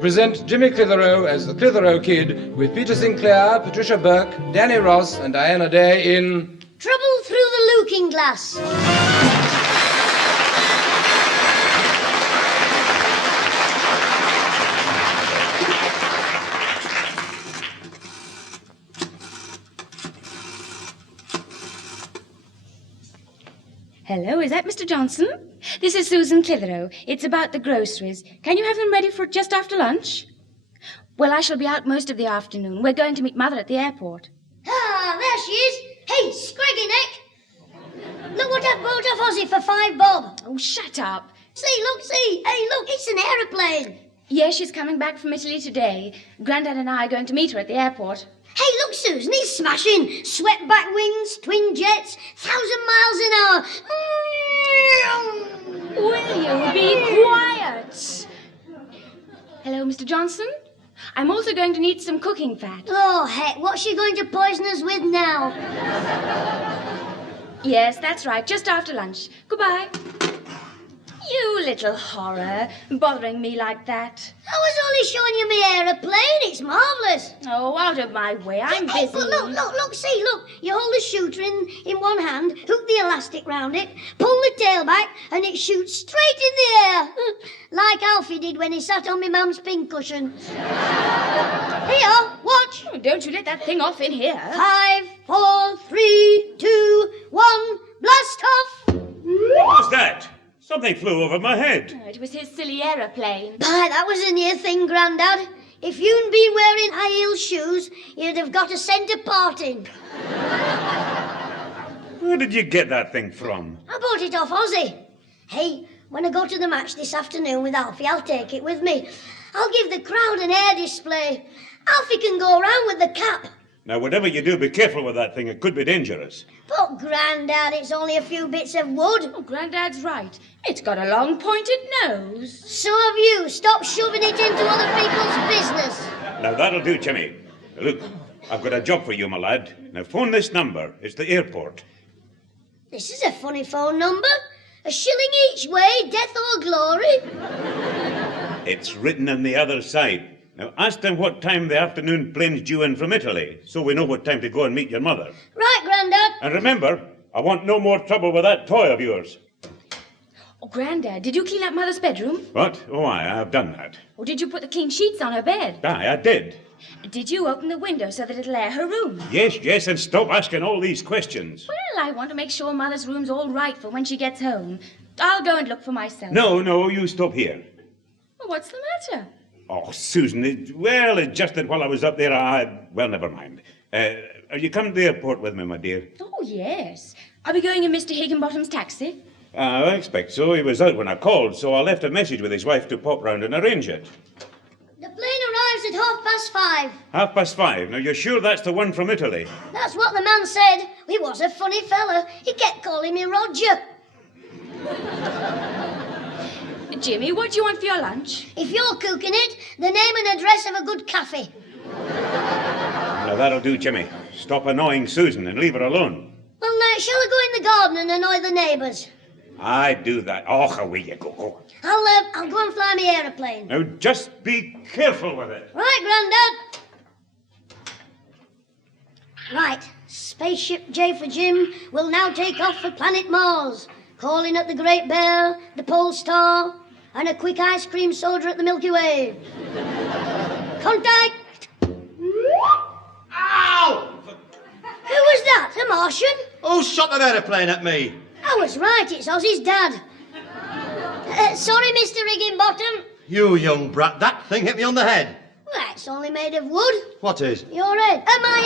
present Jimmy Clitheroe as the Clitheroe Kid with Peter Sinclair, Patricia Burke, Danny Ross, and Diana Day in Trouble Through the Looking Glass. Hello, is that Mr. Johnson? This is Susan Clitheroe. It's about the groceries. Can you have them ready for just after lunch? Well, I shall be out most of the afternoon. We're going to meet Mother at the airport. Ah, there she is. Hey, Scraggy Neck. Look what I bought off Ozzy for £5 bob. Oh, shut up. See, look, see. Hey, look, it's an aeroplane. Yes, she's coming back from Italy today. Grandad and I are going to meet her at the airport. Hey, look, Susan, he's smashing. Swept back wings, twin jets, 1,000 miles an hour. Will you be quiet? Hello, Mr. Johnson. I'm also going to need some cooking fat. Oh, heck, what's she going to poison us with now? Yes, that's right, just after lunch. Goodbye. You little horror, bothering me like that. I was only showing you my aeroplane. It's marvellous. Oh, out of my way, I'm busy. Hey, but look, see, look. You hold the shooter in one hand, hook the elastic round it, pull the tail back, and it shoots straight in the air. Like Alfie did when he sat on my mum's pincushion. Here, watch. Oh, don't you let that thing off in here. 5, 4, 3, 2, 1, blast off. What was that? Something flew over my head. Oh, it was his silly aeroplane. Bah, that was a near thing, Grandad. If you'd been wearing high-heel shoes, you'd have got a centre parting. Where did you get that thing from? I bought it off Ozzy. Hey, when I go to the match this afternoon with Alfie, I'll take it with me. I'll give the crowd an air display. Alfie can go around with the cap. Now, whatever you do, be careful with that thing. It could be dangerous. But, Grandad, it's only a few bits of wood. Oh, Grandad's right. It's got a long pointed nose. So have you. Stop shoving it into other people's business. Now, that'll do, Jimmy. Now, look, I've got a job for you, my lad. Now, phone this number. It's the airport. This is a funny phone number. A shilling each way, death or glory. It's written on the other side. Now, ask them what time the afternoon plane's due in from Italy, so we know what time to go and meet your mother. Right, Grandad. And remember, I want no more trouble with that toy of yours. Oh, Grandad, did you clean up Mother's bedroom? What? Oh, I have done that. Or did you put the clean sheets on her bed? Aye, I did. Did you open the window so that it'll air her room? Yes, and stop asking all these questions. Well, I want to make sure Mother's room's all right for when she gets home. I'll go and look for myself. No, you stop here. Well, what's the matter? Oh, Susan, it's just that while I was up there, well, never mind. Are you coming to the airport with me, my dear? Oh, yes. Are we going in Mr. Higginbottom's taxi? I expect so. He was out when I called, so I left a message with his wife to pop round and arrange it. The plane arrives at 5:30. 5:30. Now, you're sure that's the one from Italy? That's what the man said. He was a funny fella. He kept calling me Roger. Jimmy, what do you want for your lunch? If you're cooking it, the name and address of a good cafe. Now, that'll do, Jimmy. Stop annoying Susan and leave her alone. Well, now, shall I go in the garden and annoy the neighbours? I do that. Oh, away you go. I'll go and fly my aeroplane. Now, just be careful with it. Right, Grandad. Right, spaceship J for Jim will now take off for planet Mars, calling at the Great Bear, the Pole Star, and a quick ice cream soda at the Milky Way. Contact! Ow! Who was that? A Martian? Who shot that aeroplane at me? I was right, it's Ozzy's dad. Sorry, Mr. Higginbottom. You young brat, that thing hit me on the head. Well, it's only made of wood. What is? Your head. My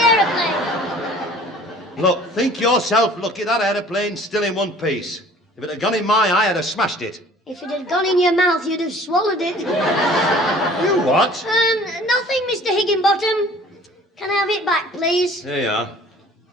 aeroplane. Look, think yourself lucky that aeroplane's still in one piece. If it had gone in my eye, I'd have smashed it. If it had gone in your mouth, you'd have swallowed it. You what? Nothing, Mr. Higginbottom. Can I have it back, please? There you are.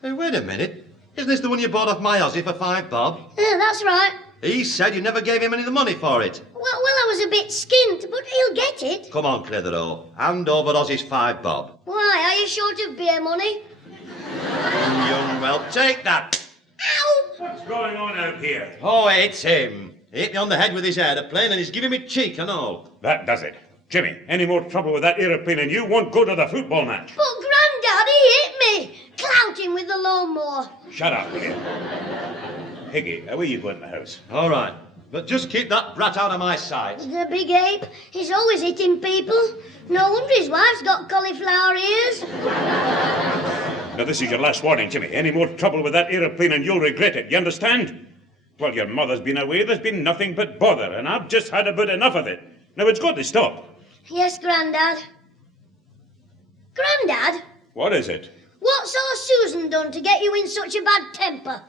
Hey, wait a minute. Isn't this the one you bought off my Aussie for £5 bob? That's right. He said you never gave him any of the money for it. Well, I was a bit skint, but he'll get it. Come on, Clitheroe. Hand over Aussie's £5 bob. Why, are you short of beer money? You young whelp, take that. Ow! What's going on out here? Oh, it's him. He hit me on the head with his aeroplane and he's giving me cheek and all. That does it. Jimmy, any more trouble with that aeroplane and you won't go to the football match. But Grandad, he hit me, clouting with the lawnmower. Shut up, will you? Higgy, away you go in the house. All right. But just keep that brat out of my sight. The big ape, he's always hitting people. No wonder his wife's got cauliflower ears. Now, this is your last warning, Jimmy. Any more trouble with that aeroplane and you'll regret it. You understand? While your mother's been away, there's been nothing but bother, and I've just had about enough of it. Now, it's got to stop. Yes, Grandad. Grandad, What is it? what's our Susan done to get you in such a bad temper?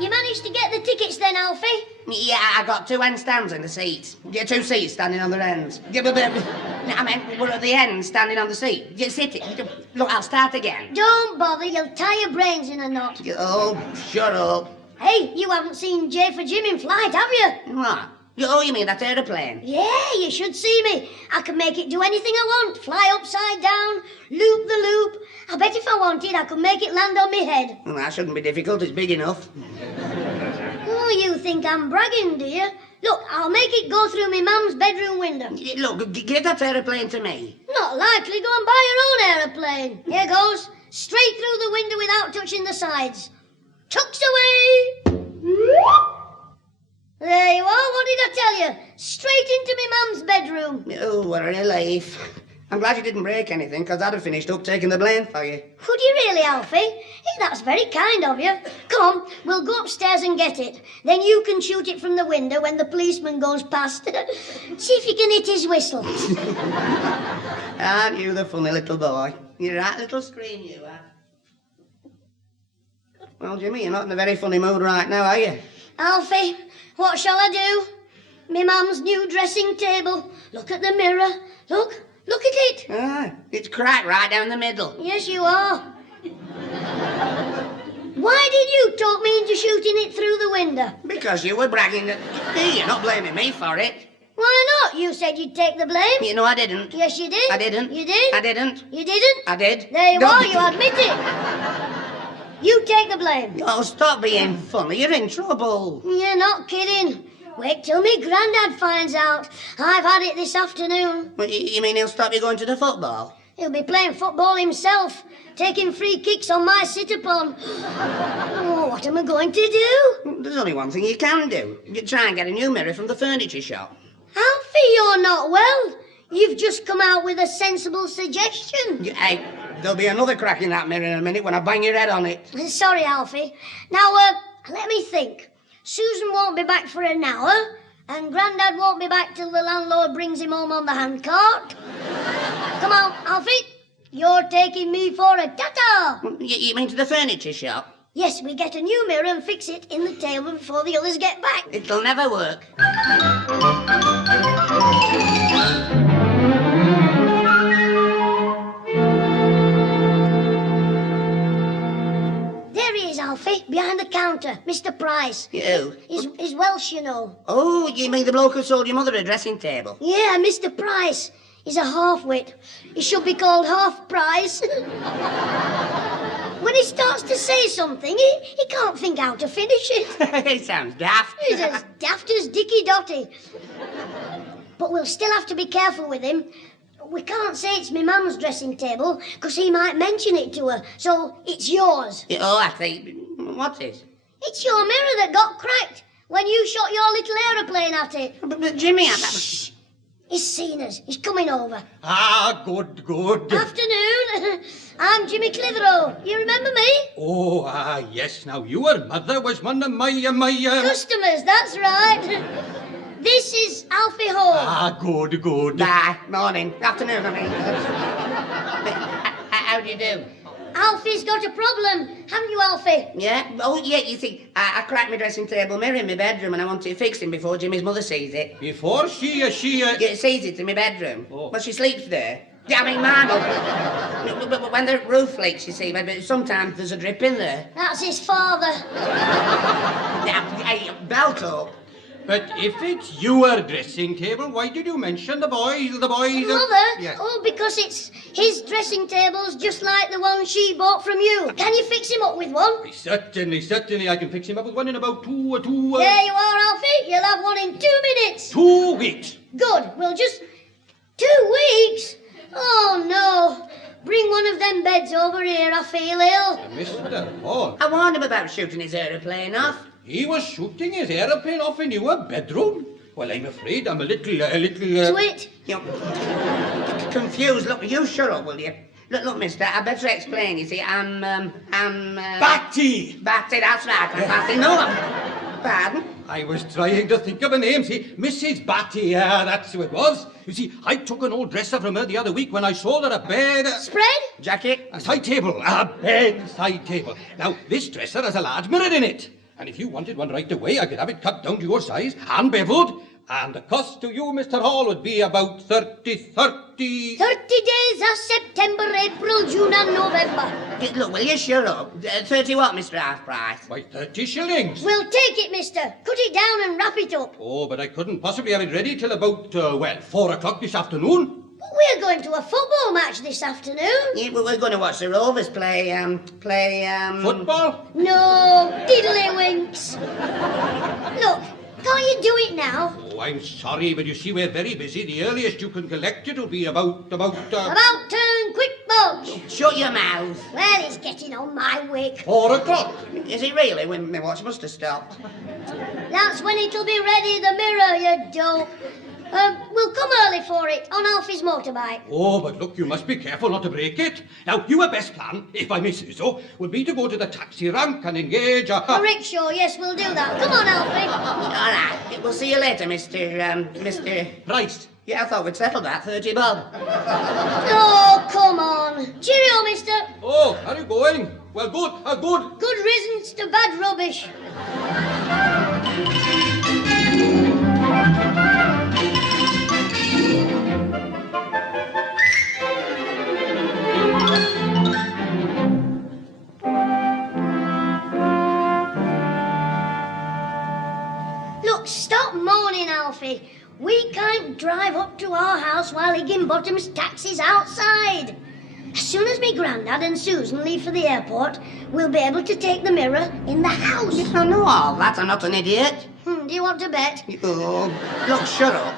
You managed to get the tickets then, Alfie? Yeah, I got 2 end stands in the seats. Yeah, 2 seats standing on their ends. Yeah, but I meant we're at the end standing on the seat. You sit it. Look, I'll start again. Don't bother, you'll tie your brains in a knot. Oh, shut up. Hey, you haven't seen J for Jim in flight, have you? What? Oh, you mean that aeroplane? Yeah, you should see me. I can make it do anything I want. Fly upside down, loop the loop. I bet if I wanted, I could make it land on my head. Well, that shouldn't be difficult. It's big enough. Oh, you think I'm bragging, do you? Look, I'll make it go through my mum's bedroom window. Look, give that aeroplane to me. Not likely. Go and buy your own aeroplane. Here goes. Straight through the window without touching the sides. Tucks away. There you are. What did I tell you? Straight into my mum's bedroom. Oh, what a relief. I'm glad you didn't break anything, because I'd have finished up taking the blame for you. Would you really, Alfie? Hey, that's very kind of you. Come on, we'll go upstairs and get it. Then you can shoot it from the window when the policeman goes past. See if you can hit his whistle. Aren't you the funny little boy? You're a right little scream, you are. Well, Jimmy, you're not in a very funny mood right now, are you? Alfie, what shall I do? Me mum's new dressing table. Look at the mirror. Look at it. Ah, it's cracked right down the middle. Yes, you are. Why did you talk me into shooting it through the window? Because you were bragging that... Hey, you're not blaming me for it. Why not? You said you'd take the blame. You know I didn't. Yes, you did. I didn't. You did. I didn't. You didn't. I did. There you Don't are. be- You admit it. You take the blame. Oh, stop being funny. You're in trouble. You're not kidding. Wait till me Grandad finds out. I've had it this afternoon. Well, you mean he'll stop you going to the football? He'll be playing football himself, taking free kicks on my sit-upon. Oh, what am I going to do? There's only one thing you can do. You try and get a new mirror from the furniture shop. Alfie, you're not well. You've just come out with a sensible suggestion. Hey, there'll be another crack in that mirror in a minute when I bang your head on it. Sorry, Alfie. Now, let me think. Susan won't be back for an hour, and Grandad won't be back till the landlord brings him home on the handcart. Come on, Alfie. You're taking me for a ta-ta. You mean to the furniture shop? Yes, we get a new mirror and fix it in the table before the others get back. It'll never work. There he is, Alfie, behind the counter, Mr. Price. You? He's Welsh, you know. Oh, you mean the bloke who sold your mother a dressing table? Yeah, Mr. Price. He's a half-wit. He should be called Half-Price. When he starts to say something, he can't think how to finish it. It sounds daft. He's as daft as Dicky Dotty. But we'll still have to be careful with him. We can't say it's my mum's dressing table, because he might mention it to her. So it's yours. Oh, I think... What's it? It's your mirror that got cracked when you shot your little aeroplane at it. But Jimmy, Shh! He's seen us. He's coming over. Ah, good. Afternoon. I'm Jimmy Clitheroe. You remember me? Oh, yes. Now, your mother was one of my... Customers, that's right. This is Alfie Hall. Good. morning. Afternoon, I mean. How do you do? Alfie's got a problem, haven't you, Alfie? Yeah? Oh, yeah, you see, I cracked my dressing table mirror in my bedroom and I want it fixing before Jimmy's mother sees it. Before she... Yeah, sees it in my bedroom. Oh. Well, she sleeps there. Yeah, I mean, mine. But when the roof leaks, you see, but sometimes there's a drip in there. That's his father. Now, hey, belt up. But if it's your dressing table, why did you mention the boys? Mother? Yes. Oh, because it's his dressing table's just like the one she bought from you. Can you fix him up with one? Certainly, I can fix him up with one in about two. There you are, Alfie. You'll have one in 2 minutes. 2 weeks. Good. Well, just 2 weeks? Oh, no. Bring one of them beds over here. I feel ill. Mr. Hall, I warned him about shooting his aeroplane off. he was shooting his aeroplane off in your bedroom? Well, I'm afraid I'm a little... Twit. You know, confused. Look, you shut up, will you? Look, mister, I better explain. You see, I'm Batty! Batty, that's right. I'm Batty. No, pardon? I was trying to think of a name. See, Mrs. Batty, that's who it was. You see, I took an old dresser from her the other week when I sold her a bed... Spread? Jacket? A side table. A bed side table. Now, this dresser has a large mirror in it. And if you wanted one right away, I could have it cut down to your size, hand beveled. And the cost to you, Mr. Hall, would be about 30... 30 days are September, April, June and November. Look, will you shut up? 30 what, Mr. Half-Price? Why, 30 shillings. We'll take it, mister. Cut it down and wrap it up. Oh, but I couldn't possibly have it ready till about, 4 o'clock this afternoon. But we're going to a football match this afternoon. Yeah, we're going to watch the Rovers play. Football? No, diddlywinks. Look, can't you do it now? Oh, I'm sorry, but you see, we're very busy. The earliest you can collect it will be about... About turn, quick, Bodge. Shut your mouth. Well, it's getting on my wick. 4 o'clock. Is it really? When my watch must have stopped. That's when it'll be ready, the mirror, you dope. We'll come early for it, on Alfie's motorbike. Oh, but look, you must be careful not to break it. Now, your best plan, if I may say so, would be to go to the taxi rank and engage a... A rickshaw, yes, we'll do that. Come on, Alfie. All right. We'll see you later, Mr. Price. Yeah, I thought we'd settled that. 30 bob. Oh, come on. Cheerio, mister. Oh, how are you going? Well, good. Good riddance to bad rubbish. Look, stop moaning, Alfie. We can't drive up to our house while Higginbottom's taxi's outside. As soon as me grandad and Susan leave for the airport, we'll be able to take the mirror in the house. I know all that. I'm not an idiot. Do you want to bet? Oh, look, shut up.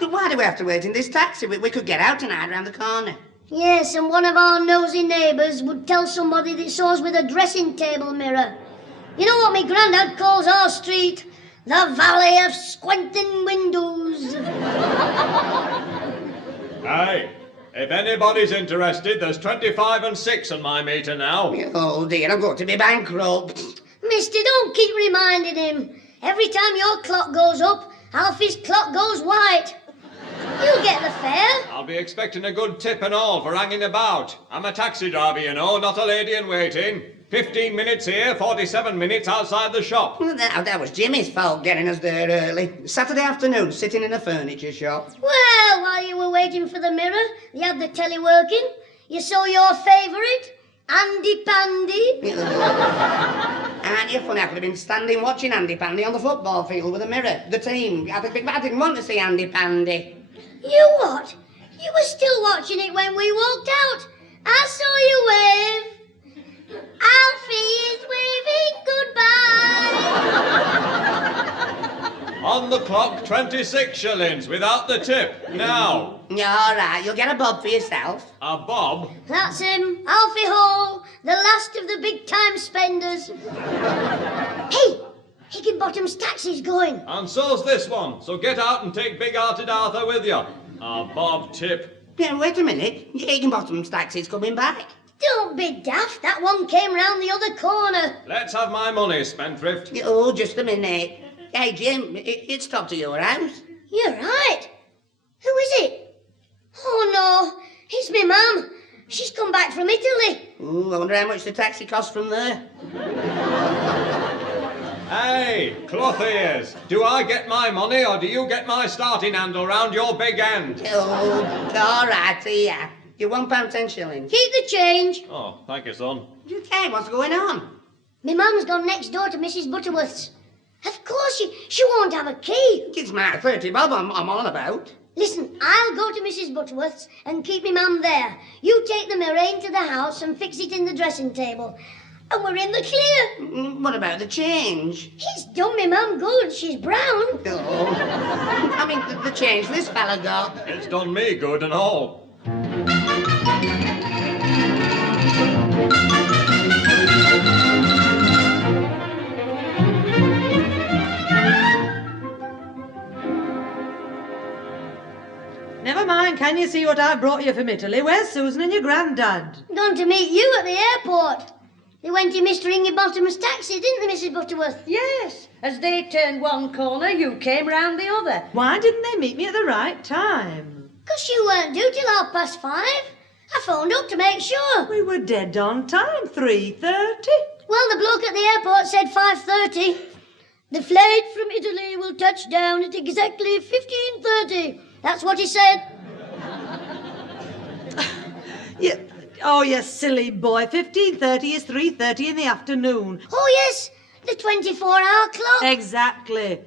But why do we have to wait in this taxi? We could get out tonight round the corner. Yes, and one of our nosy neighbours would tell somebody that saw us with a dressing table mirror. You know what me grandad calls our street? The Valley of Squinting Windows. Aye. If anybody's interested, there's 25 and 6 on my meter now. Oh, dear, I'm going to be bankrupt. Mister, don't keep reminding him. Every time your clock goes up, Alfie's clock goes white. You'll get the fare. I'll be expecting a good tip and all for hanging about. I'm a taxi driver, you know, not a lady in waiting. 15 minutes here, 47 minutes outside the shop. That was Jimmy's fault getting us there early. Saturday afternoon, sitting in a furniture shop. Well, while you were waiting for the mirror, you had the telly working. You saw your favourite, Andy Pandy. Aren't you funny? I could have been standing watching Andy Pandy on the football field with a mirror. The team. I didn't want to see Andy Pandy. You what? You were still watching it when we walked out. I saw you wave. Alfie is waving goodbye. On the clock, 26 shillings without the tip. Now. All right, you'll get a bob for yourself. A bob? That's him, Alfie Hall, the last of the big-time spenders. Hey, Higginbottom's taxi's going. And so's this one, so get out and take big-hearted Arthur with you. A bob tip. Yeah, wait a minute. Higginbottom's taxi's coming back. Don't be daft, that one came round the other corner. Let's have my money, Spendthrift. Oh, just a minute. Hey, Jim, it's stopped at your house. You're right. Who is it? Oh, no, it's me mum. She's come back from Italy. Ooh, I wonder how much the taxi costs from there. Hey, cloth ears, do I get my money or do you get my starting handle round your big end? Oh, all right, here. You're £1 10 shillings. Keep the change. Oh, thank you, son. Okay, what's going on? Me mum's gone next door to Mrs. Butterworth's. Of course, she won't have a key. It's my 30 bob I'm on about. Listen, I'll go to Mrs. Butterworth's and keep me mum there. You take the mirror into the house and fix it in the dressing table. And we're in the clear. What about the change? He's done me mum good. She's brown. Oh. I mean, the change this fella got. It's done me good and all. Never mind, can you see what I've brought you from Italy? Where's Susan and your granddad? Gone to meet you at the airport. They went in Mr. Ingebottom's taxi, didn't they, Mrs. Butterworth? Yes, as they turned one corner, you came round the other. Why didn't they meet me at the right time? 'Cause you weren't due till 5:30. I phoned up to make sure. We were dead on time, 3:30. Well, the bloke at the airport said 5:30. The flight from Italy will touch down at exactly 15:30. That's what he said. Oh, you silly boy. 15:30 is 3:30 in the afternoon. Oh, yes, the 24-hour clock. Exactly.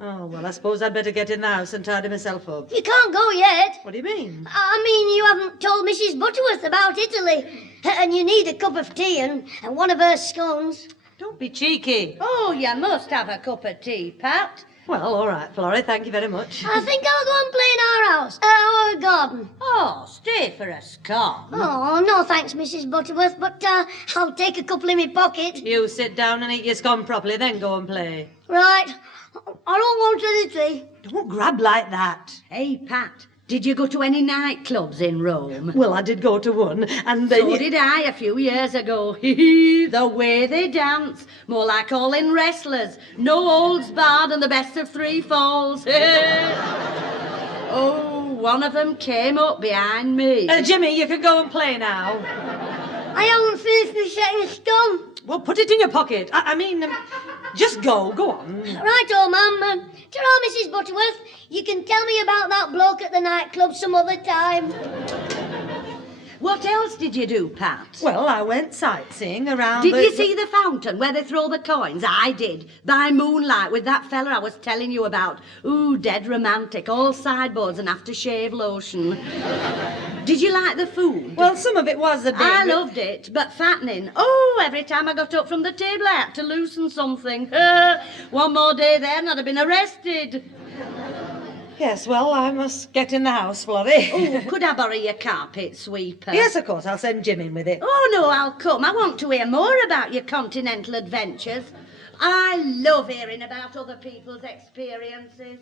Oh, well, I suppose I'd better get in the house and tidy myself up. You can't go yet. What do you mean? I mean, you haven't told Mrs. Butterworth about Italy. And you need a cup of tea and one of her scones. Don't be cheeky. Oh, you must have a cup of tea, Pat. Well, all right, Florrie, thank you very much. I think I'll go and play in our house, our garden. Oh, stay for a scone. Oh, no thanks, Mrs. Butterworth, but I'll take a couple in my pocket. You sit down and eat your scone properly, then go and play. Right. I don't want anything. Don't grab like that. Hey, Pat, did you go to any nightclubs in Rome? Well, I did go to one, and then... So did I a few years ago. The way they dance, more like all in wrestlers. No holds barred and the best of three falls. Oh, one of them came up behind me. Jimmy, you can go and play now. I haven't finished my second scone. Well, put it in your pocket. I mean, just go on. Right, Mum. Ta-ra, Mrs. Butterworth. You can tell me about that bloke at the nightclub some other time. What else did you do, Pat? Well, I went sightseeing around Did you see the fountain where they throw the coins? I did. By moonlight with that fella I was telling you about. Ooh, dead romantic. All sideboards and aftershave lotion. Did you like the food? Well, some of it was a bit... I loved it, but fattening. Oh, every time I got up from the table I had to loosen something. One more day there and I'd have been arrested. Yes, well, I must get in the house, Florrie. Oh, could I borrow your carpet sweeper? Yes, of course. I'll send Jim in with it. Oh, no, I'll come. I want to hear more about your continental adventures. I love hearing about other people's experiences.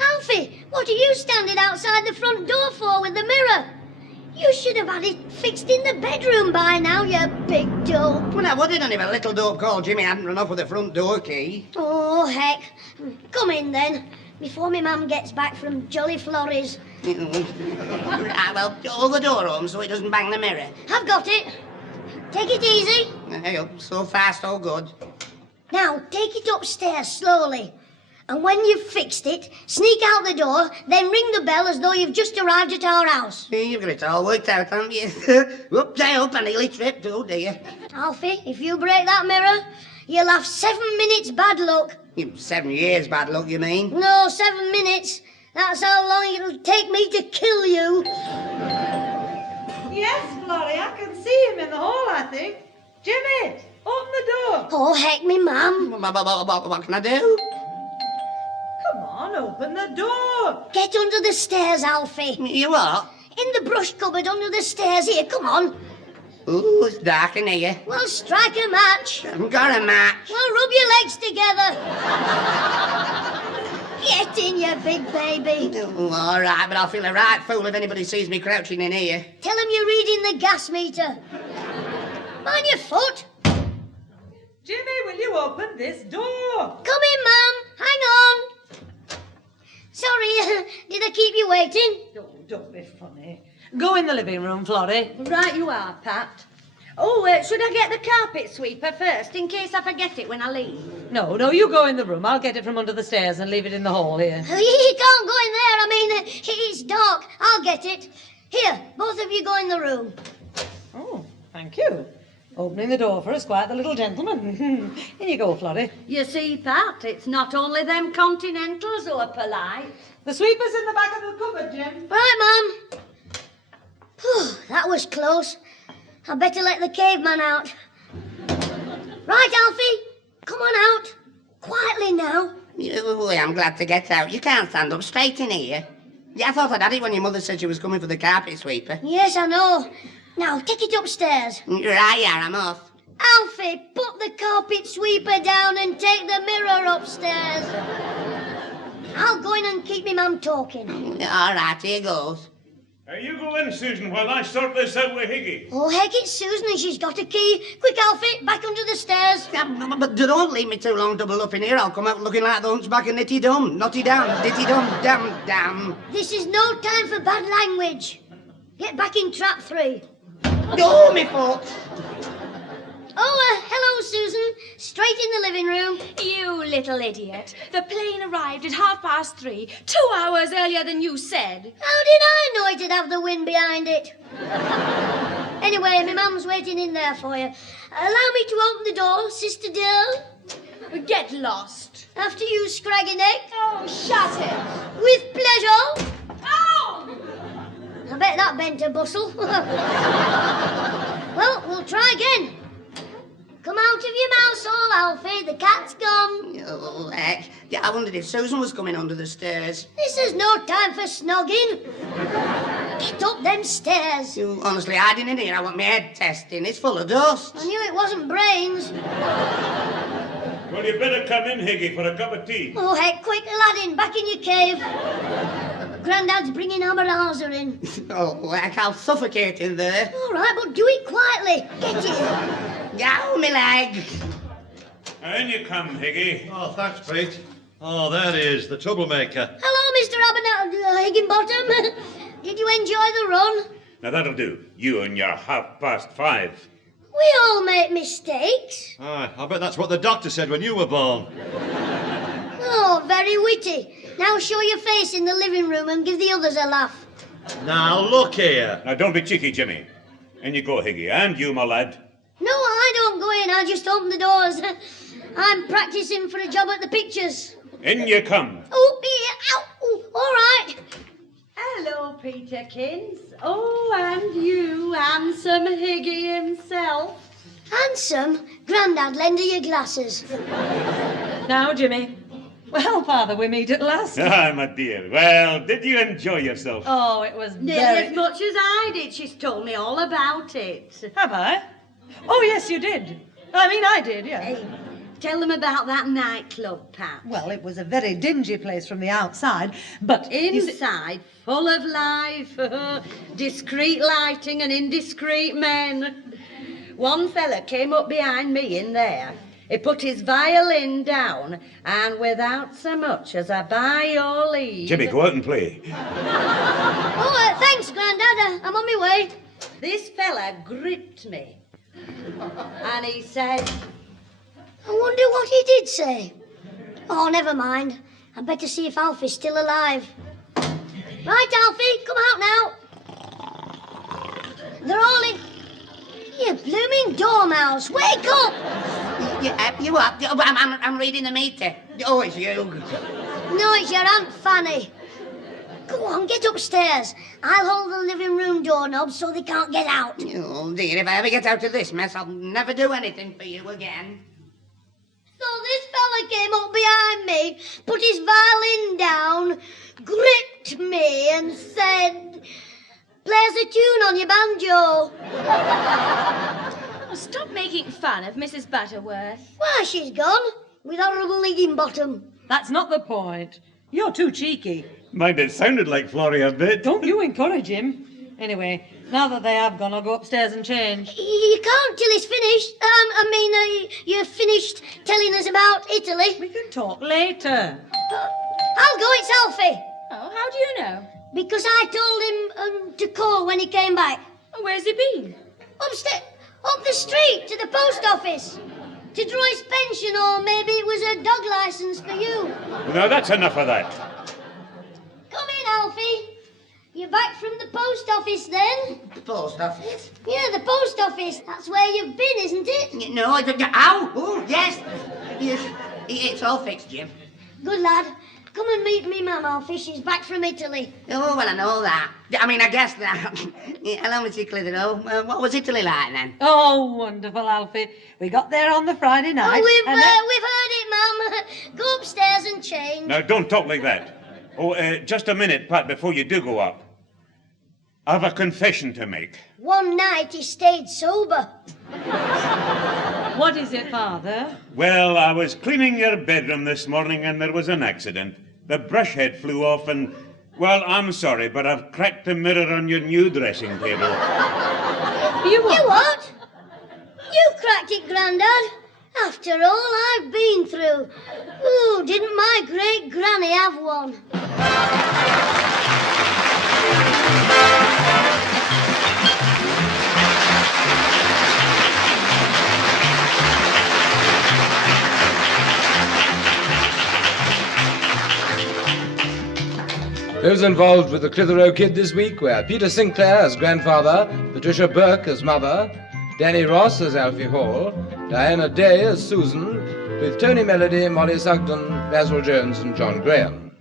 Alfie, what are you standing outside the front door for with the mirror? You should have had it fixed in the bedroom by now, you big dope. Well, now, what did only a little dope called Jimmy hadn't run off with the front door key? Oh, heck. Come in, then, before my mum gets back from Jolly Florrie's. Right, well, hold the door home so it doesn't bang the mirror. I've got it. Take it easy. There you go. So fast, so good. Now, take it upstairs slowly. And when you've fixed it, sneak out the door, then ring the bell as though you've just arrived at our house. You've got it all worked out, haven't you? Whoops, I hope I nearly tripped, oh dear. Alfie, if you break that mirror, you'll have 7 minutes bad luck. 7 years bad luck, you mean? No, 7 minutes. That's how long it'll take me to kill you. Yes, Florrie, I can see him in the hall, I think. Jimmy, open the door. Oh, heck me, ma'am. What can I do? Come on, open the door. Get under the stairs, Alfie. You what? In the brush cupboard under the stairs here, come on. Ooh, it's dark in here. Well, strike a match. I haven't got a match. Well, rub your legs together. Get in, you big baby. Oh, all right, but I'll feel a right fool if anybody sees me crouching in here. Tell them you're reading the gas meter. Mind your foot. Jimmy, will you open this door? Come in, Mum. Hang on. Sorry, did I keep you waiting? Oh, don't be funny. Go in the living room, Florrie. Right you are, Pat. Oh, should I get the carpet sweeper first, in case I forget it when I leave? No, you go in the room. I'll get it from under the stairs and leave it in the hall here. You can't go in there. I mean, it's dark. I'll get it. Here, both of you go in the room. Oh, thank you. Opening the door for us, quite the little gentleman. In you go, Florrie. You see, Pat, it's not only them continentals who are polite. The sweeper's in the back of the cupboard, Jim. Right, Mum. Phew, that was close. I better let the caveman out. Right, Alfie, come on out. Quietly now. I'm glad to get out. You can't stand up straight in here. Yeah, I thought I'd had it when your mother said she was coming for the carpet sweeper. Yes, I know. Now, take it upstairs. Right, yeah, I'm off. Alfie, put the carpet sweeper down and take the mirror upstairs. I'll go in and keep me mum talking. All right, here goes. You go in, Susan, while I sort this out with Higgy. Oh, heck, it's Susan and she's got a key. Quick, Alfie, back under the stairs. Yeah, but don't leave me too long double up in here. I'll come out looking like the hunchback of Nitty Dum. Notty Dam, Ditty Dum, Dam. This is no time for bad language. Get back in trap 3. Oh, me foot. Oh, hello, Susan. Straight in the living room. You little idiot. The plane arrived at 3:30, 2 hours earlier than you said. How did I know it'd have the wind behind it? Anyway, my mum's waiting in there for you. Allow me to open the door, Sister Dill. Get lost. After you, Scraggy Neck. Oh, shut it. With pleasure. Oh! I bet that bent a bustle. Well, we'll try again. Come out of your mouse hole, Alfie. The cat's gone. Oh, heck. Yeah, I wondered if Susan was coming under the stairs. This is no time for snogging. Get up them stairs. Honestly, hiding in here, I want my head testing. It's full of dust. I knew it wasn't brains. Well, you better come in, Higgy, for a cup of tea. Oh, heck, quick, Aladdin, back in your cave. Grandad's bringing Amarasa in. Oh, heck, I'll suffocate in there. All right, but do it quietly. Get in. Yow, me leg. In you come, Higgy. Oh, thanks, Pete. Oh, there he is, the troublemaker. Hello, Mr. Higginbottom. Did you enjoy the run? Now, that'll do. You and your 5:30. We all make mistakes. Aye, I bet that's what the doctor said when you were born. Oh, very witty. Now show your face in the living room and give the others a laugh. Now, look here. Now, don't be cheeky, Jimmy. In you go, Higgy. And you, my lad. No, I don't go in. I just open the doors. I'm practicing for a job at the pictures. In you come. Oh, yeah, ow, oh, all right. Hello, Peterkins. Oh, and you, handsome Higgy himself. Handsome? Grandad, lend her your glasses. Now, Jimmy. Well, Father, we meet at last. Ah, my dear. Well, did you enjoy yourself? Oh, it was Nearly very... as much as I did. She's told me all about it. Have I? Oh, yes, you did. I did, yeah. Hey, tell them about that nightclub, Pat. Well, it was a very dingy place from the outside, but... Inside, full of life, discreet lighting and indiscreet men. One fella came up behind me in there. He put his violin down, and without so much as a by your leave... Jimmy, go out and play. Oh, thanks, Grandad. I'm on my way. This fella gripped me. And he said... I wonder what he did say. Oh, never mind. I'd better see if Alfie's still alive. Right, Alfie, come out now. They're all in... You blooming dormouse, wake up! You up? I'm reading the meter. Oh, it's you. No, it's your Aunt Fanny. Go on, get upstairs. I'll hold the living room doorknob so they can't get out. Oh, dear, if I ever get out of this mess, I'll never do anything for you again. So this fella came up behind me, put his violin down, gripped me and said, "Play us a tune on your banjo." Oh, stop making fun of Mrs. Butterworth. Why, she's gone, with horrible Higginbottom. That's not the point. You're too cheeky. Mind, it sounded like Florrie a bit. Don't you encourage him. Anyway, now that they have gone, I'll go upstairs and change. You can't till he's finished. You're finished telling us about Italy. We can talk later. I'll go, it's Alfie. Oh, how do you know? Because I told him to call when he came back. Oh, where's he been? Up the street to the post office. To draw his pension, or maybe it was a dog licence for you. Now, that's enough of that. Come in, Alfie. You're back from the post office then? The post office? Yeah, the post office. That's where you've been, isn't it? No, ow! Oh, yes. Yes. It's all fixed, Jim. Good lad. Come and meet me, Mum, Alfie. She's back from Italy. Oh, well, I know that. I mean, I guess that. Hello, Mr. Clitheroe. What was Italy like then? Oh, wonderful, Alfie. We got there on the Friday night. Oh, we've heard it, Mum. Go upstairs and change. Now, don't talk like that. Oh, just a minute, Pat, before you do go up. I've a confession to make. One night he stayed sober. What is it, Father? Well, I was cleaning your bedroom this morning and there was an accident. The brush head flew off and, well, I'm sorry, but I've cracked the mirror on your new dressing table. You what? You cracked it, Grandad. After all I've been through. Ooh, didn't my great granny have one? Those involved with the Clitheroe Kid this week were Peter Sinclair as grandfather, Patricia Burke as mother, Danny Ross as Alfie Hall, Diana Day as Susan, with Tony Melody, Molly Sugden, Basil Jones and John Graham.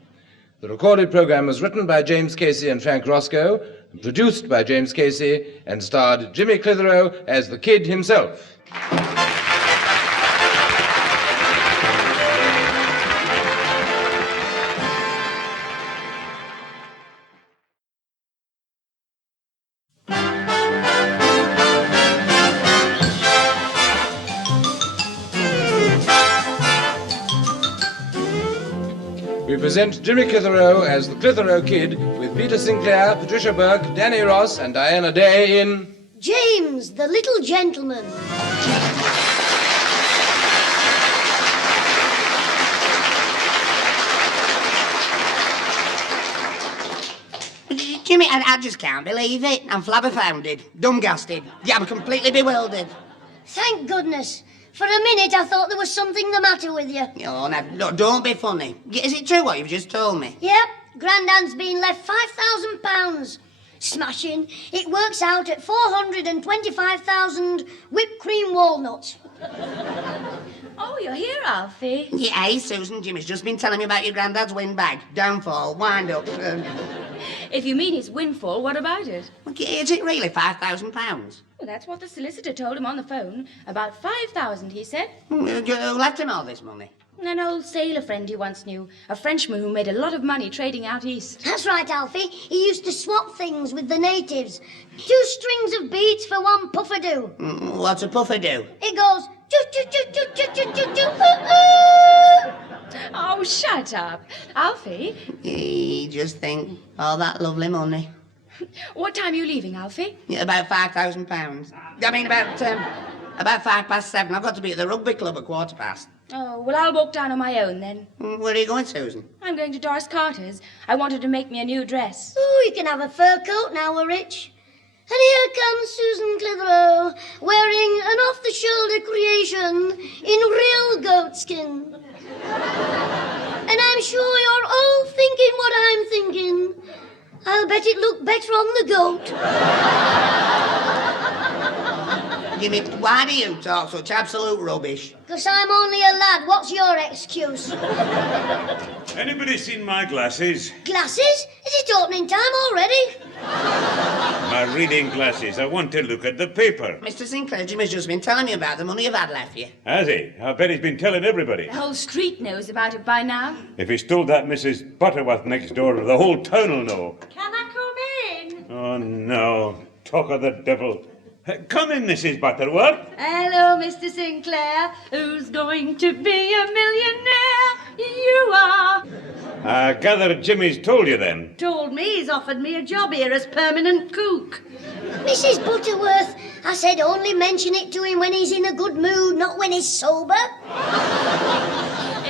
The recorded programme was written by James Casey and Frank Roscoe, and produced by James Casey, and starred Jimmy Clitheroe as the Kid himself. We present Jimmy Clitheroe as the Clitheroe Kid with Peter Sinclair, Patricia Burke, Danny Ross and Diana Day in James, the Little Gentleman. Jimmy, I just can't believe it. I'm flabberfounded, dumbgasted. Yeah, I'm completely bewildered. Thank goodness. For a minute I thought there was something the matter with you. Oh, now, no, don't be funny. Is it true what you've just told me? Yep, Grandad's been left £5,000. Smashing. It works out at 425,000 whipped cream walnuts. Oh, you're here, Alfie. Yeah, hey, Susan, Jimmy's just been telling me about your granddad's windbag. Downfall, wind up. If you mean his windfall, what about it? Is it really £5,000? Well, that's what the solicitor told him on the phone. About 5,000, he said. Who left him all this money? An old sailor friend he once knew. A Frenchman who made a lot of money trading out east. That's right, Alfie. He used to swap things with the natives. 2 strings of beads for 1 puffadoo. What's a puffadoo? It goes... Oh, shut up. Alfie, Just think, all that lovely money. what time are you leaving, Alfie? Yeah, about £5,000. I mean, about 7:05. I've got to be at the rugby club at 15:15. Oh, well, I'll walk down on my own then. Where are you going, Susan? I'm going to Doris Carter's. I want her to make me a new dress. Oh, you can have a fur coat now we're rich. And here comes Susan Clitheroe, wearing an off-the-shoulder creation in real goatskin. And I'm sure you're all thinking what I'm thinking. I'll bet it looked better on the goat. Jimmy, why do you talk such absolute rubbish? 'Cause I'm only a lad. What's your excuse? Anybody seen my glasses? Glasses? Is it opening time already? My reading glasses. I want to look at the paper. Mr. Sinclair, Jimmy's just been telling me about the money you've had left you. Has he? I bet he's been telling everybody. The whole street knows about it by now. If he's told that Mrs. Butterworth next door, the whole town will know. Can I come in? Oh, no. Talk of the devil. Come in, Mrs. Butterworth. Hello, Mr. Sinclair. Who's going to be a millionaire? You are. I gather Jimmy's told you then. Told me he's offered me a job here as permanent cook. Mrs. Butterworth, I said only mention it to him when he's in a good mood, not when he's sober.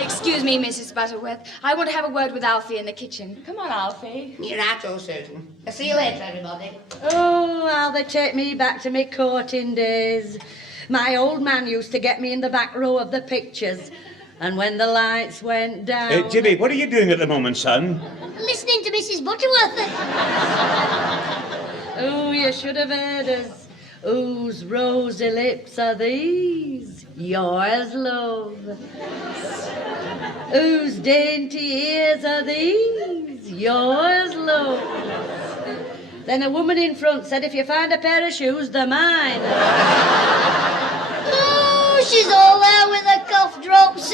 Excuse me, Mrs. Butterworth. I want to have a word with Alfie in the kitchen. Come on, Alfie. You're right, oh, Susan. I'll see you later, everybody. Oh, how they take me back to me courting days. My old man used to get me in the back row of the pictures. And when the lights went down... Jimmy, what are you doing at the moment, son? Listening to Mrs. Butterworth. Oh, you should have heard us. Whose rosy lips are these? Yours, love. Whose dainty ears are these? Yours, love. Then a woman in front said, if you find a pair of shoes, they're mine. Oh, she's all there with her cough drops.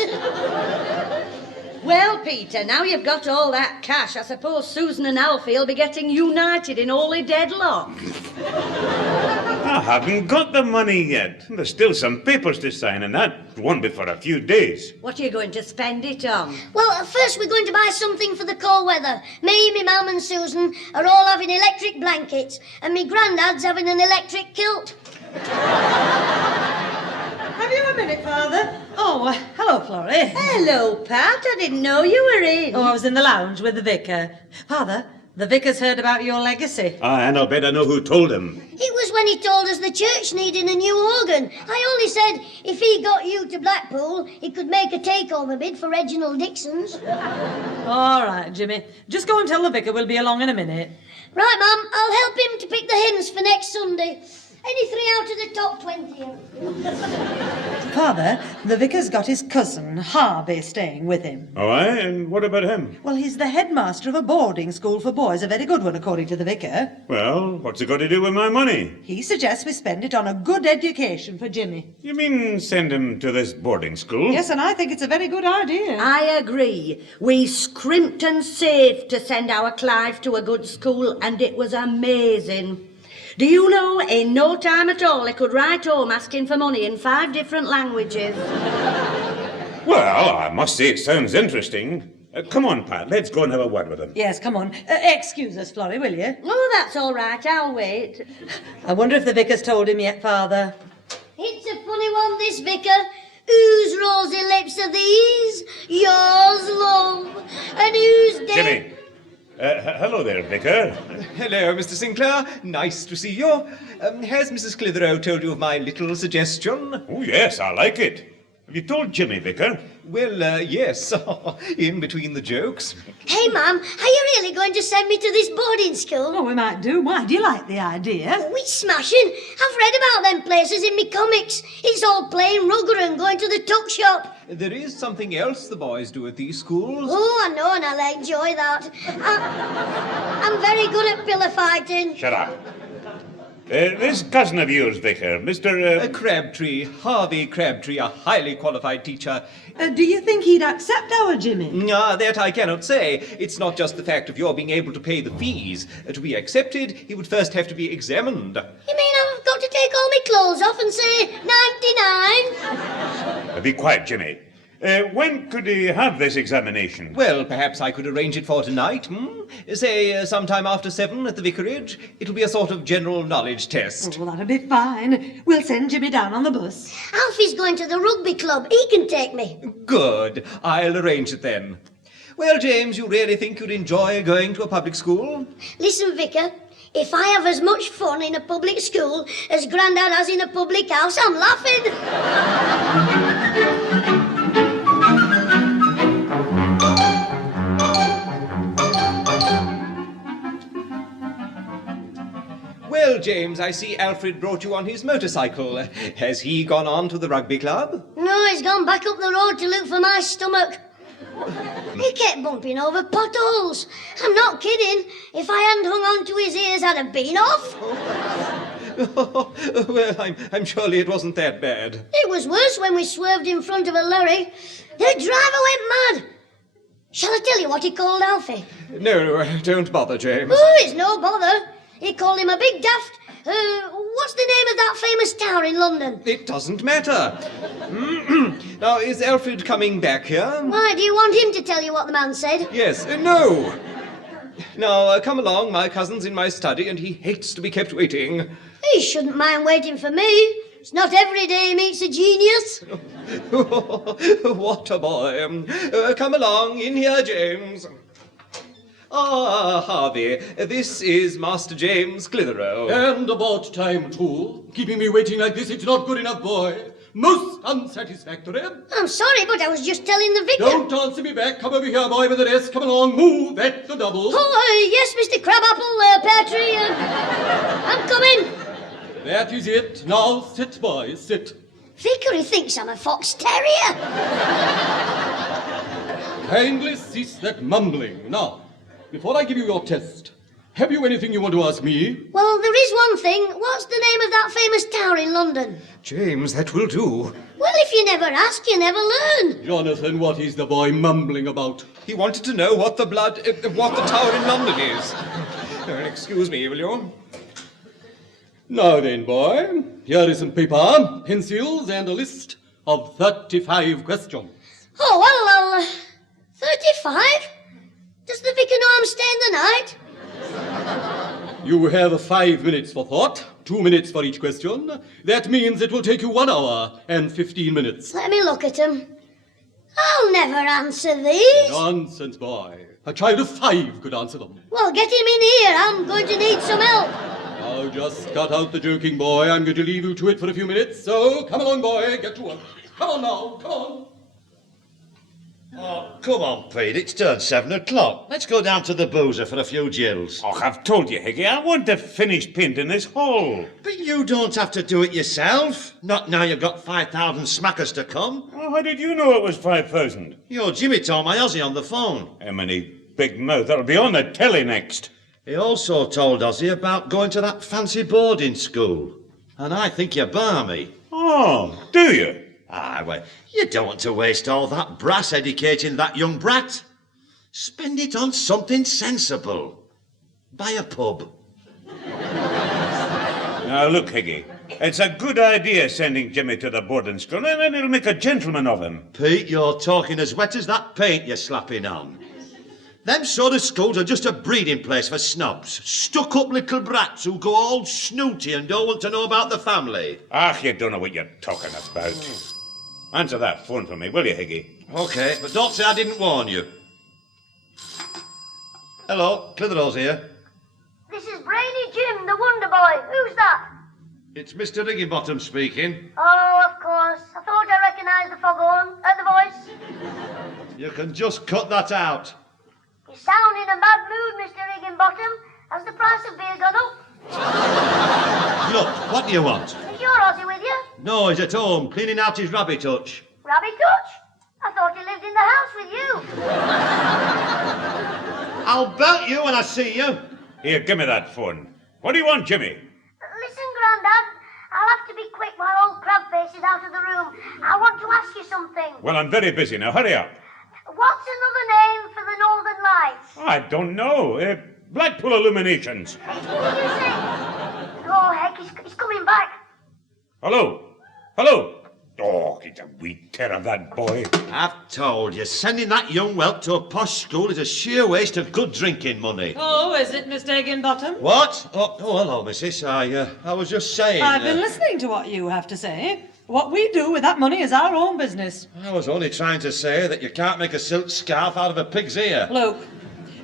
Well, Peter, now you've got all that cash, I suppose Susan and Alfie will be getting united in holy deadlock. I haven't got the money yet. There's still some papers to sign, and that won't be for a few days. What are you going to spend it on? Well, first we're going to buy something for the cold weather. Me, me mum and Susan are all having electric blankets, and me granddad's having an electric kilt. Have you a minute, Father? Oh, hello, Florrie. Hello, Pat. I didn't know you were in. Oh, I was in the lounge with the vicar. Father, the vicar's heard about your legacy. And I'll bet I know who told him. It was when he told us the church needed a new organ. I only said if he got you to Blackpool, he could make a take-home bid for Reginald Dixon's. All right, Jimmy. Just go and tell the vicar we'll be along in a minute. Right, Mum, I'll help him to pick the hymns for next Sunday. Any 3 out of the top 20. Father, the vicar's got his cousin, Harvey, staying with him. Oh, aye? And what about him? Well, he's the headmaster of a boarding school for boys, a very good one, according to the vicar. Well, what's it got to do with my money? He suggests we spend it on a good education for Jimmy. You mean send him to this boarding school? Yes, and I think it's a very good idea. I agree. We scrimped and saved to send our Clive to a good school, and it was amazing. Do you know, in no time at all, he could write home asking for money in 5 different languages. Well, I must say it sounds interesting. Come on, Pat, let's go and have a word with him. Yes, come on. Excuse us, Florrie, will you? Oh, that's all right. I'll wait. I wonder if the vicar's told him yet, Father. It's a funny one, this vicar. Whose rosy lips are these? Yours, love. And whose Jimmy. Hello there, Vicar. Hello, Mr. Sinclair. Nice to see you. Has Mrs. Clitheroe told you of my little suggestion? Oh, yes, I like it. Have you told Jimmy, Vicar? Well, yes. In between the jokes. Hey, Mum, are you really going to send me to this boarding school? Oh, we might do. Why, do you like the idea? Oh, it's smashing. I've read about them places in me comics. It's all playing rugger and going to the tuck shop. There is something else the boys do at these schools. Oh, I know, and I'll enjoy that. I'm very good at pillow fighting. Shut up. This cousin of yours, Vicar, Mr. Crabtree, Harvey Crabtree, a highly qualified teacher. Do you think he'd accept our Jimmy? That I cannot say. It's not just the fact of your being able to pay the fees. To be accepted, he would first have to be examined. You mean I've got to take all my clothes off and say 99? Be quiet, Jimmy. When could he have this examination? Well, perhaps I could arrange it for tonight, Say sometime after 7 at the vicarage. It'll be a sort of general knowledge test. Oh, that'll be fine. We'll send Jimmy down on the bus. Alfie's going to the rugby club. He can take me. Good. I'll arrange it then. Well, James, you really think you'd enjoy going to a public school? Listen, Vicar, if I have as much fun in a public school as Grandad has in a public house, I'm laughing. Well, James, I see Alfred brought you on his motorcycle. Has he gone on to the rugby club? No, he's gone back up the road to look for my stomach. He kept bumping over potholes. I'm not kidding. If I hadn't hung on to his ears, I'd have been off. Well, I'm surely it wasn't that bad. It was worse when we swerved in front of a lorry. The driver went mad. Shall I tell you what he called Alfie? No, don't bother, James. Oh, it's no bother. He called him a big daft... what's the name of that famous tower in London? It doesn't matter. Now, is Alfred coming back here? Why, do you want him to tell you what the man said? Yes. No. Now, come along. My cousin's in my study, and he hates to be kept waiting. He shouldn't mind waiting for me. It's not every day he meets a genius. What a boy. Come along. In here, James. Ah, Harvey, this is Master James Clitheroe. And about time, too. Keeping me waiting like this, it's not good enough, boy. Most unsatisfactory. I'm sorry, but I was just telling the vicar. Don't answer me back. Come over here, boy, with the rest. Come along. Move. That's the double. Oh, yes, Mr. Crabapple, Pear Tree. I'm coming. That is it. Now sit, boy, sit. Vicar, he thinks I'm a fox terrier. Kindly cease that mumbling. Now, before I give you your test, have you anything you want to ask me? Well, there is one thing. What's the name of that famous tower in London? James, that will do. Well, if you never ask, you never learn. Jonathan, what is the boy mumbling about? He wanted to know what the tower in London is. Excuse me, will you? Now then, boy, here is some paper, pencils, and a list of 35 questions. Oh, well, 35? Does the vicar know I'm staying the night? You have 5 minutes for thought, 2 minutes for each question. That means it will take you 1 hour and 15 minutes. Let me look at 'em. I'll never answer these. Nonsense, boy. A child of 5 could answer them. Well, get him in here. I'm going to need some help. Now, just cut out the joking, boy. I'm going to leave you to it for a few minutes. So, come along, boy. Get to work. Come on now. Come on. Oh, come on, Pete. It's turned 7 o'clock. Let's go down to the boozer for a few gills. Oh, I've told you, Higgy, I want to finish painting this hall. But you don't have to do it yourself. Not now you've got 5,000 smackers to come. Oh, how did you know it was 5,000? Yo, Jimmy told my Ozzy on the phone. How many big mouth? That'll be on the telly next. He also told Ozzy about going to that fancy boarding school. And I think you're balmy. Oh, do you? Ah, well, you don't want to waste all that brass educating that young brat. Spend it on something sensible. Buy a pub. Now, look, Higgy, it's a good idea sending Jimmy to the boarding school, and then it'll make a gentleman of him. Pete, you're talking as wet as that paint you're slapping on. Them sort of schools are just a breeding place for snobs. Stuck-up little brats who go all snooty and don't want to know about the family. Ah, you don't know what you're talking about. Answer that phone for me, will you, Higgy? OK, but don't say I didn't warn you. Hello, Clitheroe's here. This is Brainy Jim, the Wonder Boy. Who's that? It's Mr. Rigginbottom speaking. Oh, of course. I thought I recognised the foghorn, the voice. You can just cut that out. You sound in a bad mood, Mr. Higginbottom. Has the price of beer gone up? Look, what do you want? Is your Ozzy with you? No, he's at home, cleaning out his rabbit hutch. Rabbit Hutch? I thought he lived in the house with you. I'll belt you when I see you. Here, give me that phone. What do you want, Jimmy? Listen, Grandad. I'll have to be quick while old Crabface is out of the room. I want to ask you something. Well, I'm very busy now. Hurry up. What's another name for the Northern Lights? I don't know. Blackpool Illuminations. What did you say? Oh, heck, he's coming back. Hello? Hello? Oh, he's a wee terror, that boy. I've told you, sending that young whelp to a posh school is a sheer waste of good drinking money. Oh, is it, Mr. Higginbottom? What? Oh, hello, missus. I was just saying... I've been listening to what you have to say. What we do with that money is our own business. I was only trying to say that you can't make a silk scarf out of a pig's ear. Look,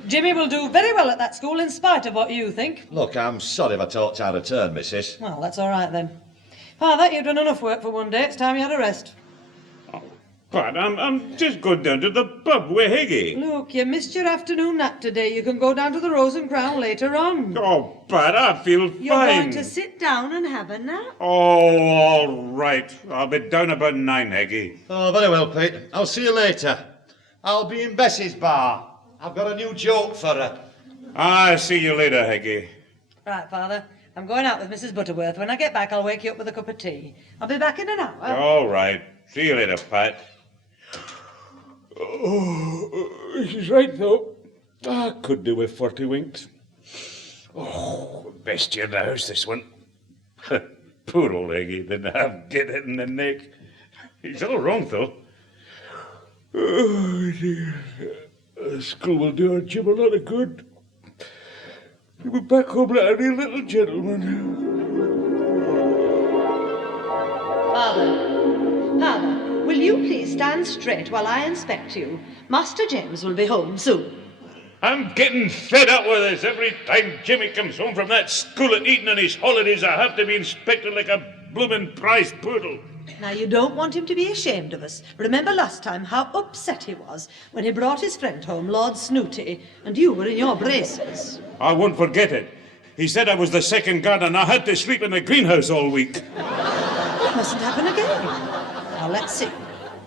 Jimmy will do very well at that school in spite of what you think. Look, I'm sorry if I talked out of turn, missus. Well, that's all right then. Father, you've done enough work for one day. It's time you had a rest. Oh, but I'm just going down to the pub with Higgy. Look, you missed your afternoon nap today. You can go down to the Rose and Crown later on. Oh, but I feel fine. You're going to sit down and have a nap? Oh, all right. I'll be down about 9, Higgy. Oh, very well, Pete. I'll see you later. I'll be in Bessie's bar. I've got a new joke for her. I'll see you later, Higgy. Right, Father. I'm going out with Mrs. Butterworth. When I get back, I'll wake you up with a cup of tea. I'll be back in an hour. All right. See you later, Pat. Oh, she's right, though. I could do with 40 winks. Oh, best year in the house, this one. Poor old Higgy didn't have get it in the neck. He's all wrong, though. Oh, dear. School will do our Jim a lot of good. He'll be back home like a real little gentleman. Father, will you please stand straight while I inspect you? Master James will be home soon. I'm getting fed up with this. Every time Jimmy comes home from that school at Eton on his holidays, I have to be inspected like a that bloomin' prize poodle. Now, you don't want him to be ashamed of us. Remember last time how upset he was when he brought his friend home, Lord Snooty, and you were in your braces. I won't forget it. He said I was the second guard and I had to sleep in the greenhouse all week. It mustn't happen again. Now, let's see.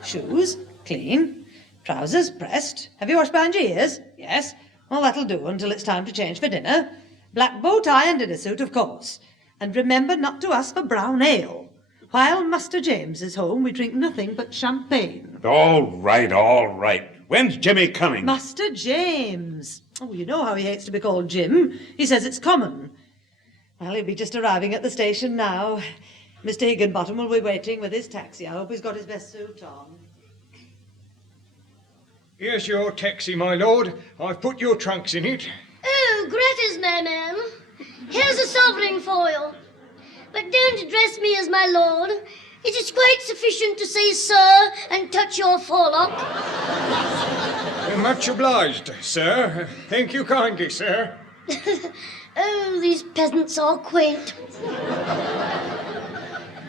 Shoes, clean. Trousers, pressed. Have you washed behind your ears? Yes. Well, that'll do until it's time to change for dinner. Black bow tie and dinner suit, of course. And remember not to ask for brown ale. While Master James is home, we drink nothing but champagne. All right, all right. When's Jimmy coming? Master James. Oh, you know how he hates to be called Jim. He says it's common. Well, he'll be just arriving at the station now. Mr. Higginbottom will be waiting with his taxi. I hope he's got his best suit on. Here's your taxi, my lord. I've put your trunks in it. Oh, gratis, my man. Here's a sovereign for you. But don't address me as my lord. It is quite sufficient to say sir and touch your forelock. Much obliged, sir. Thank you kindly, sir. Oh, these peasants are quaint.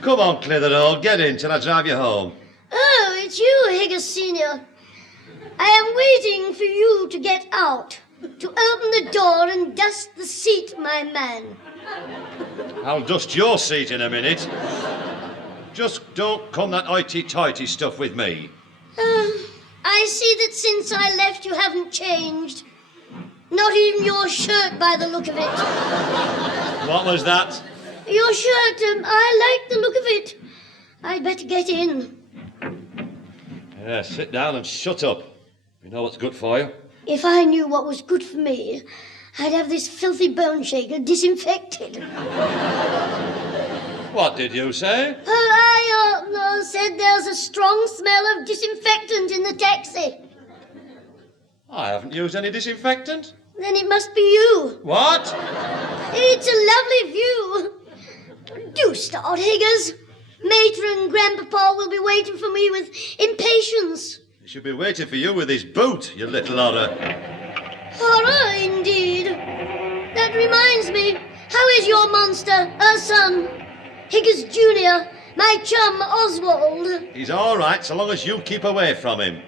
Come on, Clitheroe, get in till I drive you home. Oh, it's you, Higgins Senior. I am waiting for you to get out, to open the door and dust the seat, my man. I'll dust your seat in a minute. Just don't come that hoity-toity stuff with me. I see that since I left you haven't changed. Not even your shirt by the look of it. What was that? Your shirt, I like the look of it. I'd better get in. Yeah, sit down and shut up. You know what's good for you? If I knew what was good for me, I'd have this filthy bone shaker disinfected. What did you say? I said there's a strong smell of disinfectant in the taxi. I haven't used any disinfectant. Then it must be you. What? It's a lovely view. Do start, Higgers. Mater and Grandpapa will be waiting for me with impatience. He should be waiting for you with his boot, you little horror. Horror, indeed. That reminds me, how is your monster, her son? Higgers Jr., my chum Oswald. He's all right so long as you keep away from him.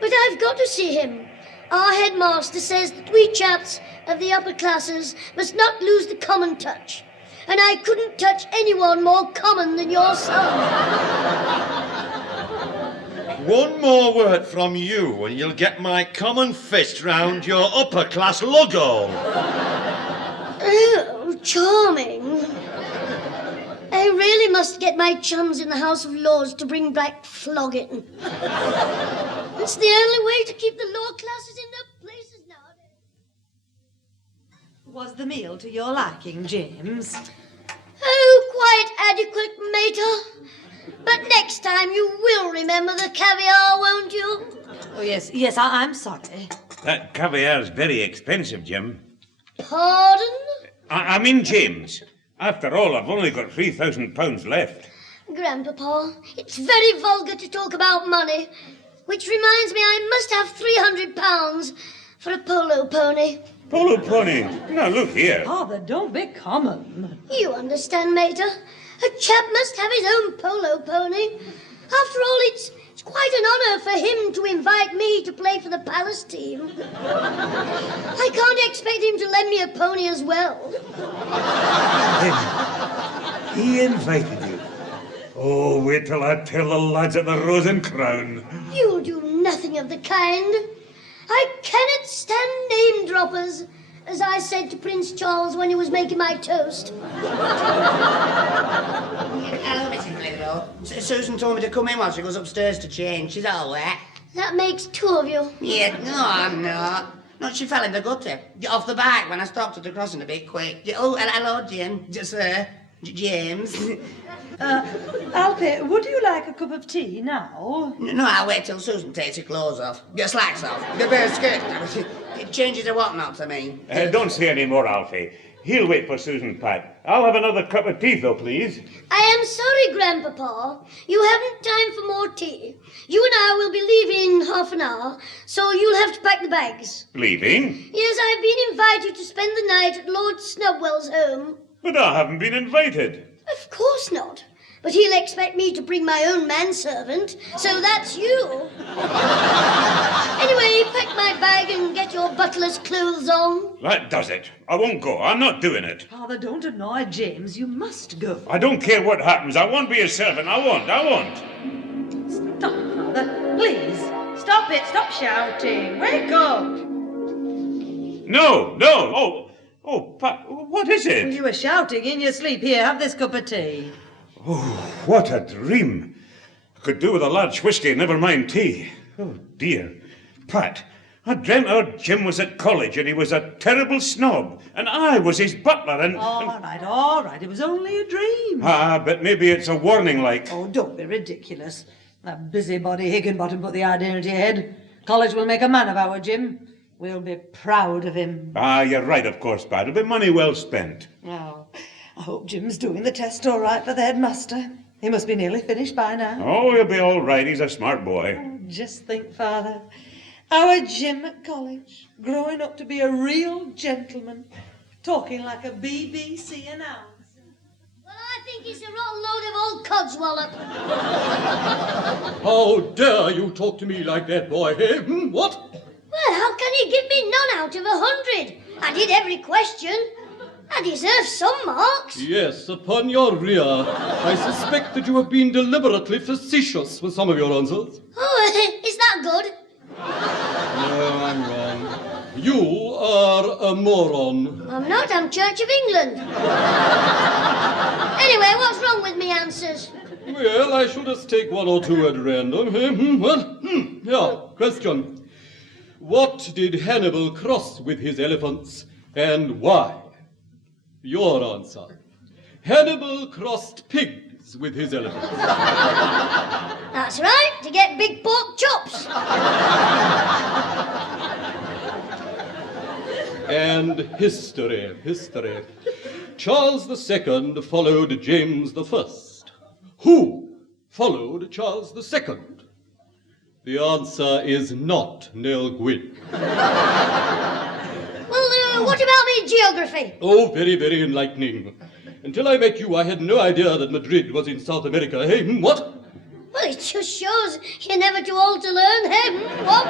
But I've got to see him. Our headmaster says that we chaps of the upper classes must not lose the common touch. And I couldn't touch anyone more common than your son. One more word from you and you'll get my common fist round your upper-class logo. Oh, charming. I really must get my chums in the House of Lords to bring back flogging. It's the only way to keep the lower classes in their places nowadays. Was the meal to your liking, James? Oh, quite adequate, Mater. But next time you will remember the caviar, won't you? Oh, yes, I'm sorry. That caviar's very expensive, Jim. Pardon? I mean, James. After all, I've only got £3,000 left. Grandpapa, it's very vulgar to talk about money. Which reminds me I must have £300 for a polo pony. Polo pony? Now, look here. Father, don't be common. You understand, Mater. A chap must have his own polo pony. After all, it's quite an honour for him to invite me to play for the Palace team. I can't expect him to lend me a pony as well. He invited you. Oh, wait till I tell the lads at the Rose and Crown. You'll do nothing of the kind. I cannot stand name-droppers, as I said to Prince Charles when he was making my toast. Hello, Mrs. Clitheroe. Susan told me to come in while she goes upstairs to change. Is that all right? That makes two of you. Yeah, no, I'm not. No, she fell in the gutter. Off the bike when I stopped at the crossing a bit quick. Oh, hello, Jim. Sir. James. Alfie, would you like a cup of tea now? No, I'll wait till Susan takes her clothes off. Your slacks off. The bare skirt. It changes her whatnots, I mean. Don't say any more, Alfie. He'll wait for Susan, Pat. I'll have another cup of tea, though, please. I am sorry, Grandpapa. You haven't time for more tea. You and I will be leaving in half an hour, so you'll have to pack the bags. Leaving? Yes, I've been invited to spend the night at Lord Snubwell's home. But I haven't been invited. Of course not. But he'll expect me to bring my own manservant, so that's you. Anyway, pack my bag and get your butler's clothes on. That does it. I won't go. I'm not doing it. Father, don't annoy James. You must go. I don't care what happens. I won't be a servant. I won't. Stop, Father. Please. Stop it. Stop shouting. Wake up. No. Oh, Pat, what is it? You were shouting in your sleep. Here, have this cup of tea. Oh, what a dream. I could do with a large whiskey, never mind tea. Oh, dear. Pat, I dreamt our Jim was at college and he was a terrible snob, and I was his butler and... All right. It was only a dream. But maybe it's a warning, like. Oh, don't be ridiculous. That busybody Higginbottom put the idea into your head. College will make a man of our Jim. We'll be proud of him. You're right, of course, Pat. It'll be money well spent. Oh, I hope Jim's doing the test all right for the headmaster. He must be nearly finished by now. Oh, he'll be all right. He's a smart boy. Oh, just think, Father. Our Jim at college, growing up to be a real gentleman, talking like a BBC announcer. Well, I think he's a rotten load of old codswallop. How dare you talk to me like that, boy? Eh? What? Well, how can you give me none out of 100? I did every question. I deserve some marks. Yes, upon your rear. I suspect that you have been deliberately facetious with some of your answers. Oh, is that good? No, I'm wrong. You are a moron. I'm not, I'm Church of England. Anyway, what's wrong with me answers? Well, I should just take one or two at random. Yeah, question. What did Hannibal cross with his elephants, and why? Your answer. Hannibal crossed pigs with his elephants. That's right, to get big pork chops. And history. Charles II followed James I. Who followed Charles II? The answer is not Nell Gwyn. Well, what about me geography? Oh, very, very enlightening. Until I met you, I had no idea that Madrid was in South America. Hey, what? Well, it just shows you're never too old to learn, what?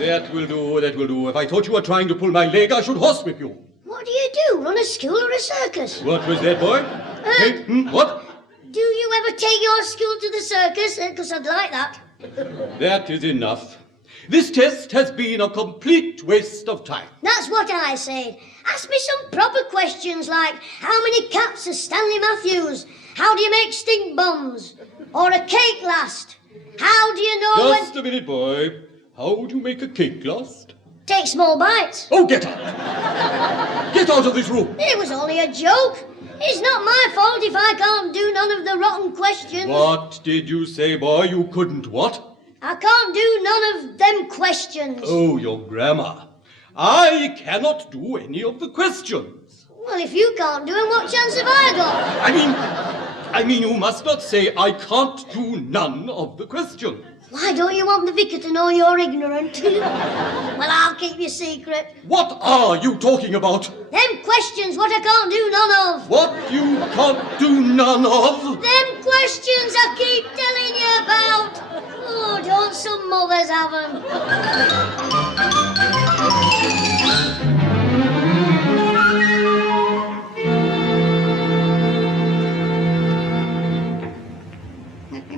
That will do. If I thought you were trying to pull my leg, I should horsewhip you. What do? Run a school or a circus? What was that, boy? Hey, what? Do you ever take your school to the circus? Because I'd like that. That is enough. This test has been a complete waste of time. That's what I say. Ask me some proper questions like, how many caps has Stanley Matthews? How do you make stink bombs? Or a cake last? How do you know Just a minute, boy. How would you make a cake last? Take small bites. Oh, get out! Get out of this room! It was only a joke. It's not my fault if I can't do none of the rotten questions. What did you say, boy? You couldn't what? I can't do none of them questions. Oh, your grammar. I cannot do any of the questions. Well, if you can't do them, what chance have I got? I mean, you must not say I can't do none of the questions. Why don't you want the vicar to know you're ignorant? Well, I'll keep your secret. What are you talking about? Them questions what I can't do none of. What you can't do none of? Them questions I keep telling you about. Oh, don't some mothers have them?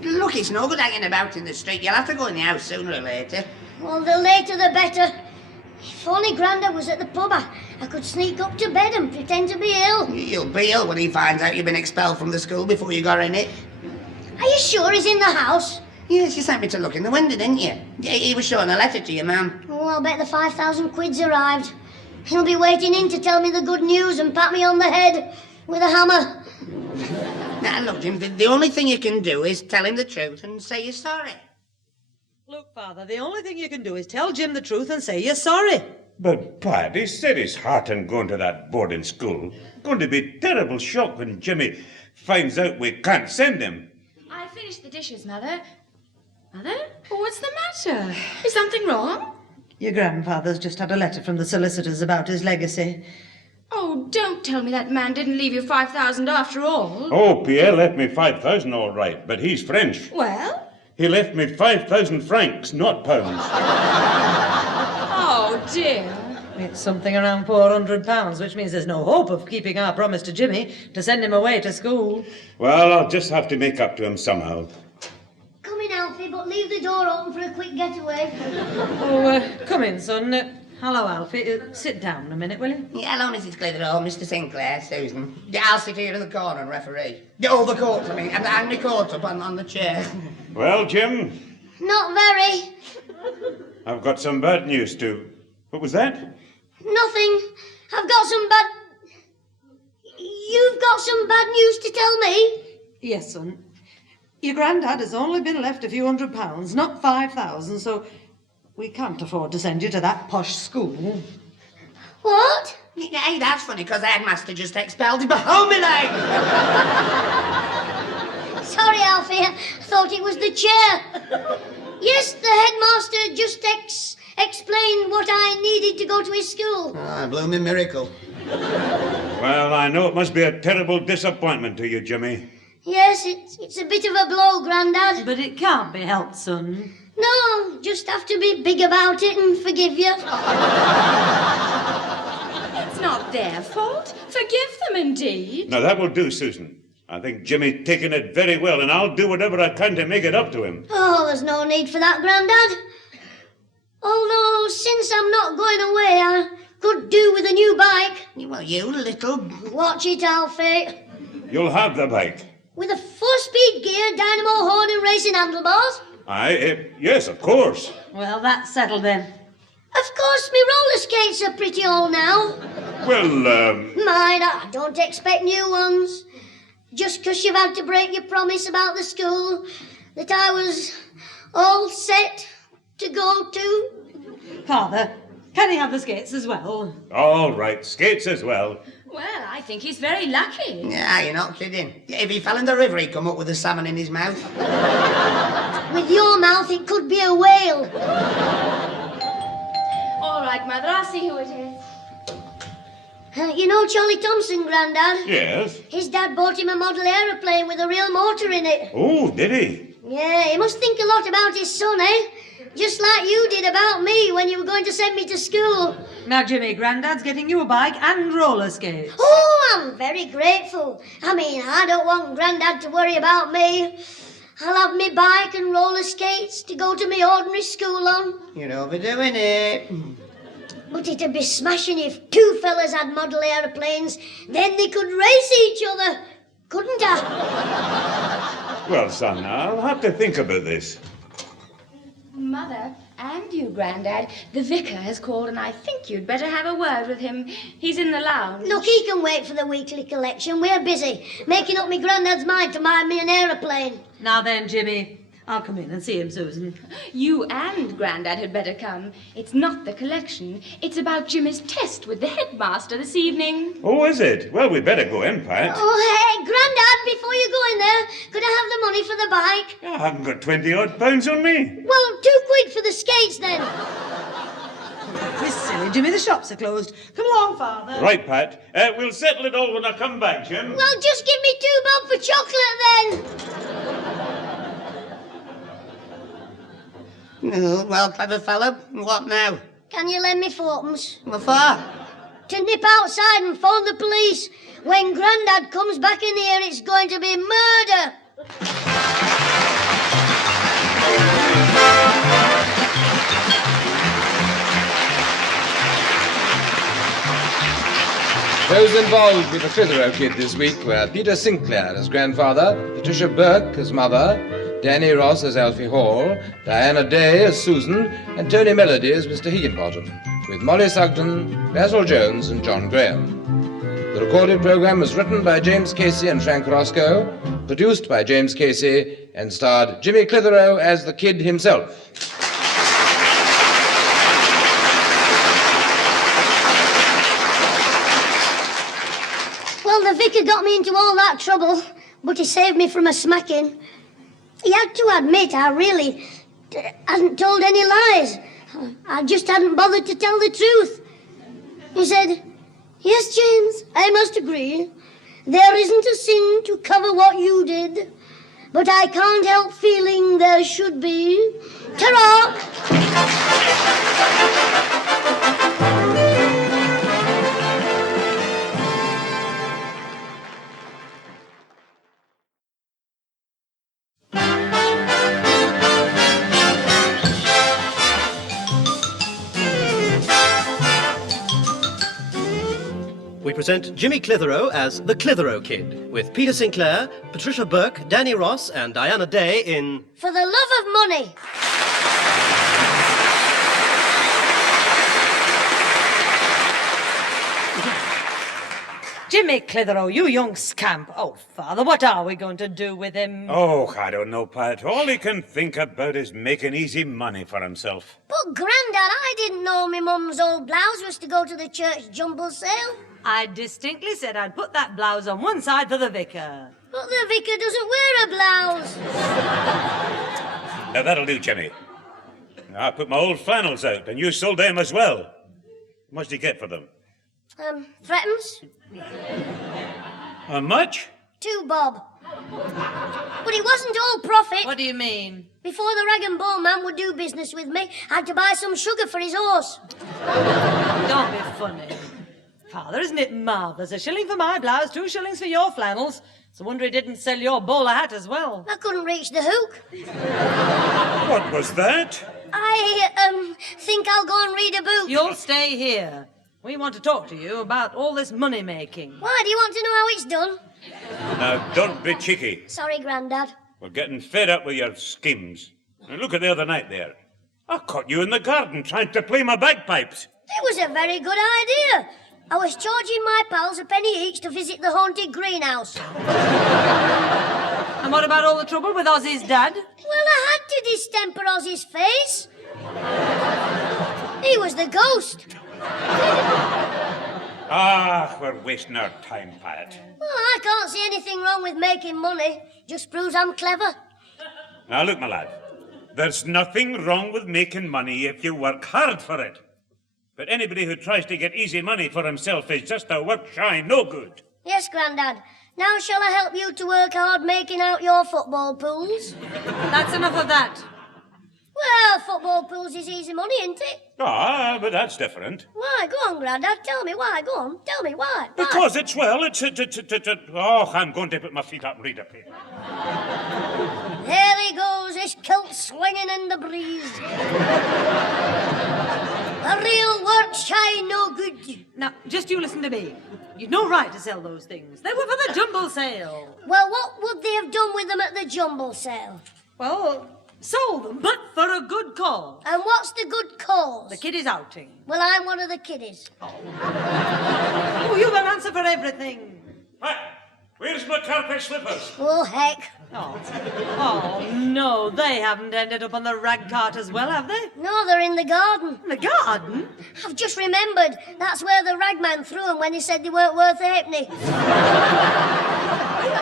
Look, it's no good hanging about in the street. You'll have to go in the house sooner or later. Well, the later the better. If only Grandad was at the pub, I could sneak up to bed and pretend to be ill. You'll be ill when he finds out you've been expelled from the school before you got in it. Are you sure he's in the house? Yes, you sent me to look in the window, didn't you? He was showing a letter to your mum. Oh, I'll bet the 5,000 quid's arrived. He'll be waiting in to tell me the good news and pat me on the head with a hammer. Now, look, Jim, the only thing you can do is tell him the truth and say you're sorry. Look, Father, the only thing you can do is tell Jim the truth and say you're sorry. But, Pat, he set his heart on going to that boarding school. Going to be terrible shock when Jimmy finds out we can't send him. I finished the dishes, Mother. Mother? What's the matter? Is something wrong? Your grandfather's just had a letter from the solicitors about his legacy. Oh, don't tell me that man didn't leave you 5,000 after all. Oh, Pierre left me 5,000 all right, but he's French. Well? He left me 5,000 francs, not pounds. Oh, dear. It's something around £400, which means there's no hope of keeping our promise to Jimmy to send him away to school. Well, I'll just have to make up to him somehow. Come in, Alfie, but leave the door open for a quick getaway. Oh, come in, son. Hello, Alfie. Sit down a minute, will you? Yeah, hello, Mrs. Clitheroe, Mr. Sinclair, Susan. Yeah, I'll sit here in the corner and referee. Oh, the court, I mean, and hang my coat up on the chair. Well, Jim, Not very. I've got some bad news too. What was that? Nothing. I've got some bad... You've got some bad news to tell me? Yes, son. Your granddad has only been left a few £100, not 5,000, so we can't afford to send you to that posh school. What? Hey, that's funny, because the headmaster just expelled him behind me leg. Sorry, Alfie. I thought it was the chair. Yes, the headmaster just explained what I needed to go to his school. Ah, blooming miracle. Well, I know it must be a terrible disappointment to you, Jimmy. Yes, it's a bit of a blow, Grandad. But it can't be helped, son. No, just have to be big about it and forgive you. It's not their fault. Forgive them, indeed. Now, that will do, Susan. I think Jimmy's taken it very well, and I'll do whatever I can to make it up to him. Oh, there's no need for that, Grandad. Although, since I'm not going away, I could do with a new bike. Well, you little... Watch it, Alfie. You'll have the bike. With a 4-speed gear, dynamo horn and racing handlebars. Yes, of course. Well, that's settled then. Of course, me roller skates are pretty old now. Well, Mind, I don't expect new ones. Just 'cause you've had to break your promise about the school that I was all set to go to. Father, can he have the skates as well? all right, skates as well. Well, I think he's very lucky. Yeah, you're not kidding. If he fell in the river, he'd come up with a salmon in his mouth. With your mouth, it could be a whale. All right, Mother, I'll see who it is. You know Charlie Thompson, Grandad? Yes? His dad bought him a model aeroplane with a real motor in it. Oh, did he? Yeah, he must think a lot about his son, eh? Just like you did about me when you were going to send me to school. Now, Jimmy, Grandad's getting you a bike and roller skates. Oh, I'm very grateful. I mean, I don't want Grandad to worry about me. I'll have me bike and roller skates to go to my ordinary school on. You're overdoing it. But it'd be smashing if two fellas had model aeroplanes. Then they could race each other, couldn't I? Well, son, I'll have to think about this. Mother, and you, Grandad, the vicar has called and I think you'd better have a word with him. He's in the lounge. Look, he can wait for the weekly collection. We're busy, making up me Grandad's mind to buy me an aeroplane. Now then, Jimmy, I'll come in and see him, Susan. You and Grandad had better come. It's not the collection. It's about Jimmy's test with the headmaster this evening. Oh, is it? Well, we better go in, Pat. Oh, hey, Grandad, before you go in there, could I have the money for the bike? I haven't got 20-odd pounds on me. Well, £2 for the skates, then. This silly, Jimmy, the shops are closed. Come along, Father. Right, Pat. We'll settle it all when I come back, Jim. Well, just give me £2 for chocolate, then. Well, clever fella. What now? Can you lend me fourpence? What for? To nip outside and phone the police. When Grandad comes back in here, it's going to be murder. Those involved with the Clitheroe kid this week were Peter Sinclair as grandfather, Patricia Burke as mother, Danny Ross as Alfie Hall, Diana Day as Susan, and Tony Melody as Mr. Higginbottom, with Molly Sugden, Basil Jones, and John Graham. The recorded program was written by James Casey and Frank Roscoe, produced by James Casey, and starred Jimmy Clitheroe as the kid himself. Well, the vicar got me into all that trouble, but he saved me from a smacking. He had to admit I really hadn't told any lies. I just hadn't bothered to tell the truth. He Yes, James, I must agree. There isn't a sin to cover what you did, but I can't help feeling there should be. Ta-ra! We present Jimmy Clitheroe as the Clitheroe Kid, with Peter Sinclair, Patricia Burke, Danny Ross, and Diana Day in For the love of money. Jimmy Clitheroe, you young scamp. Oh, Father, what are we going to do with him? Oh, I don't know, Pat. All he can think about is making easy money for himself. But, Grandad, I didn't know my mum's old blouse was to go to the church jumble sale. I distinctly said I'd put that blouse on one side for the vicar. But the vicar doesn't wear a blouse. Now, that'll do, Jimmy. I put my old flannels out, and you sold them as well. How much did you get for them? Threepence? How much? 2 bob. But it wasn't all profit. What do you mean? Before the rag and bone man would do business with me, I had to buy some sugar for his horse. Don't be funny. Father, isn't it marvellous? A shilling for my blouse, 2 shillings for your flannels. It's a wonder he didn't sell your bowler hat as well. I couldn't reach the hook. What was that? I think I'll go and read a book. You'll stay here. We want to talk to you about all this money-making. Why, do you want to know how it's done? Now, don't be cheeky. Sorry, Grandad. We're getting fed up with your schemes. Now, look at the other night there. I caught you in the garden trying to play my bagpipes. It was a very good idea. I was charging my pals a penny each to visit the haunted greenhouse. And what about all the trouble with Ozzy's dad? Well, I had to distemper Ozzy's face. He was the ghost. We're wasting our time, Pat. Well, I can't see anything wrong with making money. Just proves I'm clever. Now, look, my lad. There's nothing wrong with making money if you work hard for it. But anybody who tries to get easy money for himself is just a work shy no good. Yes, Grandad. Now shall I help you to work hard making out your football pools? That's enough of that. Well, football pools is easy money, isn't it? But that's different. Why? Go on, Grandad. Tell me why. Go on. Tell me why. Because it's I'm going to put my feet up and read a paper. There he goes, his kilt swinging in the breeze. A real work shy no good. Now, just you listen to me. You'd no right to sell those things. They were for the jumble sale. Well, what would they have done with them at the jumble sale? Well, sold them, but for a good cause. And what's the good cause? The kiddies outing. Well, I'm one of the kiddies. Oh, you've an answer for everything. Pat, where's my carpet slippers? Oh, heck. Oh, no, they haven't ended up on the rag cart as well, have they? No, they're in the garden. In the garden? I've just remembered. That's where the ragman threw them when he said they weren't worth a halfpenny.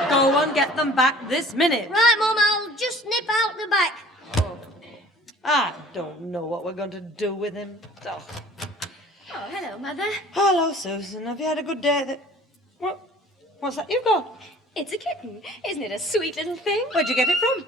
Go and get them back this minute. Right, Mum, I'll just nip out the back. I don't know what we're going to do with him. Oh, hello, Mother. Hello, Susan. Have you had a good day? What's that you've got? It's a kitten. Isn't it a sweet little thing? Where'd you get it from?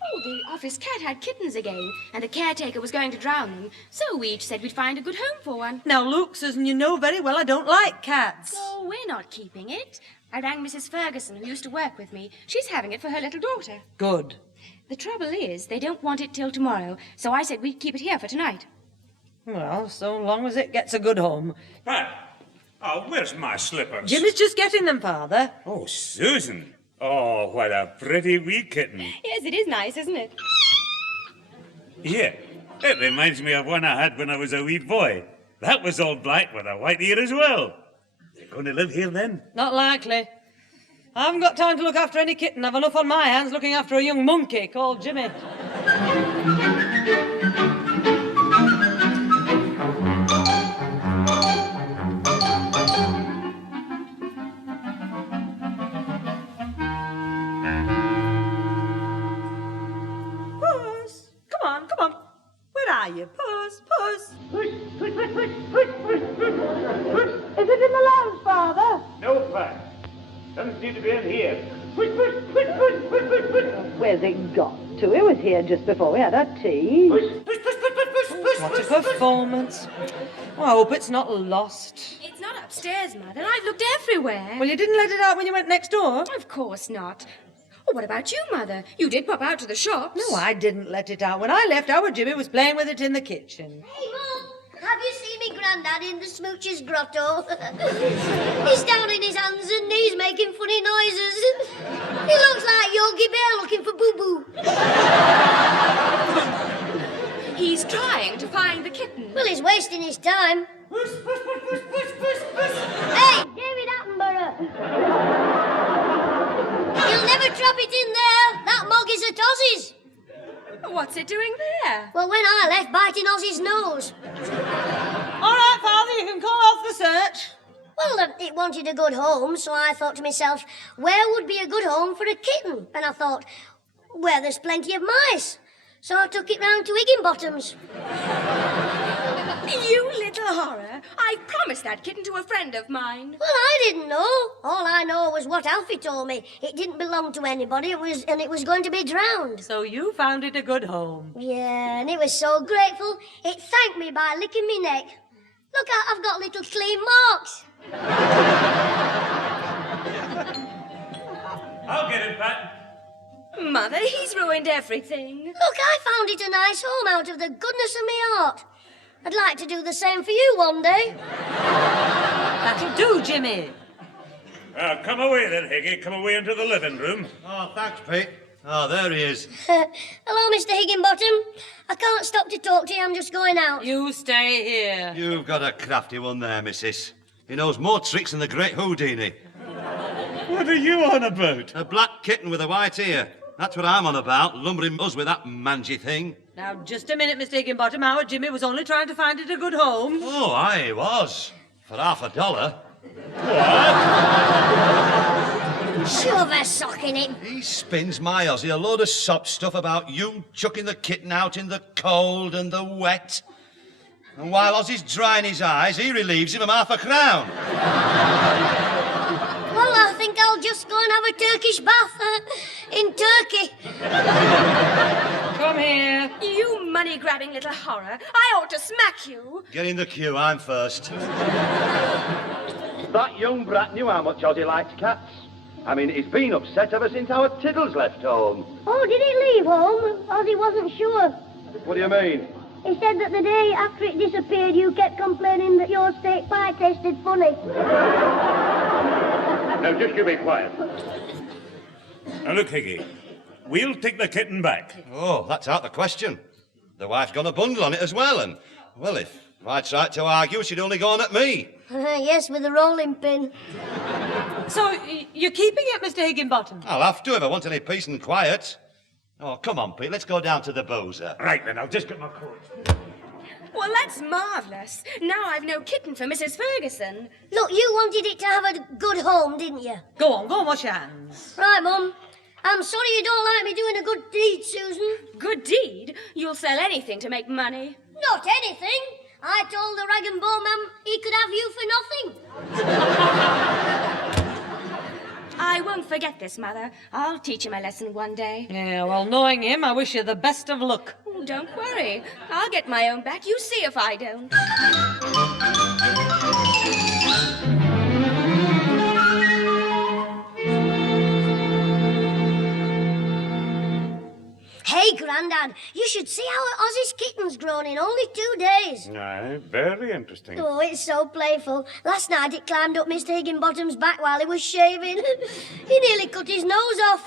Oh, the office cat had kittens again, and the caretaker was going to drown them, so we each said we'd find a good home for one. Now, look, Susan, you know very well I don't like cats. Oh, we're not keeping it. I rang Mrs. Ferguson, who used to work with me. She's having it for her little daughter. Good. The trouble is, they don't want it till tomorrow, so I said we'd keep it here for tonight. Well, so long as it gets a good home. Pat, where's my slippers? Jimmy's just getting them, Father. Oh, Susan. Oh, what a pretty wee kitten. Yes, it is nice, isn't it? Yeah, it reminds me of one I had when I was a wee boy. That was all black with a white ear as well. You going to live here then? Not likely. I haven't got time to look after any kitten. I've enough on my hands looking after a young monkey called Jimmy. Puss, come on. Where are you? Puss. Shoes! Is it in the lounge, Father? No, Pat. Doesn't seem to be in here. Where's it got to? It was here just before we had our tea. What a performance. Well, I hope it's not lost. It's not upstairs, Mother. I've looked everywhere. Well, you didn't let it out when you went next door? Of course not. Oh, what about you, Mother? You did pop out to the shops. No, I didn't let it out. When I left, our Jimmy was playing with it in the kitchen. Hey, Mum, have you seen me Grandad in the Smoocher's grotto? He's down in his hands and knees making funny noises. He looks like Yogi Bear looking for boo-boo. He's trying to find the kitten. Well, he's wasting his time. Hey, David Attenborough! You'll never trap it in there. That mug is at Ozzy's. What's it doing there? Well, when I left, biting Ozzy's nose. All right, Father, you can call off the search. Well, it wanted a good home, so I thought to myself, where would be a good home for a kitten? And I thought, where there's plenty of mice. So I took it round to Higginbottom's. You little horror. I promised that kitten to a friend of mine. Well, I didn't know. All I know was what Alfie told me. It didn't belong to anybody, and it was going to be drowned. So you found it a good home. Yeah, and it was so grateful. It thanked me by licking me neck. Look, I've got little clean marks. I'll get him, Pat. Mother, he's ruined everything. Look, I found it a nice home out of the goodness of my heart. I'd like to do the same for you one day. That'll do, Jimmy. Come away then, Higgy. Come away into the living room. Oh, thanks, Pete. Oh, there he is. Hello, Mr. Higginbottom. I can't stop to talk to you. I'm just going out. You stay here. You've got a crafty one there, missus. He knows more tricks than the great Houdini. What are you on about? A black kitten with a white ear. That's what I'm on about, lumbering us with that mangy thing. Now, just a minute, Mr. Higginbottom. Our Jimmy was only trying to find it a good home. Oh, aye, he was. For $50. Shove a sock in him. He spins my Ozzy a load of sob stuff about you chucking the kitten out in the cold and the wet. And while Ozzy's drying his eyes, he relieves him of £5. Well, I think I'll just go and have a Turkish bath in Turkey. Come here. You money-grabbing little horror. I ought to smack you. Get in the queue, I'm first. That young brat knew how much Ozzy liked cats. I mean, he's been upset ever since our Tiddles left home. Oh, did he leave home? Ozzy wasn't sure. What do you mean? He said that the day after it disappeared, you kept complaining that your steak pie tasted funny. Now, just you be quiet. Now, look, Higgy. We'll take the kitten back. Oh, that's out the question. The wife's got a bundle on it as well, and, well, if I tried to argue, she'd only gone at me. Yes, with a rolling pin. So, you're keeping it, Mr. Higginbottom? I'll have to if I want any peace and quiet. Oh, come on, Pete, let's go down to the boozer. Right, then, I'll just get my coat. Well, that's marvellous. Now I've no kitten for Mrs. Ferguson. Look, you wanted it to have a good home, didn't you? Go on, wash your hands. Right, Mum. I'm sorry you don't like me doing a good deed, Susan. Good deed? You'll sell anything to make money. Not anything. I told the rag and bone man he could have you for nothing. I won't forget this, Mother. I'll teach him a lesson one day. Yeah, well, knowing him, I wish you the best of luck. Oh, don't worry. I'll get my own back. You see if I don't. Hey, Grandad, you should see how Ozzy's kitten's grown in only 2 days. Aye, very interesting. Oh, it's so playful. Last night it climbed up Mr. Higginbottom's back while he was shaving. He nearly cut his nose off.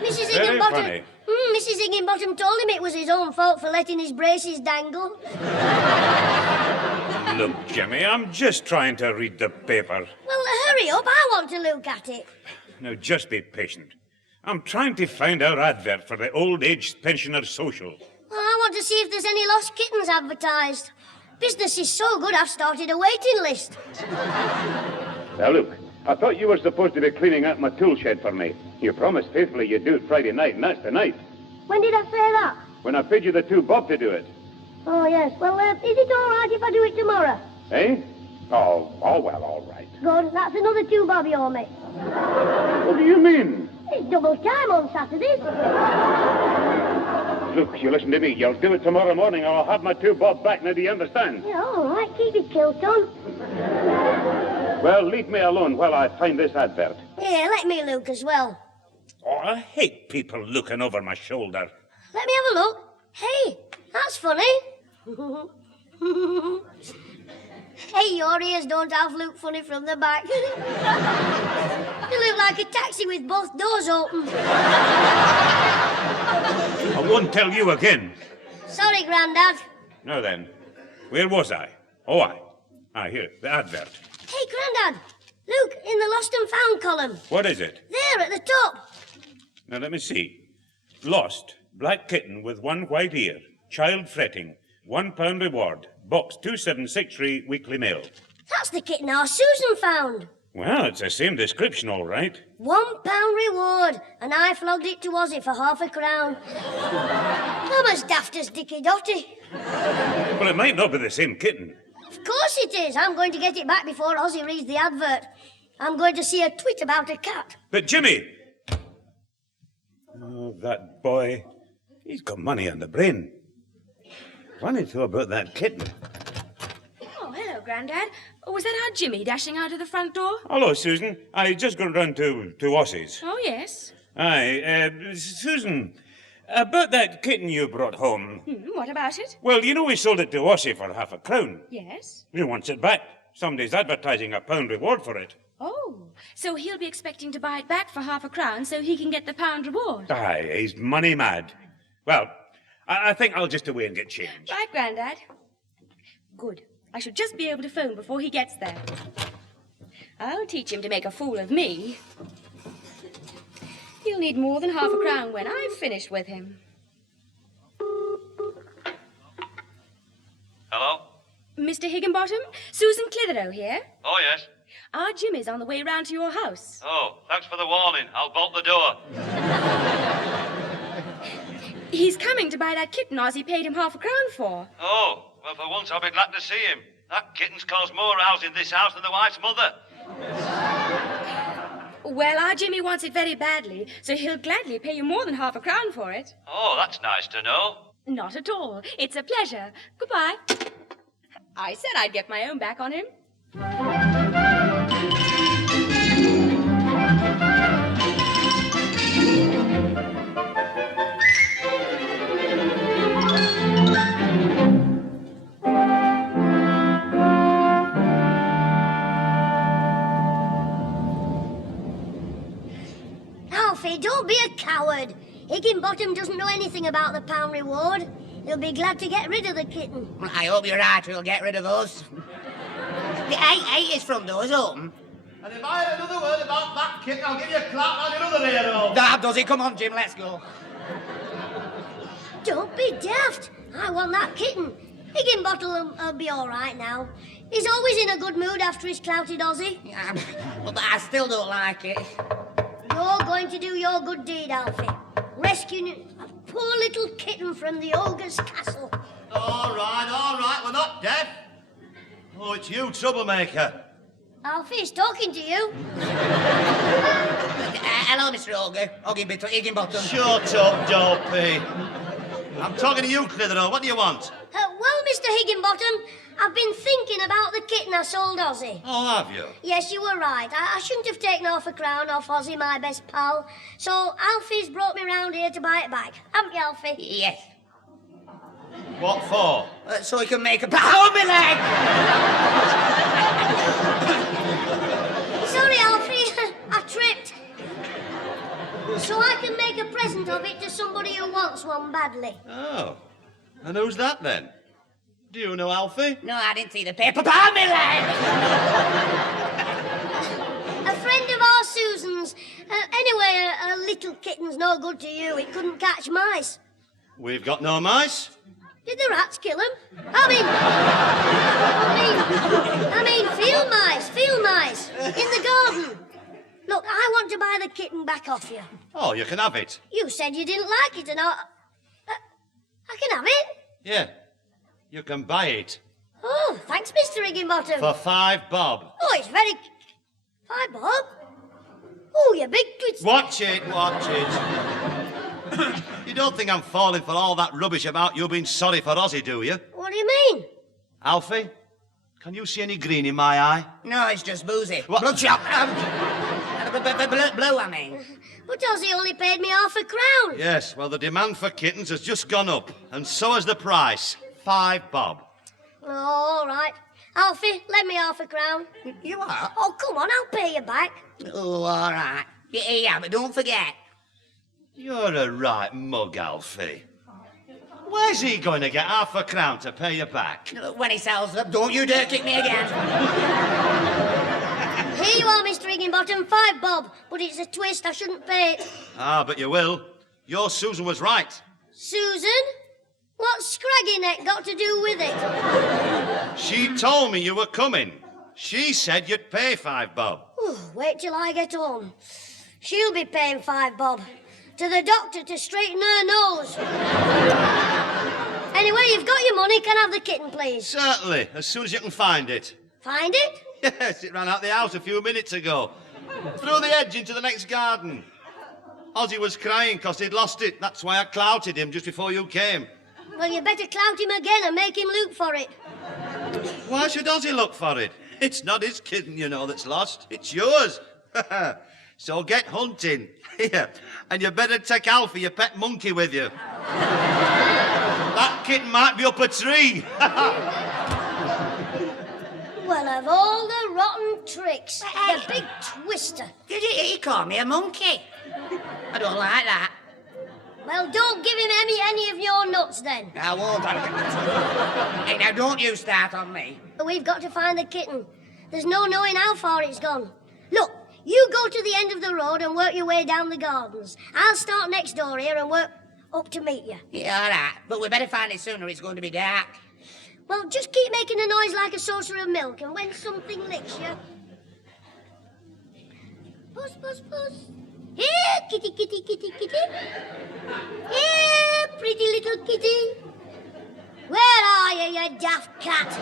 Mrs. Very Higginbottom. funny. Mrs. Higginbottom told him it was his own fault for letting his braces dangle. Look, Jimmy, I'm just trying to read the paper. Well, hurry up. I want to look at it. Now, just be patient. I'm trying to find our advert for the Old Age Pensioner Social. Well, I want to see if there's any lost kittens advertised. Business is so good, I've started a waiting list. Now, look, I thought you were supposed to be cleaning out my tool shed for me. You promised faithfully you'd do it Friday night, and that's tonight. When did I say that? when I paid you the 2 bob to do it. Oh, yes. Well, is it all right if I do it tomorrow? Eh? Oh, well, all right. Good. That's another 2 bob you owe me. What do you mean? It's double time on Saturdays. Look, you listen to me. You'll do it tomorrow morning, or I'll have my 2 bob back. Now, do you understand? Yeah, all right. Keep your kilt on. Well, leave me alone while I find this advert. Here, let me look as well. Oh, I hate people looking over my shoulder. Let me have a look. Hey, that's funny. Hey, your ears don't half look funny from the back. You look like a taxi with both doors open. I won't tell you again. Sorry, Grandad. Now then, where was I? Oh, here, the advert. Hey, Grandad, look, in the lost and found column. What is it? There, at the top. Now, let me see. Lost, black kitten with 1 white ear, child fretting, £1 reward, box 2763, Weekly Mail. That's the kitten our Susan found. Well, it's the same description, all right. £1 reward, and I flogged it to Ozzy for half a crown. I'm as daft as Dicky Dotty. Well, it might not be the same kitten. Of course it is. I'm going to get it back before Ozzy reads the advert. I'm going to see a tweet about a cat. But Jimmy! Oh, that boy. He's got money on the brain. Funny too about that kitten. Oh, hello, Grandad. Oh, was that our Jimmy dashing out of the front door? Hello, Susan. I just got round to Ossie's. Oh, yes. Aye, Susan, about that kitten you brought home. What about it? Well, you know we sold it to Ossie for half a crown. Yes. He wants it back. Somebody's advertising £1 reward for it. Oh, so he'll be expecting to buy it back for half a crown so he can get the £1 reward. Aye, he's money mad. Well, I think I'll just away and get changed. Right, Grandad. Good. I should just be able to phone before he gets there. I'll teach him to make a fool of me. He'll need more than half a crown when I've finished with him. Hello? Mr. Higginbottom, Susan Clitheroe here. Oh, yes. Our Jimmy's on the way round to your house. Oh, thanks for the warning. I'll bolt the door. He's coming to buy that kitten Ozzy paid him half a crown for. Oh, well, for once I'll be glad to see him. That kitten's caused more rows in this house than the wife's mother. Well, our Jimmy wants it very badly, so he'll gladly pay you more than half a crown for it. Oh, that's nice to know. Not at all. It's a pleasure. Goodbye. I said I'd get my own back on him. Alfie, don't be a coward. Higginbottom doesn't know anything about the £1 reward. He'll be glad to get rid of the kitten. I hope you're right, we'll get rid of us. His front door's open. And if I hear another word about that kitten, I'll give you a clap on another ear hole. That does it. Come on, Jim, let's go. Don't be daft. I want that kitten. Higginbottom will be all right now. He's always in a good mood after he's clouted Ozzy. But I still don't like it. You're going to do your good deed, Alfie. Rescuing a poor little kitten from the ogre's castle. All right, we're not deaf. Oh, it's you, troublemaker. Alfie's talking to you. Hello, Mr. Ogre. Higginbottom. Shut up, dopey. I'm talking to you, Clitheroe. What do you want? Well, Mr. Higginbottom, I've been thinking about the kitten I sold Ozzy. Oh, have you? Yes, you were right. I shouldn't have taken half a crown off Ozzy, my best pal. So Alfie's brought me round here to buy it back. Haven't you, Alfie? Yes. What for? So he can make a... Oh, my leg! Sorry, Alfie. I tripped. So I can make a present of it to somebody who wants one badly. Oh. And who's that, then? Do you know Alfie? No, I didn't see the paper. Oh, my leg! A friend of our Susan's. Anyway, a little kitten's no good to you. It couldn't catch mice. We've got no mice. Did the rats kill him? I mean, field mice in the garden. Look, I want to buy the kitten back off you. Oh, you can have it. You said you didn't like it, and I can have it. Yeah, you can buy it. Oh, thanks, Mr. Higginbottom. For 5 bob. Oh, it's very... 5 bob? Oh, you big twits. Watch it, watch it. You don't think I'm falling for all that rubbish about you being sorry for Ozzy, do you? What do you mean? Alfie, can you see any green in my eye? No, it's just boozy. What? Bloodshot. Blue, I mean. But Ozzy only paid me £half. Yes, well, the demand for kittens has just gone up, and so has the price. 5 bob. Oh, all right. Alfie, lend me £half. You are? Oh, come on, I'll pay you back. Oh, all right. Yeah, but don't forget. You're a right mug, Alfie. Where's he going to get £half to pay you back? When he sells them, don't you dare kick me again. Here you are, Mr. Higginbottom, 5 bob. But it's a twist, I shouldn't pay it. Ah, but you will. Your Susan was right. Susan? What's Scraggy Neck got to do with it? She told me you were coming. She said you'd pay 5 bob. Wait till I get home. She'll be paying 5 bob. To the doctor to straighten her nose. Anyway, you've got your money. Can I have the kitten, please? Certainly, as soon as you can find it. Find it? Yes, it ran out the house a few minutes ago. Through the edge into the next garden. Ozzy was crying because he'd lost it. That's why I clouted him just before you came. Well, you better clout him again and make him look for it. Why should Ozzy look for it? It's not his kitten, you know, that's lost. It's yours. So get hunting. Here. And you better take Alfie, your pet monkey, with you. That kitten might be up a tree. Well, of all the rotten tricks, the big twister. Did he call me a monkey? I don't like that. Well, don't give him any of your nuts, then. I won't. Hey, now, don't you start on me. We've got to find the kitten. There's no knowing how far it's gone. Look, you go to the end of the road and work your way down the gardens. I'll start next door here and work up to meet you. Yeah, all right. But we better find it sooner. It's going to be dark. Well, just keep making a noise like a saucer of milk, and when something licks you... Puss, puss, puss. Here, kitty, kitty, kitty, kitty. Here, pretty little kitty. Where are you, you daft cat?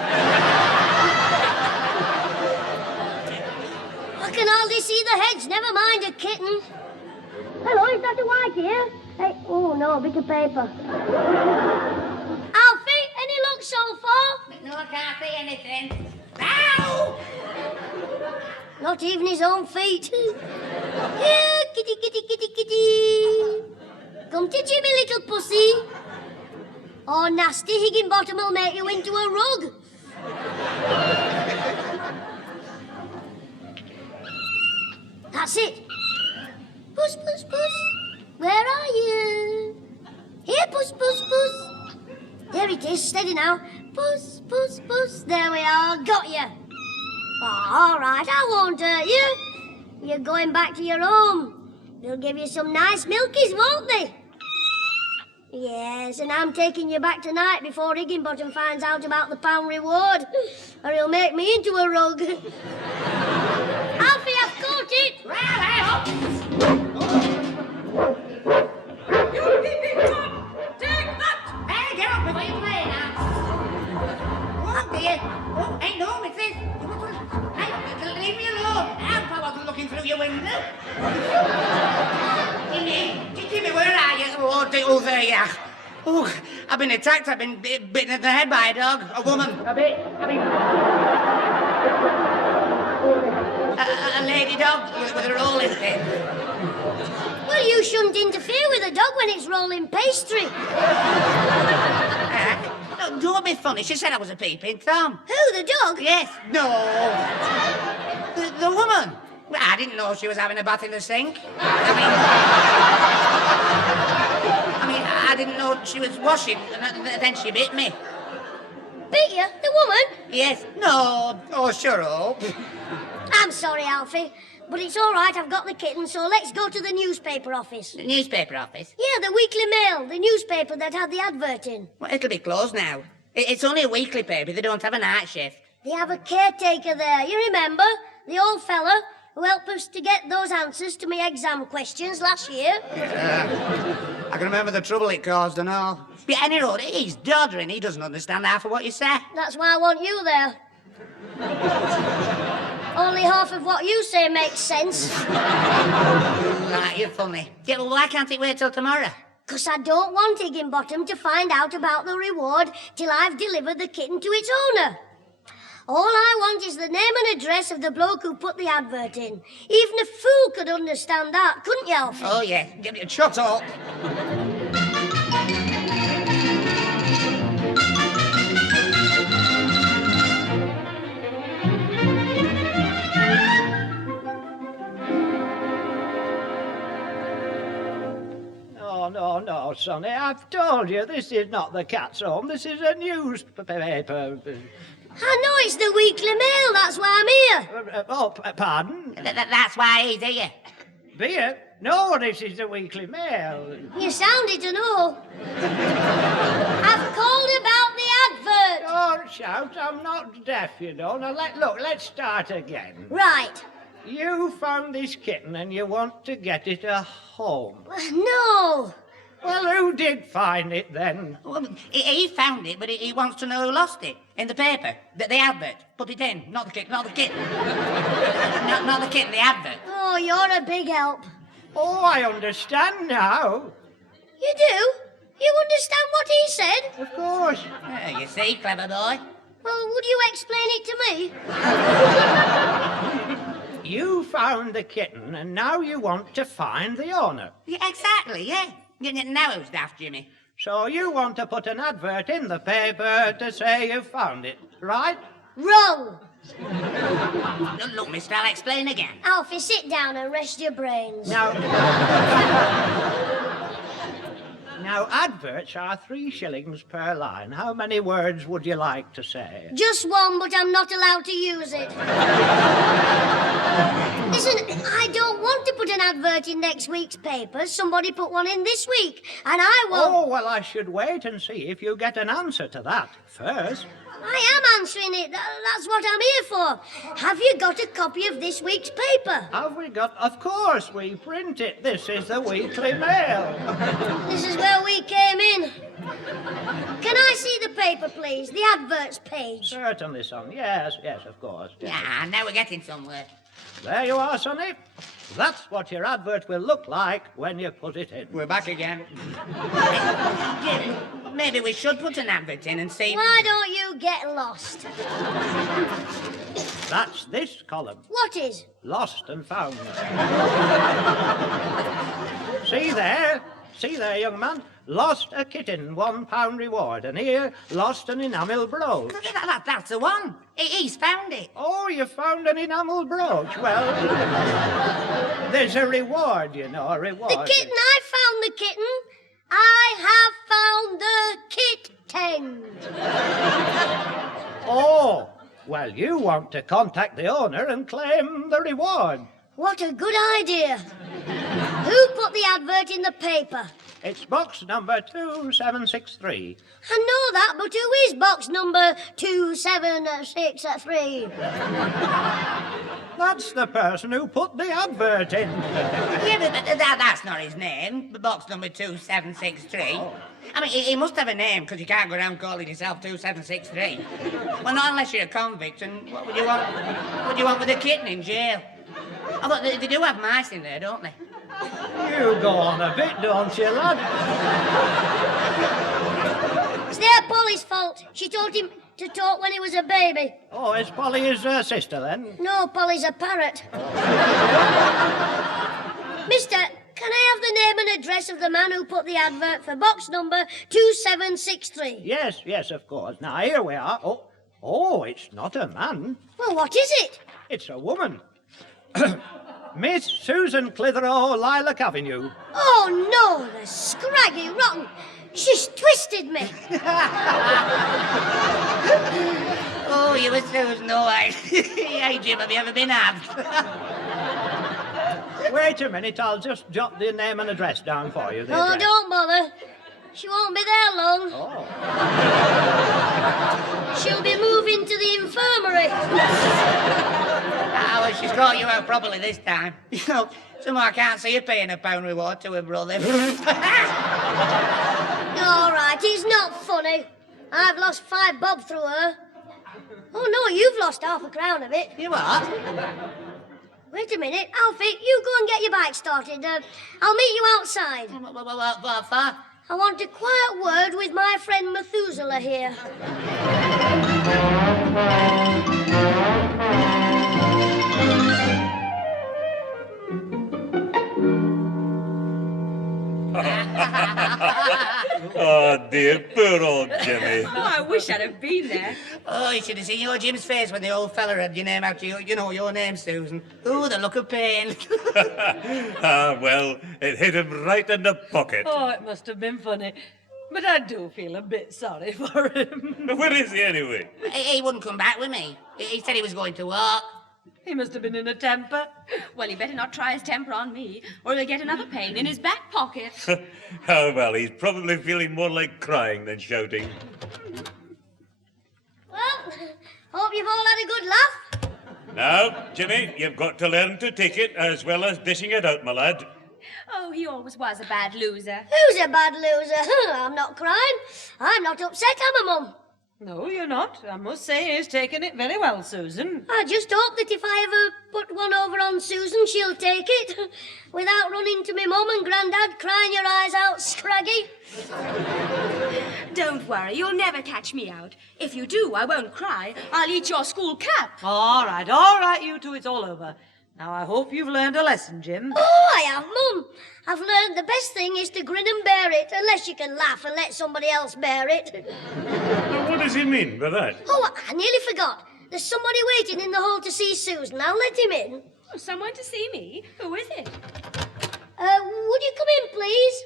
I can hardly see the heads, never mind a kitten. Hello, is that a white here? Hey, oh, no, a bit of paper. Alfie, any luck so far? No, I can't see anything. Ow! Not even his own feet. Here, kitty, kitty, kitty, kitty. Come to Jimmy, little pussy. Oh, nasty Higginbottom will make you into a rug. That's it. Puss, puss, puss. Where are you? Here, puss, puss, puss. There it is, steady now. Puss, puss, puss. There we are, got you. Oh, all right, I won't hurt you. You're going back to your home. They'll give you some nice milkies, won't they? Yes, and I'm taking you back tonight before Higginbottom finds out about the pound reward, or he'll make me into a rug. Alfie, I've caught it. Take that! Hey, get up before you play now. What, dear? Oh, ain't no, it's this. Hey, leave me alone. I wasn't looking through your window. Jimmy, where are you? Oh, there you are. Oh, I've been attacked. I've been bitten in the head by a dog. A woman. A lady dog with a rolling pin. Well, you shouldn't interfere with a dog when it's rolling pastry. No, don't be funny. She said I was a peeping Tom. Who, the dog? Yes. No. The woman. Well, I didn't know she was having a bath in the sink. I didn't know she was washing, and then she bit me. Bit you? The woman? Yes. No. Oh, sure up. I'm sorry, Alfie, but it's all right. I've got the kitten, so let's go to the newspaper office. The newspaper office? Yeah, the Weekly Mail, the newspaper that had the advert in. Well, it'll be closed now. It's only a weekly paper. They don't have a night shift. They have a caretaker there. You remember? The old fella. who helped us to get those answers to my exam questions last year. I can remember the trouble it caused and all. But anyway, he's doddering. He doesn't understand half of what you say. That's why I want you there. Only half of what you say makes sense. Right, you're funny. Yeah, well, why can't it wait till tomorrow? 'Cause I don't want Higginbottom to find out about the reward till I've delivered the kitten to its owner. All I want is the name and address of the bloke who put the advert in. Even a fool could understand that, couldn't you, Alfie? Oh, yeah. Shut up. Oh, no, Sonny, I've told you this is not the cat's home. This is a newspaper. I know it's the Weekly Mail, that's why I'm here. Pardon? That's why he's here. Beer? No, this is the Weekly Mail. You sounded to know. I've called about the advert. Don't shout, I'm not deaf, you know. Now, let's start again. Right. You found this kitten and you want to get it a home. No. Well, who did find it then? Well, he found it, but he wants to know who lost it. In the paper. The advert. Put it in. Not the kitten. Not the kitten. not the kitten, the advert. Oh, you're a big help. Oh, I understand now. You do? You understand what he said? Of course. Yeah, you see, clever boy. Well, would you explain it to me? You found the kitten and now you want to find the owner. Yeah, exactly, yeah. Now who's daft, Jimmy? So you want to put an advert in the paper to say you found it, right? Wrong. Look, mister, I'll explain again. Alfie, sit down and rest your brains. Now, adverts are 3 shillings per line. How many words would you like to say? Just one, but I'm not allowed to use it. Listen, I don't want to put an advert in next week's paper. Somebody put one in this week, and I won't. Oh, well, I should wait and see if you get an answer to that first. I am answering it. That's what I'm here for. Have you got a copy of this week's paper? Have we got? Of course, we print it. This is the Weekly Mail. This is where we came in. Can I see the paper, please? The adverts page. Certainly, son. Yes, of course. Yeah, now we're getting somewhere. There you are, Sonny. That's what your advert will look like when you put it in. We're back again. Maybe we should put an advert in and see... Why don't you get lost? That's this column. What is? Lost and found. See there, young man. Lost a kitten, £1 reward. And here, lost an enamel brooch. That's the one. He's found it. Oh, you found an enamel brooch. Well, there's a reward, you know, a reward. The kitten, I found the kitten. I have found the kitten. Oh, well, you want to contact the owner and claim the reward. What a good idea. Who put the advert in the paper? It's box number 2763. I know that, but who is box number 2763? That's the person who put the advert in. Yeah, but that's not his name. Box number 2763. Oh. I mean, he must have a name, because you can't go around calling yourself 2763. Well, not unless you're a convict, and what would you want? What do you want with a kitten in jail? Although they do have mice in there, don't they? You go on a bit, don't you, lad? It's their Polly's fault. She taught him to talk when he was a baby. Oh, is Polly his sister, then? No, Polly's a parrot. Mister, can I have the name and address of the man who put the advert for box number 2763? Yes, of course. Now, here we are. Oh, it's not a man. Well, what is it? It's a woman. Miss Susan Clitheroe, Lilac Avenue. Oh, no, the scraggy rotten. She's twisted me. Oh, you were Susan, all right. Hey, Jim, have you ever been had? Wait a minute, I'll just jot the name and address down for you. Oh, don't bother. She won't be there long. Oh. She'll be moving to the infirmary. Ah, well, she's caught you out properly this time. You know, somehow I can't see her paying a pound reward to her brother. All right, it's not funny. I've lost 5 bob through her. Oh, no, you've lost half a crown of it. You what? Wait a minute. Alfie, you go and get your bike started. I'll meet you outside. What for? I want a quiet word with my friend Methuselah here. Oh, dear, poor old Jimmy. Oh, I wish I'd have been there. Oh, you should have seen your Jim's face when the old fella had your name out to you. You know, your name, Susan. Oh, the look of pain. Ah, well, it hit him right in the pocket. Oh, it must have been funny. But I do feel a bit sorry for him. Where is he anyway? He wouldn't come back with me. He said he was going to work. He must have been in a temper. Well, he better not try his temper on me, or he'll get another pain in his back pocket. Oh, well, he's probably feeling more like crying than shouting. Well, hope you've all had a good laugh. Now, Jimmy, you've got to learn to take it as well as dishing it out, my lad. Oh, he always was a bad loser. Who's a bad loser? I'm not crying. I'm not upset, am I, Mum? No, you're not. I must say he's taken it very well, Susan. I just hope that if I ever put one over on Susan, she'll take it. Without running to me mum and grandad crying your eyes out, Scraggy. Don't worry, you'll never catch me out. If you do, I won't cry. I'll eat your school cap. All right, you two, it's all over. Now, I hope you've learned a lesson, Jim. Oh, I have, Mum. I've learned the best thing is to grin and bear it, unless you can laugh and let somebody else bear it. What does he mean by that? Oh, I nearly forgot. There's somebody waiting in the hall to see Susan. I'll let him in. Oh, someone to see me? Who is it? Would you come in, please?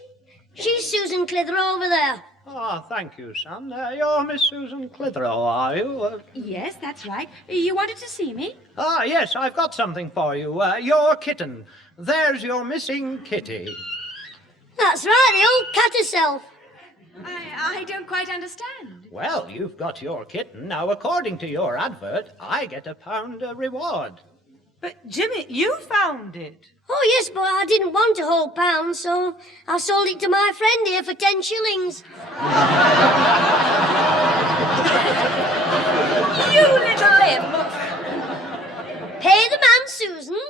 She's Susan Clitheroe over there. Oh, thank you, son. You're Miss Susan Clitheroe, are you? Yes, that's right. You wanted to see me? Ah, yes, I've got something for you. Your kitten. There's your missing kitty. That's right, the old cat herself. I don't quite understand. Well, you've got your kitten. Now, according to your advert, I get £1 reward. But, Jimmy, you found it. Oh, yes, but I didn't want a whole pound, so I sold it to my friend here for 10 shillings. You little imp! Pay the man, Susan.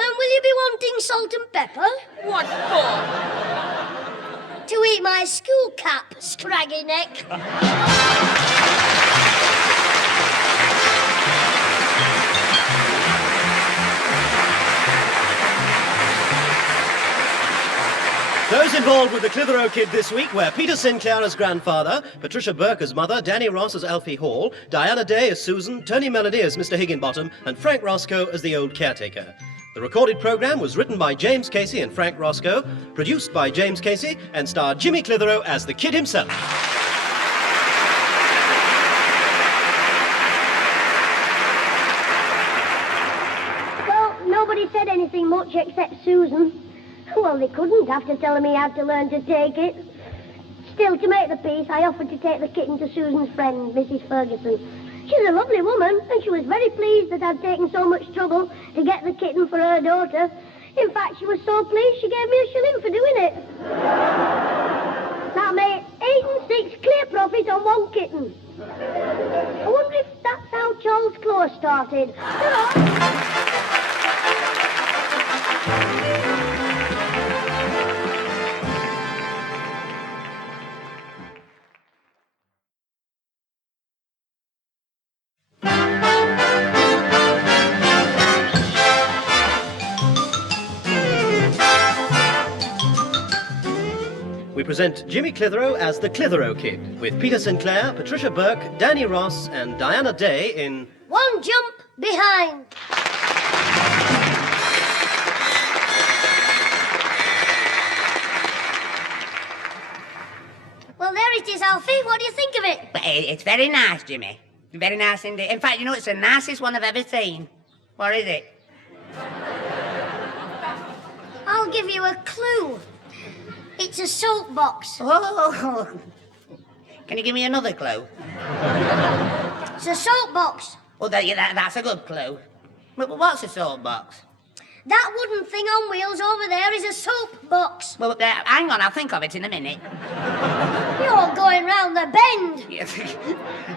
And will you be wanting salt and pepper? What for? To eat my school cap, scraggy neck. Those involved with the Clitheroe Kid this week were Peter Sinclair as grandfather, Patricia Burke as mother, Danny Ross as Alfie Hall, Diana Day as Susan, Tony Melody as Mr. Higginbottom, and Frank Roscoe as the old caretaker. The recorded programme was written by James Casey and Frank Roscoe, produced by James Casey, and starred Jimmy Clitheroe as the kid himself. Well, nobody said anything much except Susan. Well, they couldn't after telling me he had to learn to take it. Still, to make the peace, I offered to take the kitten to Susan's friend, Mrs. Ferguson. She's a lovely woman, and she was very pleased that I'd taken so much trouble to get the kitten for her daughter. In fact, she was so pleased she gave me a shilling for doing it. That made 8 and 6 clear profit on one kitten. I wonder if that's how Charles Close started. We present Jimmy Clitheroe as the Clitheroe Kid, with Peter Sinclair, Patricia Burke, Danny Ross, and Diana Day in One Jump Behind. Well, there it is, Alfie. What do you think of it? It's very nice, Jimmy. Very nice indeed. In fact, you know, it's the nicest one I've ever seen. What is it? I'll give you a clue. It's a soapbox. Oh. Can you give me another clue? It's a soapbox. Well, that's a good clue. But what's a soapbox? That wooden thing on wheels over there is a soapbox. Well, hang on, I'll think of it in a minute. You're going round the bend. Yes.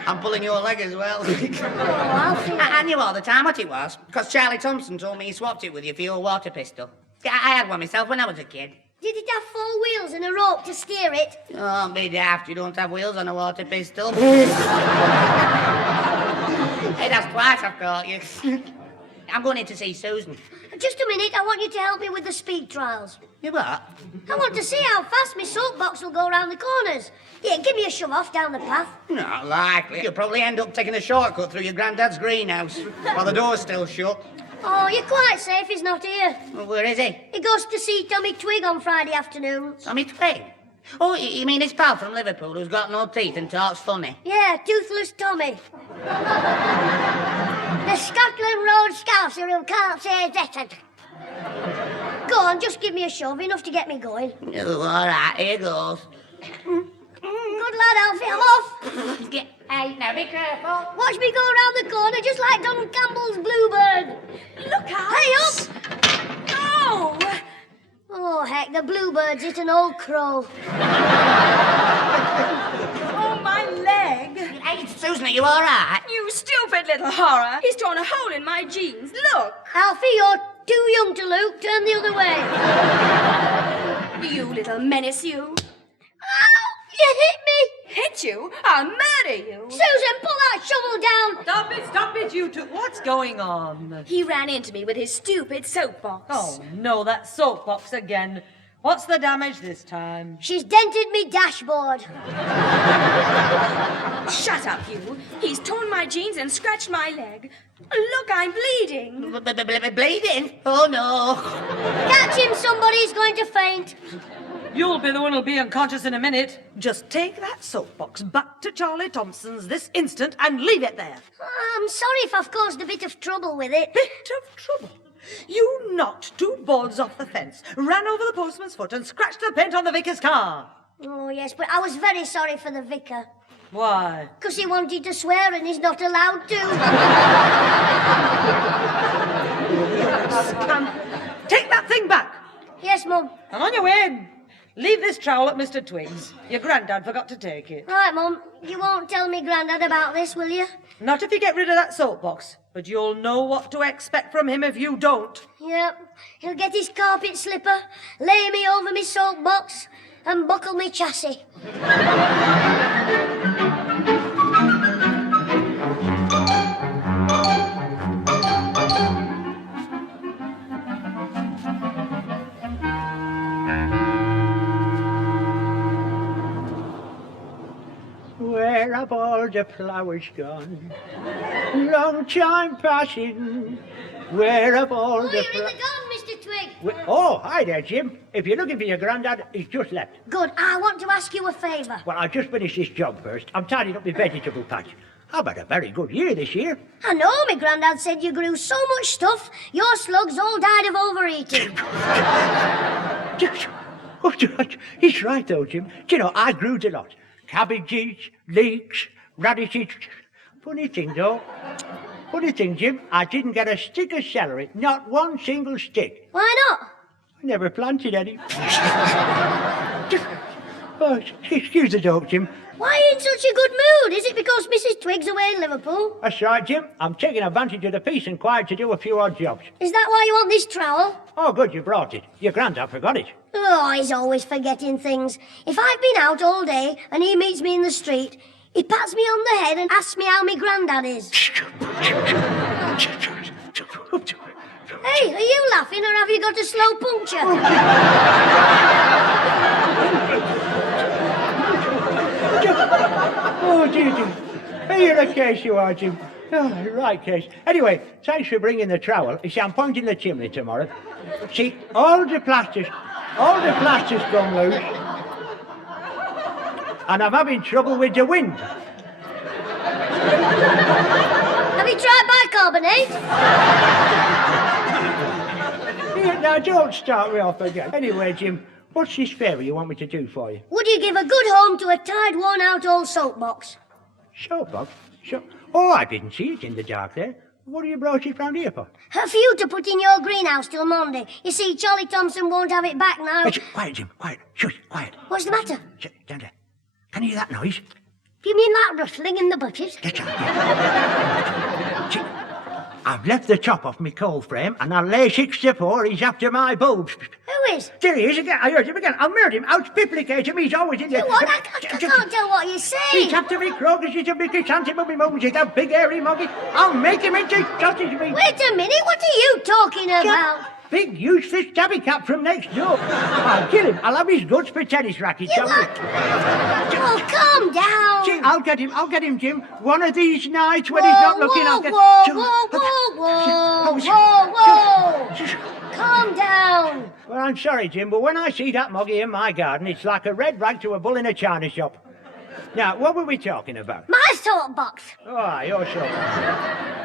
I'm pulling your leg as well. Alfie. I knew all the time what it was, because Charlie Thompson told me he swapped it with you for your water pistol. I had one myself when I was a kid. Did it have 4 wheels and a rope to steer it? Don't be daft, you don't have wheels on a water pistol. Hey, that's twice I've caught you. I'm going in to see Susan. Just a minute, I want you to help me with the speed trials. You what? I want to see how fast my soapbox will go round the corners. Yeah, give me a shove off down the path. Not likely. You'll probably end up taking a shortcut through your granddad's greenhouse while the door's still shut. Oh, you're quite safe, he's not here. Well, where is he? He goes to see Tommy Twig on Friday afternoons. Tommy Twig? Oh, you mean his pal from Liverpool who's got no teeth and talks funny? Yeah, Toothless Tommy. The Scotland Road Scouser who can't say that. Go on, just give me a shove, enough to get me going. Oh, all right, here goes. Good lad, Alfie, I'm off. Hey, now be careful. Watch me go round the corner just like Donald Campbell's bluebird. Look out! Hey, up! Oh! Oh, heck, the bluebird's hit an old crow. Oh, my leg! Hey, Susan, are you all right? You stupid little horror! He's torn a hole in my jeans. Look! Alfie, you're too young to look. Turn the other way. You little menace, you. Ow! You hit me! Hit you? I'll murder you. Susan, pull that shovel down! Stop it, you two. What's going on? He ran into me with his stupid soapbox. Oh, no, that soapbox again. What's the damage this time? She's dented me dashboard. Shut up, you. He's torn my jeans and scratched my leg. Look, I'm bleeding. Bleeding? Oh, no. Catch him, somebody's going to faint. You'll be the one who'll be unconscious in a minute. Just take that soapbox back to Charlie Thompson's this instant and leave it there. I'm sorry if I've caused a bit of trouble with it. Bit of trouble? You knocked 2 boards off the fence, ran over the postman's foot and scratched the paint on the vicar's car. Oh, yes, but I was very sorry for the vicar. Why? Because he wanted to swear and he's not allowed to. Take that thing back. Yes, Mum. I'm on your way. Leave this trowel at Mr. Twig's. Your granddad forgot to take it. Right, Mum. You won't tell me Grandad about this, will you? Not if you get rid of that soapbox. But you'll know what to expect from him if you don't. Yep. He'll get his carpet slipper, lay me over me soapbox, and buckle me chassis. Where have all the flowers gone? Long time passing. Where have all the you're in the garden, Mr. Twig. Oh, hi there, Jim. If you're looking for your granddad, he's just left. Good. I want to ask you a favour. Well, I'll just finish this job first. I'm tidying up my vegetable patch. I've had a very good year this year. I know, my Grandad said you grew so much stuff, your slugs all died of overeating. Oh, he's right, though, Jim. Do you know, I grew a lot. Cabbages, leeks, radishes. Funny thing, though. Funny thing, Jim, I didn't get a stick of celery. Not one single stick. Why not? I never planted any. Oh, excuse the joke, Jim. Why are you in such a good mood? Is it because Mrs. Twig's away in Liverpool? That's right, Jim. I'm taking advantage of the peace and quiet to do a few odd jobs. Is that why you want this trowel? Oh, good, you brought it. Your granddad forgot it. Oh, he's always forgetting things. If I've been out all day and he meets me in the street, he pats me on the head and asks me how my Grandad is. Hey, are you laughing or have you got a slow puncture? Oh, dear. Hey, you're a case, you are, Jim. Oh, right case. Anyway, thanks for bringing the trowel. You see, I'm pointing the chimney tomorrow. See, all the plaster's gone loose. And I'm having trouble with the wind. Have you tried bicarbonate? Yeah, now, don't start me off again. Anyway, Jim, What's this favour you want me to do for you? Would you give a good home to a tired, worn-out old soapbox? Soapbox? Oh, I didn't see it in the dark there. What do you brought it round here for? For you to put in your greenhouse till Monday. You see, Charlie Thompson won't have it back now. Quiet, Jim, quiet. Shush, quiet. What's the matter? Down there. Can you hear that noise? Do you mean that rustling in the bucket? That's right, yeah. See, I've left the top off my coal frame and I'll lay 6 to 4 he's after my bulbs. Who is? There he is again. I heard him again. I'll murder him. I'll spiplicate him. He's always in there. What? I can't tell what you're saying. He's after me crocuses, he's a big chrysanthemum, mums, he's a big hairy monkey. I'll make him into sausage meat. Wait a minute, what are you talking about? Big useless tabby cat from next door. I'll kill him. I'll have his guts for tennis rackets. You what? Oh, calm down. See, I'll get him, Jim. One of these nights when he's not looking, I'll get... Whoa. Calm down. Well, I'm sorry, Jim, but when I see that moggy in my garden, it's like a red rag to a bull in a china shop. Now, what were we talking about? My soapbox. Oh, your soapbox.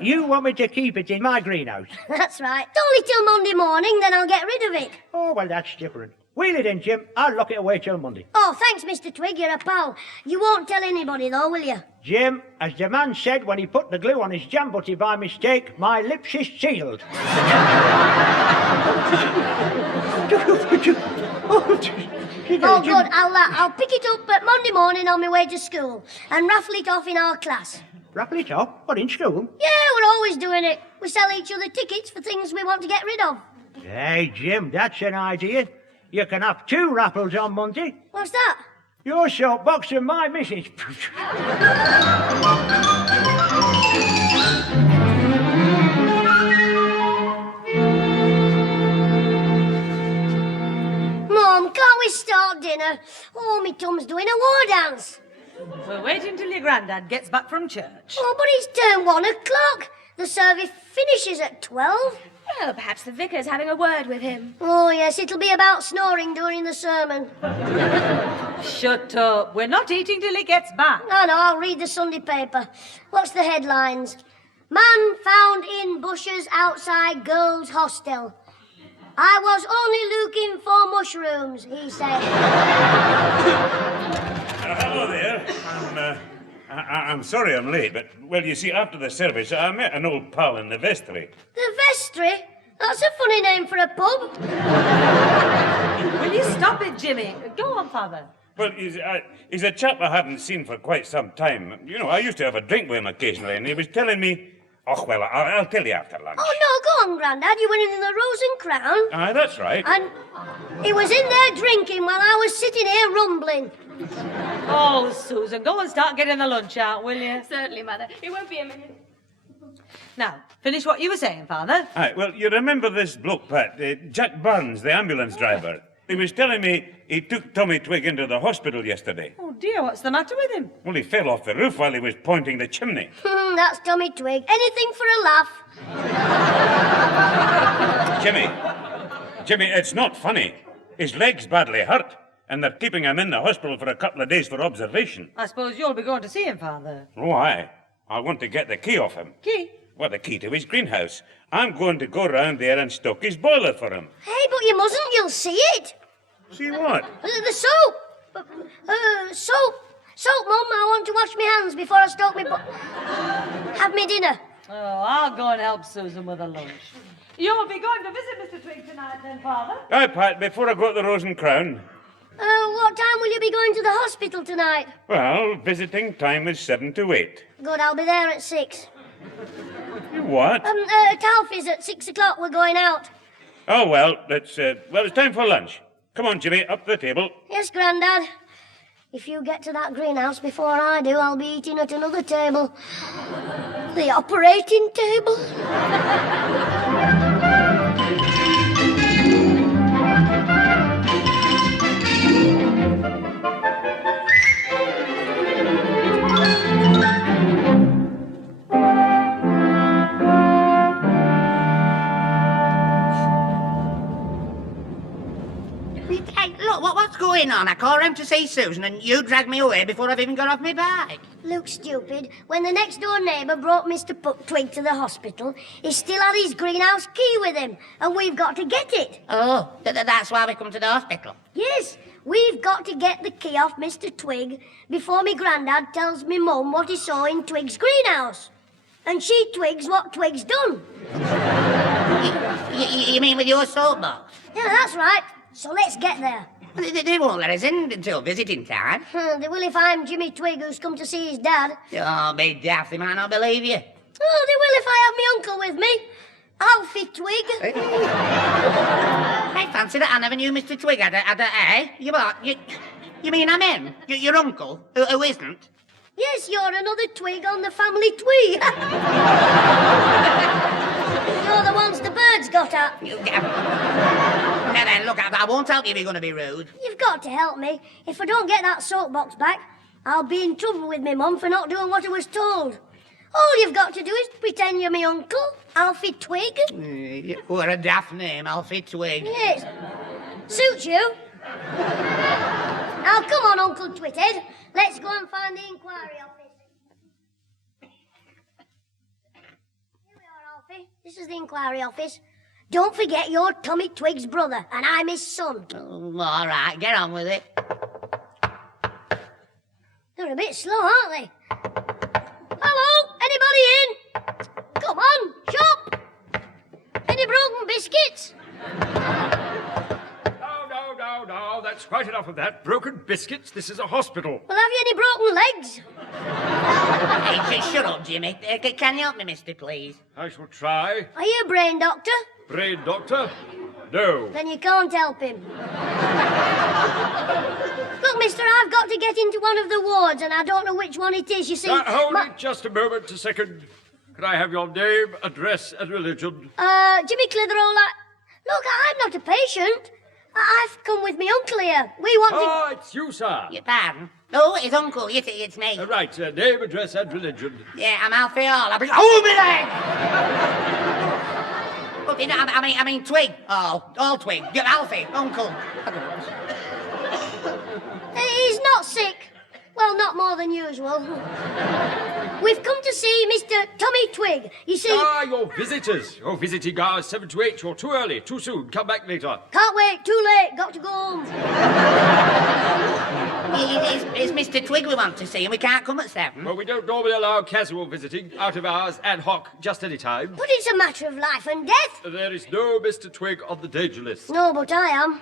You want me to keep it in my greenhouse? That's right. Only till Monday morning, then I'll get rid of it. Oh, well, that's different. Wheel it in, Jim. I'll lock it away till Monday. Oh, thanks, Mr. Twig. You're a pal. You won't tell anybody, though, will you? Jim, as the man said when he put the glue on his jam butty by mistake, my lips is sealed. Oh, good. I'll pick it up at Monday morning on my way to school and raffle it off in our class. Raffle it off? What, in school? Yeah, we're always doing it. We sell each other tickets for things we want to get rid of. Hey, Jim, that's an idea. You can have 2 raffles on Monday. What's that? Your soapbox and my missus. Mum, can't we start dinner? Oh, me Tom's doing a war dance. We're waiting till your granddad gets back from church. Oh, but it's turned 1 o'clock. The service finishes at 12. Well, perhaps the vicar's having a word with him. Oh, yes, it'll be about snoring during the sermon. Shut up. We're not eating till he gets back. No, I'll read the Sunday paper. What's the headlines? Man found in bushes outside girls' hostel. I was only looking for mushrooms, he said. Hello there. I'm sorry I'm late, but, well, you see, after the service, I met an old pal in the vestry. The vestry? That's a funny name for a pub. Will you stop it, Jimmy? Go on, Father. Well, he's a chap I haven't seen for quite some time. You know, I used to have a drink with him occasionally, and he was telling me... Oh, well, I'll tell you after lunch. Oh, no, go on, Grandad. You were in the Rose and Crown. Aye, that's right. And he was in there drinking while I was sitting here rumbling. Oh, Susan, go and start getting the lunch out, will you? Certainly, Mother. It won't be a minute. Now, finish what you were saying, Father. Aye, well, you remember this bloke, Pat, Jack Burns, the ambulance driver. He was telling me he took Tommy Twig into the hospital yesterday. Oh, dear, what's the matter with him? Well, he fell off the roof while he was pointing the chimney. That's Tommy Twig. Anything for a laugh. Jimmy, it's not funny. His leg's badly hurt, and they're keeping him in the hospital for a couple of days for observation. I suppose you'll be going to see him, Father. Oh, aye. I want to get the key off him. Key? Well, the key to his greenhouse. I'm going to go round there and stoke his boiler for him. Hey, but you mustn't. You'll see it. See what? The soap. Soap, Mum. I want to wash my hands before I stoke me have me dinner. Oh, I'll go and help Susan with her lunch. You'll be going to visit Mr. Twig tonight then, Father? Aye, Pat, before I go to the Rose and Crown. What time will you be going to the hospital tonight? Well, visiting time is 7 to 8. Good, I'll be there at 6. You what? Talfi's at 6 o'clock. We're going out. Oh, well, it's time for lunch. Come on, Jimmy, up the table. Yes, Grandad. If you get to that greenhouse before I do, I'll be eating at another table. The operating table. What's going on? I call round to see Susan and you drag me away before I've even got off my bike. Look, stupid, when the next door neighbour brought Mr. Twig to the hospital, he still had his greenhouse key with him, and we've got to get it. Oh, that's why we come to the hospital. Yes, we've got to get the key off Mr. Twig before me grandad tells me mum what he saw in Twig's greenhouse. And she twigs what Twig's done. You mean with your soapbox? Yeah, that's right. So let's get there. They won't let us in until visiting time. They will if I'm Jimmy Twig who's come to see his dad. Oh, be daft, they might not believe you. Oh, they will if I have my uncle with me. Alfie Twig. I fancy that I never knew Mr. Twig had a You what? You mean I'm in? Your uncle, who isn't? Yes, you're another twig on the family tree. You're the ones the birds got at. Now then, look, I won't help you if you're going to be rude. You've got to help me. If I don't get that soapbox back, I'll be in trouble with my mum for not doing what I was told. All you've got to do is pretend you're my uncle, Alfie Twig. What a daft name, Alfie Twig. Yes. Suits you. Now, come on, Uncle Twitted. Let's go and find the inquiry office. Here we are, Alfie. This is the inquiry office. Don't forget you're Tommy Twig's brother, and I'm his son. Oh, all right, get on with it. They're a bit slow, aren't they? Hello? Anybody in? Come on, shop. Any broken biscuits? No, that's quite enough of that. Broken biscuits, this is a hospital. Well, have you any broken legs? Hey, shut up, Jimmy. Can you help me, mister, please? I shall try. Are you a brain doctor? Brain doctor? No. Then you can't help him. Look, mister, I've got to get into one of the wards, and I don't know which one it is, you see. Hold it just a moment, a second. Can I have your name, address, and religion? Jimmy Clitheroe, look, I'm not a patient. I've come with my uncle here. We want to... Ah, it's you, sir. Your pardon? Oh, his uncle. It's me. Right, name, address, and religion. Yeah, I'm Alfie Hall. Oh, my leg! Look, I mean, Twig. Oh, all Twig. Alfie, uncle. He's not sick. Well, not more than usual. We've come to see Mr. Tommy Twig. You see... Ah, your visitors. Your visiting hours 7 to 8. You're too early, too soon. Come back later. Can't wait. Too late. Got to go home. It's Mr. Twig we want to see, and we can't come at 7. Well, we don't normally allow casual visiting, out of hours, ad hoc, just any time. But it's a matter of life and death. There is no Mr. Twig on the danger list. No, but I am.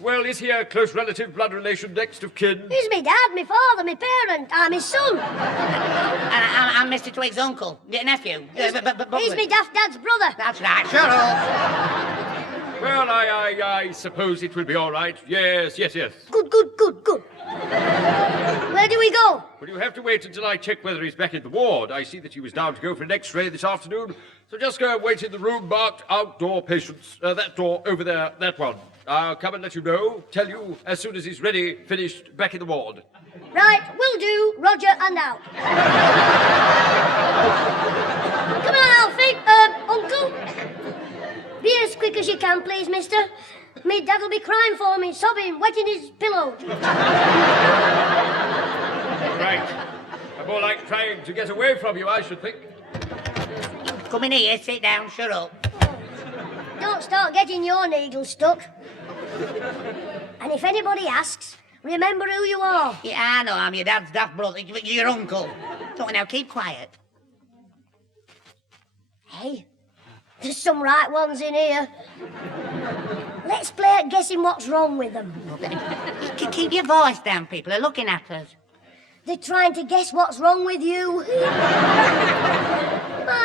Well, is he a close relative, blood relation, next of kin? He's me dad, me father, me parent. I'm his son. And I'm Mr. Twig's uncle, nephew. He's me daft dad's brother. That's right, shut up. Well, I suppose it will be all right. Yes. Good. Where do we go? Well, you have to wait until I check whether he's back in the ward. I see that he was down to go for an X-ray this afternoon. So just go and wait in the room marked outdoor patients. That door over there, that one. I'll come and let you know, tell you as soon as he's ready, finished, back in the ward. Right, will do. Roger and out. Come on, Alfie. Uncle. Be as quick as you can, please, mister. Me dad'll be crying for me, sobbing, wetting his pillow. Right. I'm more like trying to get away from you, I should think. Come in here, sit down, shut up. Don't start getting your needle stuck. And if anybody asks, remember who you are. Yeah, I know, I'm your dad's daft brother, your uncle. Don't now, keep quiet. Hey, there's some right ones in here. Let's play at guessing what's wrong with them. Keep your voice down, people are looking at us. They're trying to guess what's wrong with you. Man,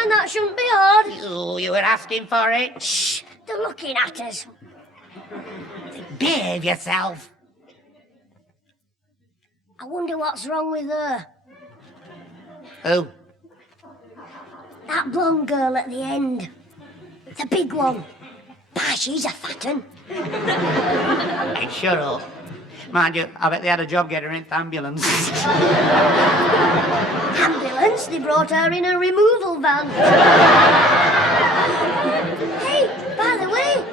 that shouldn't be hard. You were asking for it? Shh, they're looking at us. Behave yourself. I wonder what's wrong with her. Who? That blonde girl at the end. The big one. Bah, she's a fat un. Hey, shut up. Mind you, I bet they had a job getting her into ambulance. Ambulance? They brought her in a removal van. Hey, by the way,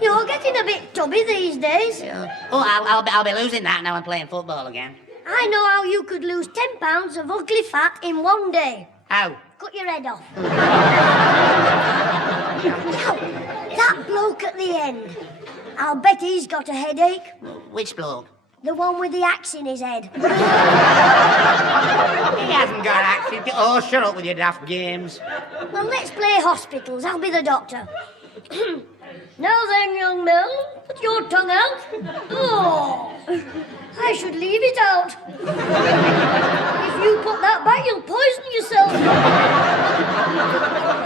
you're getting a bit stubby these days. I'll be losing that now I'm playing football again. I know how you could lose 10 pounds of ugly fat in one day. How? Cut your head off. Now, that bloke at the end. I'll bet he's got a headache. Which bloke? The one with the axe in his head. He hasn't got accent. Oh, shut up with your daft games. Well, let's play hospitals. I'll be the doctor. Now then, young man, put your tongue out. Oh, I should leave it out. If you put that back, you'll poison yourself.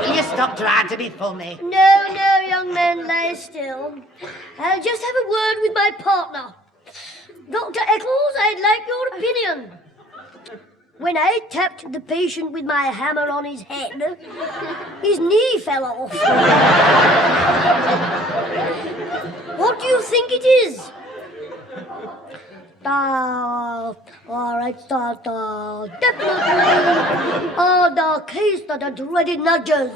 Will you stop trying to be funny? No, young man, lie still. I'll just have a word with my partner. Dr. Eccles, I'd like your opinion. When I tapped the patient with my hammer on his head, his knee fell off. What do you think it is? All right, definitely. The case of the dreaded nudges.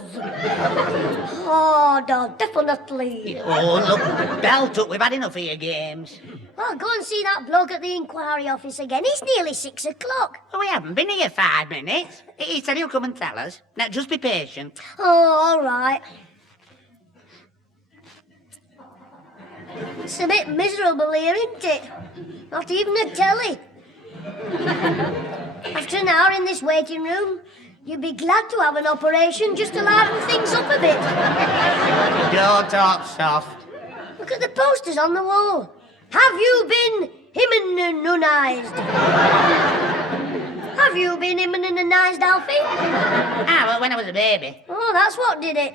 Definitely. Oh, look, belt up. We've had enough of your games. Oh, go and see that bloke at the inquiry office again. It's nearly 6 o'clock. Oh, we haven't been here 5 minutes. He said he'll come and tell us. Now, just be patient. Oh, all right. It's a bit miserable here, isn't it? Not even a telly. After an hour in this waiting room, you'd be glad to have an operation just to liven things up a bit. Don't talk soft. Look at the posters on the wall. Have you been immunized? Have you been immunized, Alfie? Well, when I was a baby. Oh, that's what did it.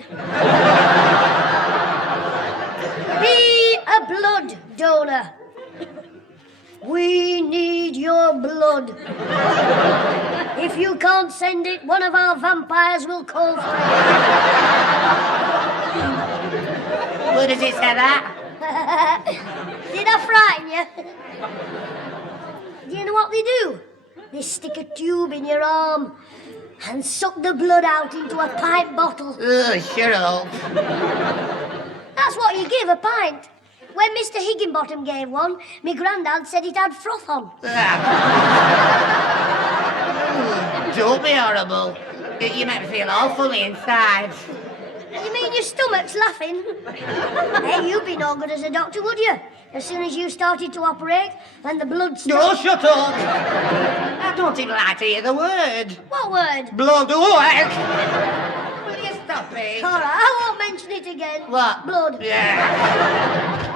Be a blood donor. We need your blood. If you can't send it, one of our vampires will call for it. Where does it say that? Did I frighten you? Do you know what they do? They stick a tube in your arm and suck the blood out into a pint bottle. Ugh, shut up. That's what you give a pint. When Mr. Higginbottom gave one, my grandad said it had froth on. Don't be horrible. You make me feel awfully inside. You mean your stomach's laughing? Hey, you'd be no good as a doctor, would you? As soon as you started to operate, and the blood stopped... No, shut up! I don't even like to hear the word. What word? Blood work! Will you stop it? All right, I won't mention it again. What? Blood. Yeah.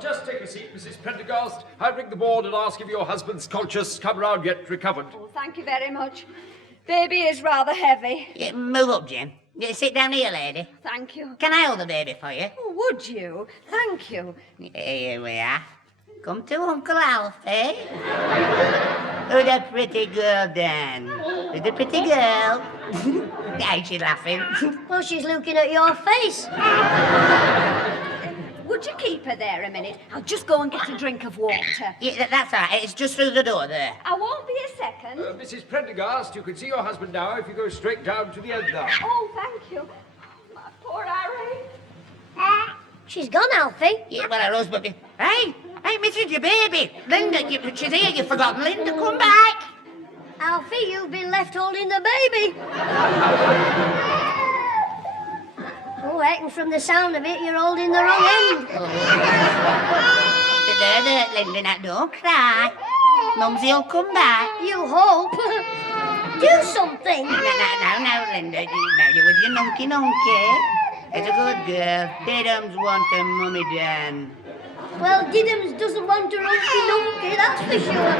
Just take a seat, Mrs. Prendergast. I'll ring the board and ask if your husband's conscious come round yet recovered. Oh, thank you very much. Baby is rather heavy. Yeah, move up, Jim. Sit down here, lady. Thank you. Can I hold the baby for you? Oh, would you? Thank you. Here we are. Come to Uncle Alfie. Oh, the pretty girl, Dan. The pretty girl. Ain't she laughing? Well, she's looking at your face. Would you keep her there a minute? I'll just go and get a drink of water. Yeah, that's all right. It's just through the door there. I won't be a second. Mrs. Prendergast, you can see your husband now if you go straight down to the end there. Oh, thank you. My poor Harry. She's gone, Alfie. Yeah, well, her husband... Hey, Mrs. your baby. Linda, she's here. You've forgotten Linda. Come back. Alfie, you've been left holding the baby. Oh, I reckon from the sound of it, you're holding the wrong end. There, Linda, now don't cry. Mumsy'll come back. You hope. Do something. Now, Linda. Now you're with your nunky. It's a good girl. Diddums want a mummy Dan. Well, Diddums doesn't want a nunky, that's for sure.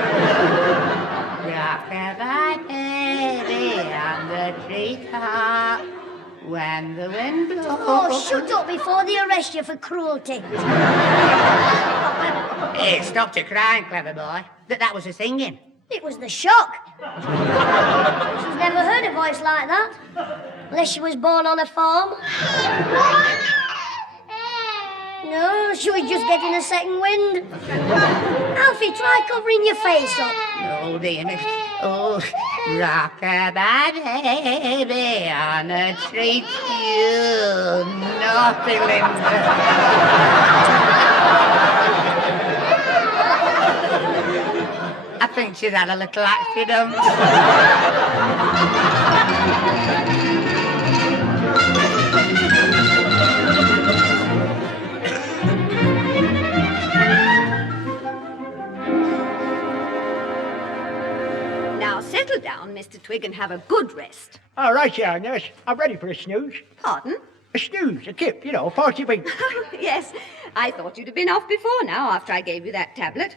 Rock-a-bye, baby, on the treetop. When the wind blows... Oh, shut up before they arrest you for cruelty. Hey, stop your crying, clever boy. That was the singing. It was the shock. She's never heard a voice like that. Unless she was born on a farm. No, she was just getting a second wind. Alfie, try covering your face up. Oh, dear me. Oh, rock-a-bye, baby, on a treat you, naughty Linda. I think she's had a little accident. Now settle down, Mr. Twig, and have a good rest. All right, you are, nurse. I'm ready for a snooze. Pardon? A snooze, a kip, 40 winks. Yes, I thought you'd have been off before now after I gave you that tablet.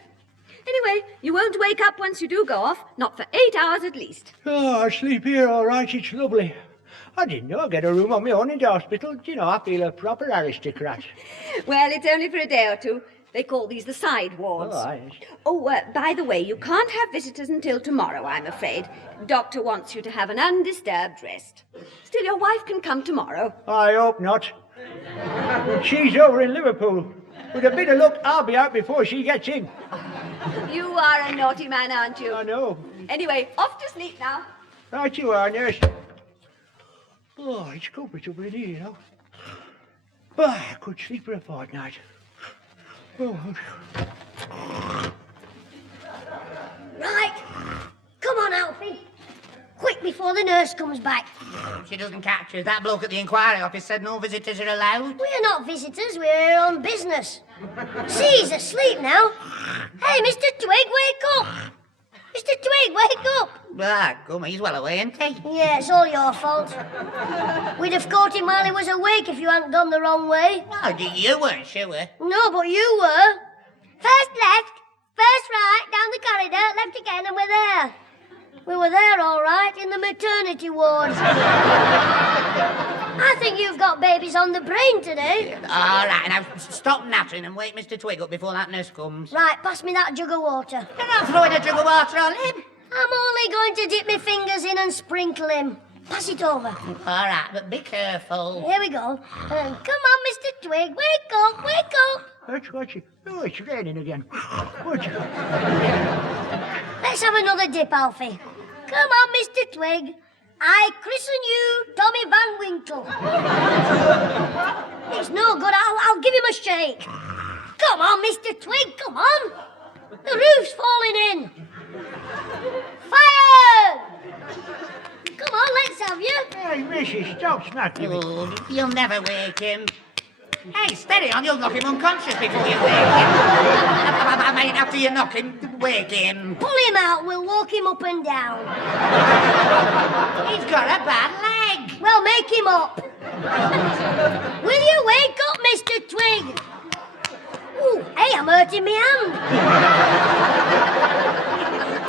Anyway, you won't wake up once you do go off, not for 8 hours at least. Oh, I sleep here all right. It's lovely. I didn't know I'd get a room on my own in the hospital. I feel a proper aristocrat. Well, it's only for a day or two. They call these the side wards. Oh, yes. Oh, by the way, you can't have visitors until tomorrow, I'm afraid. Doctor wants you to have an undisturbed rest. Still, your wife can come tomorrow. I hope not. She's over in Liverpool. With a bit of luck, I'll be out before she gets in. You are a naughty man, aren't you? I know. Anyway, off to sleep now. Right you are, nurse. Oh, it's comfortable in here, But I could sleep for a fortnight. Oh. Right. Come on, Alfie. Quick before the nurse comes back. She doesn't catch us. That bloke at the inquiry office said no visitors are allowed. We're not visitors, we're on business. See, he's asleep now. Hey, Mr. Twig, wake up. Mr. Twig, wake up. Ah, come, he's well away, ain't he? Yeah, it's all your fault. We'd have caught him while he was awake if you hadn't gone the wrong way. Oh, you weren't sure. No, but you were. First left, first right, down the corridor, left again, and we're there. We were there, all right, in the maternity ward. I think you've got babies on the brain today. All right, now stop nattering and wake Mr. Twig up before that nurse comes. Right, pass me that jug of water. You're not throwing a jug of water on him. I'm only going to dip my fingers in and sprinkle him. Pass it over. All right, but be careful. Here we go. Come on, Mr. Twig, wake up, wake up. What's it? Oh, it's raining again. Let's have another dip, Alfie. Come on, Mr. Twig. I christen you Tommy Van Winkle. It's no good. I'll give him a shake. Come on, Mr. Twig, come on. The roof's falling in. Fire! Come on, let's have you. Hey, Missy, stop smacking me. Oh, you'll never wake him. Hey, steady on, you'll knock him unconscious before you wake him. I mean, after you knock him, wake him. Pull him out, we'll walk him up and down. He's got a bad leg. Well, make him up. Will you wake up, Mr. Twig? Ooh, hey, I'm hurting my hand.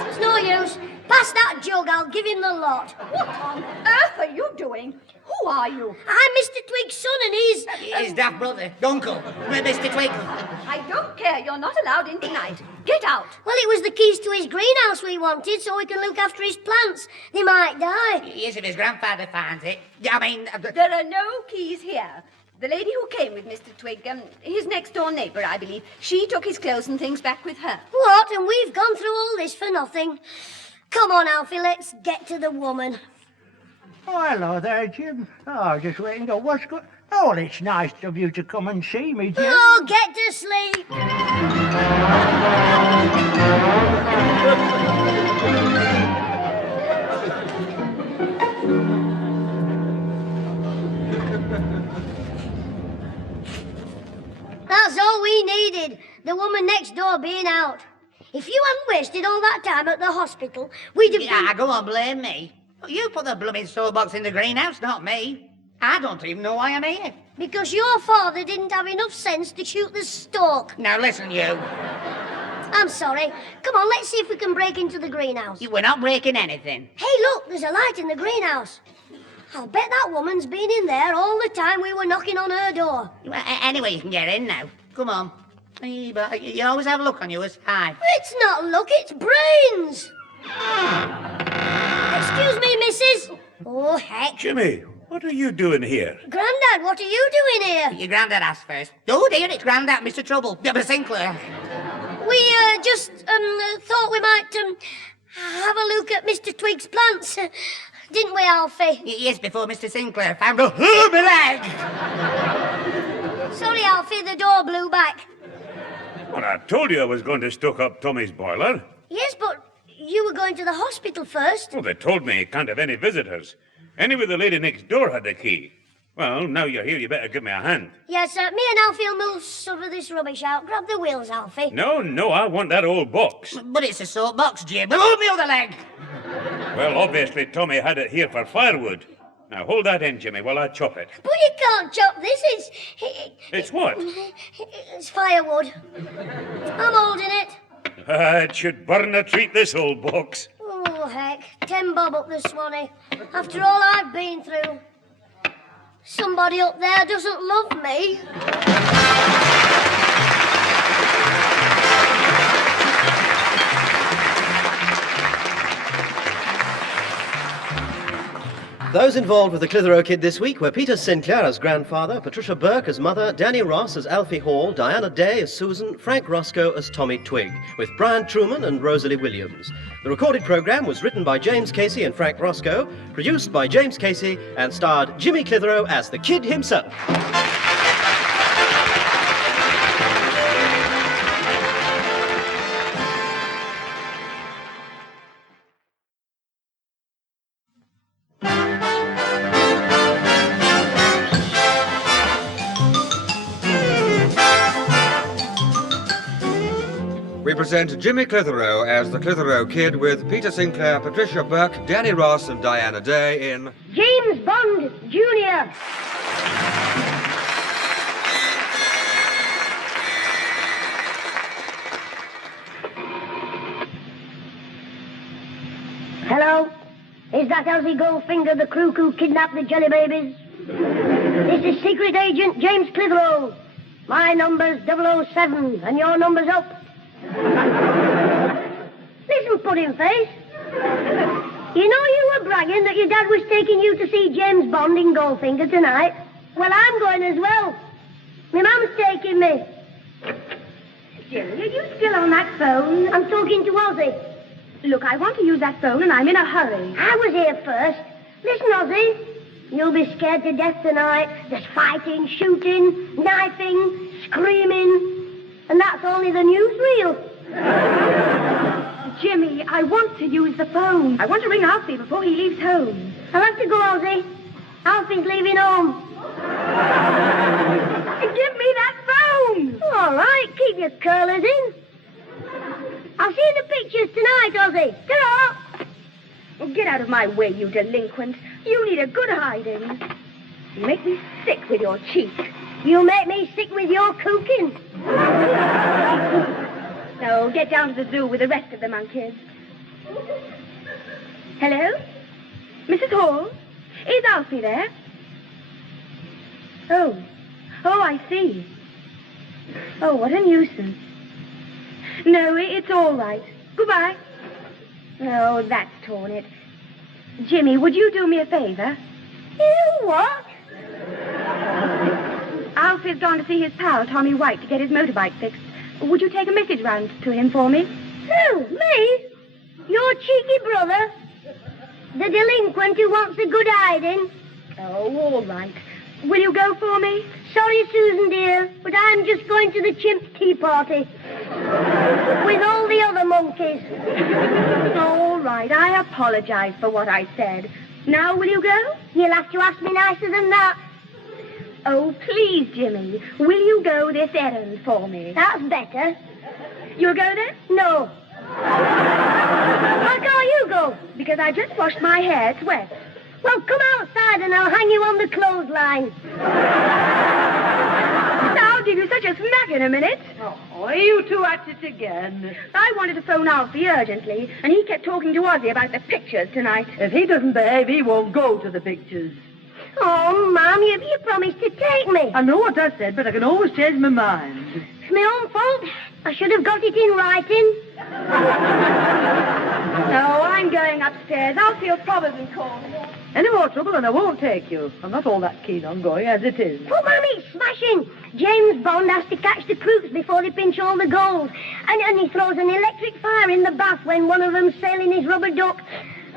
It's no use. Pass that jug, I'll give him the lot. What on earth are you doing? Who are you? I'm Mr. Twig's son and he's... His daft brother, Uncle, Mr. Twig. I don't care. You're not allowed in tonight. Get out. Well, it was the keys to his greenhouse we wanted so we can look after his plants. They might die. Yes, if his grandfather finds it. I mean... There are no keys here. The lady who came with Mr. Twig, his next-door neighbour, I believe, she took his clothes and things back with her. What? And we've gone through all this for nothing. Come on, Alfie, let's get to the woman. Oh, hello there, Jim. Oh, just waiting. What's good? Oh, well, it's nice of you to come and see me, Jim. Oh, get to sleep. That's all we needed. The woman next door being out. If you hadn't wasted all that time at the hospital, we'd have Yeah, go on, blame me. You put the blooming soapbox in the greenhouse, not me. I don't even know why I'm here. Because your father didn't have enough sense to shoot the stalk. Now listen, you. I'm sorry. Come on, let's see if we can break into the greenhouse. We're not breaking anything. Hey, look, there's a light in the greenhouse. I'll bet that woman's been in there all the time we were knocking on her door. Anyway, you can get in now. Come on. Hey, but you always have a look on you as hi. It's not luck, it's brains. Excuse me, missus. Oh, heck. Jimmy, What are you doing here? Grandad, what are you doing here? Your granddad asked first. Oh dear, it's Grandad, Mr. Trouble. Mr. Sinclair. We just thought we might have a look at Mr. Twig's plants, didn't we, Alfie? Yes, before Mr. Sinclair found a my leg. Sorry, Alfie, the door blew back. Well, I told you I was going to stoke up Tommy's boiler. Yes, but you were going to the hospital first. Well, they told me he can't have any visitors. Anyway, the lady next door had the key. Well, now you're here, you better give me a hand. Yes, me and Alfie will move some of this rubbish out. Grab the wheels, Alfie. No, I want that old box. But it's a soap box, Jim. Hold me other leg. Well, obviously Tommy had it here for firewood. Now, hold that in, Jimmy, while I chop it. But you can't chop this. It's what? It's firewood. I'm holding it. It should burn a treat, this old box. Oh, heck. 10 bob up the Swanee. After all I've been through. Somebody up there doesn't love me. Those involved with the Clitheroe Kid this week were Peter Sinclair as grandfather, Patricia Burke as mother, Danny Ross as Alfie Hall, Diana Day as Susan, Frank Roscoe as Tommy Twig, with Brian Truman and Rosalie Williams. The recorded programme was written by James Casey and Frank Roscoe, produced by James Casey, and starred Jimmy Clitheroe as the Kid himself. We present Jimmy Clitheroe as the Clitheroe Kid with Peter Sinclair, Patricia Burke, Danny Ross and Diana Day in James Bond, Jr. Hello? Is that Elsie Goldfinger, the crook who kidnapped the jelly babies? This is Secret Agent James Clitheroe. My number's 007, and your number's up. Listen, pudding face. You know you were bragging that your dad was taking you to see James Bond in Goldfinger tonight? Well, I'm going as well. My mum's taking me. Jerry, are you still on that phone? I'm talking to Ozzy. Look, I want to use that phone and I'm in a hurry. I was here first. Listen, Ozzy. You'll be scared to death tonight. There's fighting, shooting, knifing, screaming. And that's only the newsreel. Jimmy, I want to use the phone. I want to ring Alfie before he leaves home. I'll have to go, Ozzy. Alfie's leaving home. Give me that phone. All right, keep your curlers in. I'll see the pictures tonight, Ozzy. Ta-ra! Oh, get out of my way, you delinquent. You need a good hiding. You make me sick with your cheek. You make me sick with your cooking. So get down to the zoo with the rest of the monkeys. Hello? Mrs. Hall? Is Alfie there? Oh, I see. Oh, what a nuisance. No, it's all right. Goodbye. Oh, that's torn it. Jimmy, would you do me a favor? You what? Alfie's gone to see his pal, Tommy White, to get his motorbike fixed. Would you take a message round to him for me? Who, me? Your cheeky brother? The delinquent who wants a good hiding? Oh, all right. Will you go for me? Sorry, Susan, dear, but I'm just going to the chimp tea party. With all the other monkeys. All right, I apologize for what I said. Now, will you go? You'll have to ask me nicer than that. Oh, please, Jimmy, will you go this errand for me? That's better. You'll go then? No. Why can't you go? Because I just washed my hair. It's wet. Well, come outside and I'll hang you on the clothesline. I'll give you such a smack in a minute. Oh, are you two at it again? I wanted to phone Alfie urgently, and he kept talking to Ozzy about the pictures tonight. If he doesn't behave, he won't go to the pictures. Oh, Mum, you promised to take me. I know what I said, but I can always change my mind. It's my own fault. I should have got it in writing. No, I'm going upstairs. Alfie'll probably call me. Any more trouble and I won't take you. I'm not all that keen on going as it is. Oh, Mum, it's smashing. James Bond has to catch the crooks before they pinch all the gold. And he throws an electric fire in the bath when one of them's sailing his rubber duck.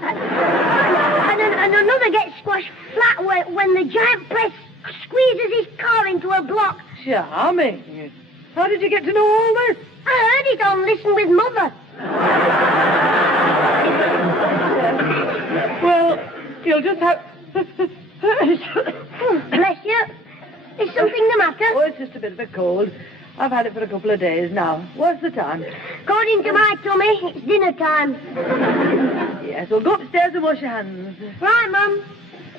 And another gets squashed flat when the giant press squeezes his car into a block. Charming. How did you get to know all this? I heard it on Listen with Mother. Well, you'll just have... Bless you. Is something the matter? Oh, it's just a bit of a cold. I've had it for a couple of days now. What's the time? According to my tummy, it's dinner time. Yes, well, go upstairs and wash your hands. Right, Mum.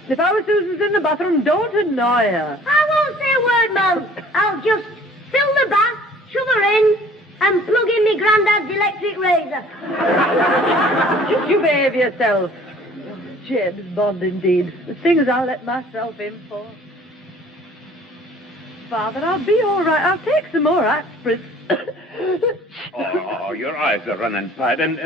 If our Susan's in the bathroom, don't annoy her. I won't say a word, Mum. I'll just fill the bath, shove her in, and plug in my granddad's electric razor. Just you behave yourself. James Bond, indeed. The things I'll let myself in for. Father, I'll be all right. I'll take some more aspirin. Oh, your eyes are running, Pat, and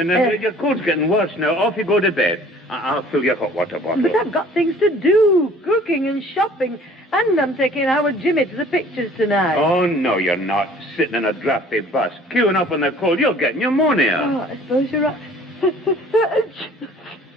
your cold's getting worse now. Off you go to bed. I'll fill your hot water bottle. But I've got things to do, cooking and shopping, and I'm taking our Jimmy to the pictures tonight. Oh, no, you're not. Sitting in a drafty bus, queuing up in the cold, you'll get pneumonia. Oh, I suppose you're right.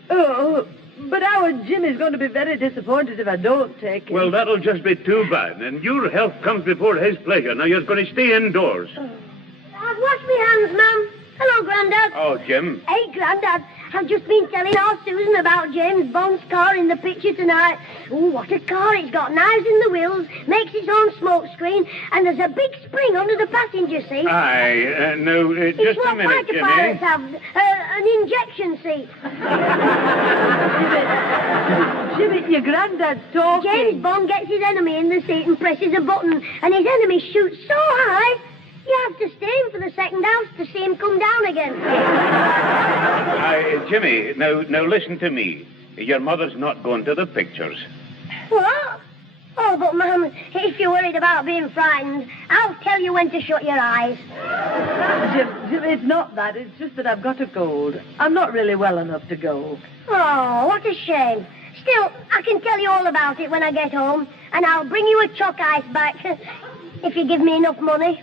Oh, but our Jimmy's going to be very disappointed if I don't take him. Well, that'll just be too bad, and your health comes before his pleasure. Now, you're going to stay indoors. I've washed my hands, Mum. Hello, Grandad. Oh, Jim. Hey, Grandad. I've just been telling our Susan about James Bond's car in the picture tonight. Oh, what a car. It's got knives in the wheels, makes its own smoke screen, and there's a big spring under the passenger seat. Aye, no, just it's a minute, fighter Jimmy. pilots have, an injection seat. Jimmy, your granddad's talking. James Bond gets his enemy in the seat and presses a button, and his enemy shoots so high, you have to stay in for the second house to see him come down again. Jimmy, now listen to me. Your mother's not going to the pictures. What? Oh, but, Mum, if you're worried about being frightened, I'll tell you when to shut your eyes. Jim, it's not that. It's just that I've got a cold. I'm not really well enough to go. Oh, what a shame. Still, I can tell you all about it when I get home, and I'll bring you a chalk ice back, if you give me enough money.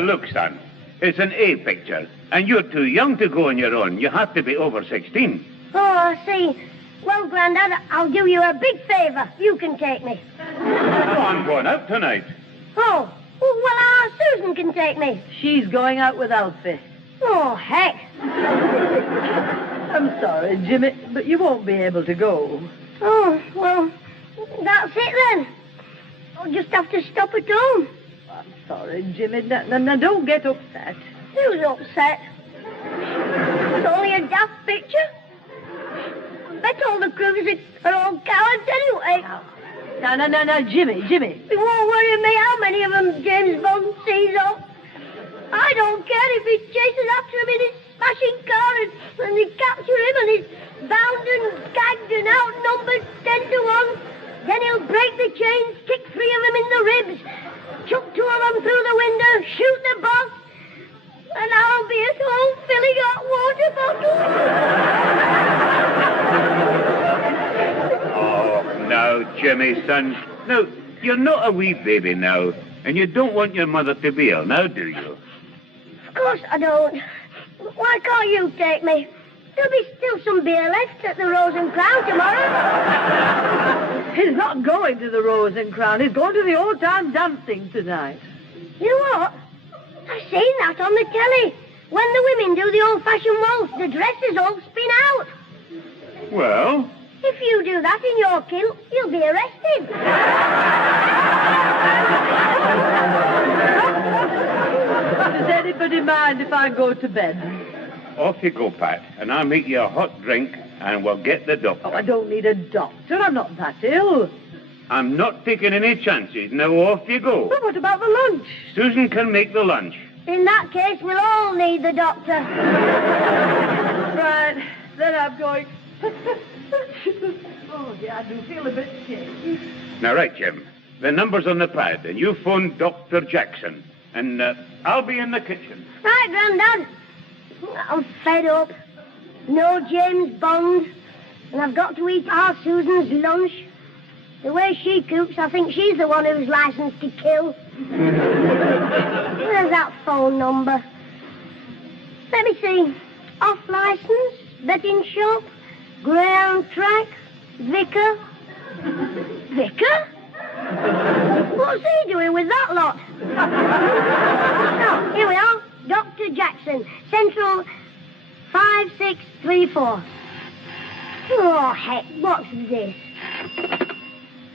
Look, son, it's an A picture, and you're too young to go on your own. You have to be over 16. Oh, I see. Well, Grandad, I'll do you a big favor. You can take me. Oh, I'm going out tonight. Oh, well, our Susan can take me. She's going out with Alfie. Oh, heck. I'm sorry, Jimmy, but you won't be able to go. Oh, well, that's it then. I'll just have to stop at home. I'm sorry, Jimmy. Now, don't get upset. Who's upset? It's only a daft picture. I bet all the crews are all cowards anyway. No, Jimmy. It won't worry me how many of them James Bond sees off. I don't care if he chases after him in his smashing car and they capture him and he's bound and gagged and outnumbered 10 to 1. Then he'll break the chains, kick 3 of them in the ribs, chuck 2 of them through the window, shoot the boss, and I'll be at home filling hot water bottles. Oh, now, Jimmy, son. Now, you're not a wee baby now, and you don't want your mother to be ill, now, do you? Of course I don't. Why can't you take me? There'll be still some beer left at the Rose and Crown tomorrow. He's not going to the Rose and Crown. He's going to the old-time dancing tonight. You know what? I've seen that on the telly. When the women do the old-fashioned waltz, the dresses all spin out. Well? If you do that in your kilt, you'll be arrested. Does anybody mind if I go to bed? Off you go, Pat, and I'll make you a hot drink, and we'll get the doctor. Oh, I don't need a doctor. I'm not that ill. I'm not taking any chances. Now, off you go. But what about the lunch? Susan can make the lunch. In that case, we'll all need the doctor. Right, then I'm going. Oh, yeah, I do feel a bit sick. Now, right, Jim. The number's on the pad, and you phone Dr. Jackson, and I'll be in the kitchen. Right, Grandad. I'm fed up. No James Bond. And I've got to eat our Susan's lunch. The way she cooks, I think she's the one who's licensed to kill. Where's that phone number? Let me see. Off license, betting shop, greyhound track, vicar. Vicar? What's he doing with that lot? Oh, here we are. Dr. Jackson, Central 5634. Oh, heck, what's this?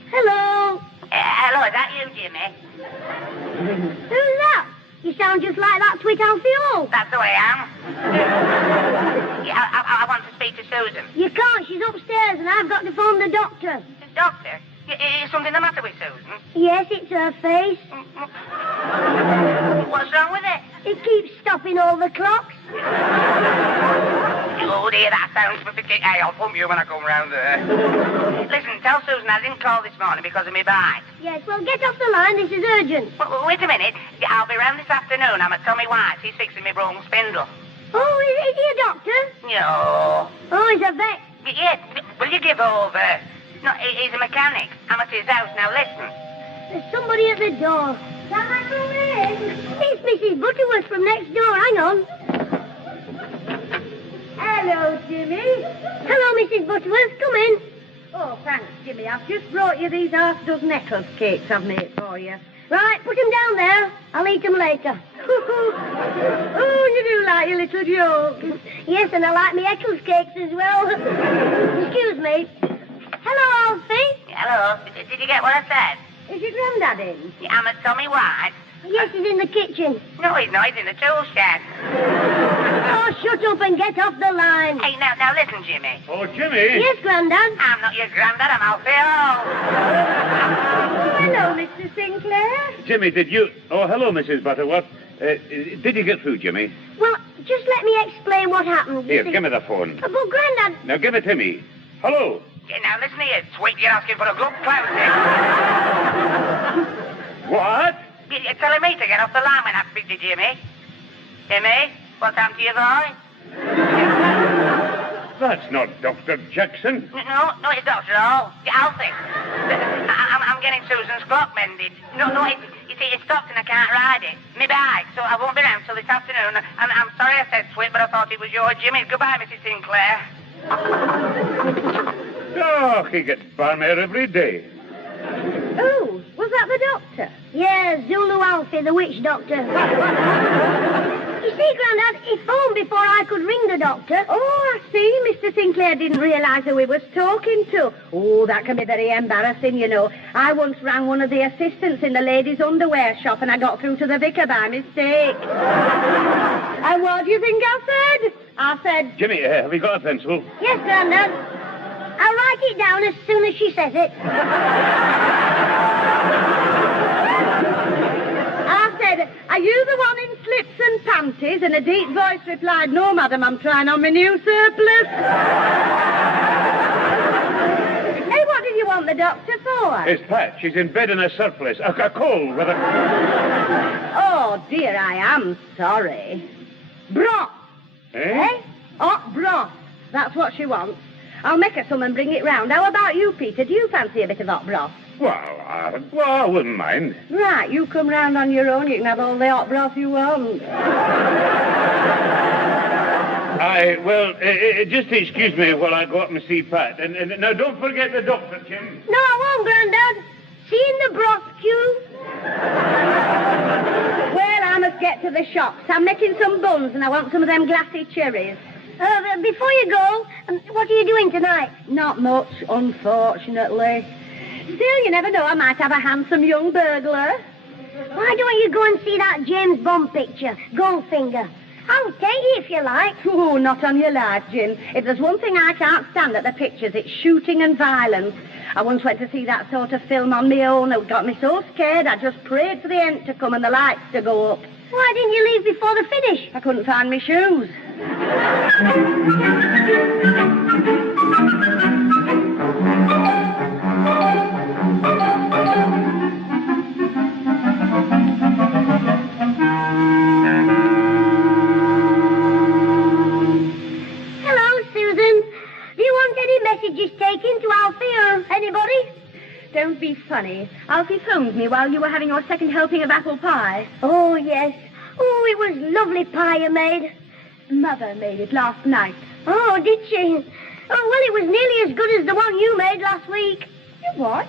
Hello. Hello, is that you, Jimmy? Who's that? You sound just like that twit Alfie Hall. That's who I am. Yeah, I want to speak to Susan. You can't. She's upstairs, and I've got to phone the doctor. Doctor? Is something the matter with Susan? Yes, it's her face. What's wrong with it? It keeps stopping all the clocks. Oh dear, that sounds pathetic. Hey, I'll pump you when I come round there. Listen, tell Susan I didn't call this morning because of my bite. Yes, well, get off the line. This is urgent. Wait a minute. I'll be round this afternoon. I'm at Tommy White's. He's fixing me broken spindle. Oh, is he a doctor? No. Oh, he's a vet. Yeah, will you give over? No, he's a mechanic. I'm at his house. Now listen. There's somebody at the door. Can I come in? It's Mrs. Butterworth from next door. Hang on. Hello, Jimmy. Hello, Mrs. Butterworth. Come in. Oh, thanks, Jimmy. I've just brought you these half-dozen Eccles cakes I've made for you. Right, put them down there. I'll eat them later. Oh, you do like your little jokes. Yes, and I like my Eccles cakes as well. Excuse me. Hello, Alfie. Hello. Did you get what I said? Is your granddad in? Yeah, I'm at Tommy White's. Yes, he's in the kitchen. No, he's not. He's in the tool shed. Oh, shut up and get off the line. Hey, now listen, Jimmy. Oh, Jimmy. Yes, Grandad. I'm not your granddad. I'm Alfie Hall. Hello, Mr. Sinclair. Jimmy, did you... Oh, hello, Mrs. Butterworth. Did you get through, Jimmy? Well, just let me explain what happened. Here, give me the phone. But, Grandad... Now, give it to me. Hello. Yeah, now listen here, Sweet. You're asking for a good clout. What? You're telling me to get off the line when I speak to Jimmy. Jimmy, what's happened to your voice? That's not Dr. Jackson. No, it's Dr. Hall. Alfie. I'm getting Susan's clock mended. No, you see, it stopped and I can't ride it. Me bike, so I won't be round till this afternoon. And I'm sorry I said Sweet, but I thought it was your Jimmy. Goodbye, Mrs. Sinclair. Oh, he gets balmy every day. Oh, was that the doctor? Yeah, Zulu Alfie, the witch doctor. You see, Grandad, he phoned before I could ring the doctor. Oh, I see. Mr. Sinclair didn't realise who he was talking to. Oh, that can be very embarrassing, you know. I once rang one of the assistants in the ladies' underwear shop and I got through to the vicar by mistake. And what do you think I said? I said... Jimmy, have you got a pencil? Yes, Grandad. I'll write it down as soon as she says it. I said, are you the one in slips and panties? And a deep voice replied, no, madam, I'm trying on my new surplice. Hey, what did you want the doctor for? It's Pat. She's in bed in a surplice. A cold with a... Oh, dear, I am sorry. Broth. Eh? Hot broth. That's what she wants. I'll make her some and bring it round. How about you, Peter? Do you fancy a bit of hot broth? Well, I wouldn't mind. Right, you come round on your own. You can have all the hot broth you want. Just excuse me while I go up and see Pat. And now, don't forget the doctor, Jim. No, I won't, Grandad. See you in the broth queue. Well, I must get to the shops. I'm making some buns and I want some of them glassy cherries. Before you go, what are you doing tonight? Not much, unfortunately. Still, you never know, I might have a handsome young burglar. Why don't you go and see that James Bond picture, Goldfinger? I'll take you if you like. Oh, not on your life, Jim. If there's one thing I can't stand at the pictures, it's shooting and violence. I once went to see that sort of film on my own. It got me so scared, I just prayed for the end to come and the lights to go up. Why didn't you leave before the finish? I couldn't find my shoes. Hello, Susan. Do you want any funny. Alfie phoned me while you were having your second helping of apple pie. Oh, yes. Oh, it was lovely pie you made. Mother made it last night. Oh, did she? Oh, well, it was nearly as good as the one you made last week. You what?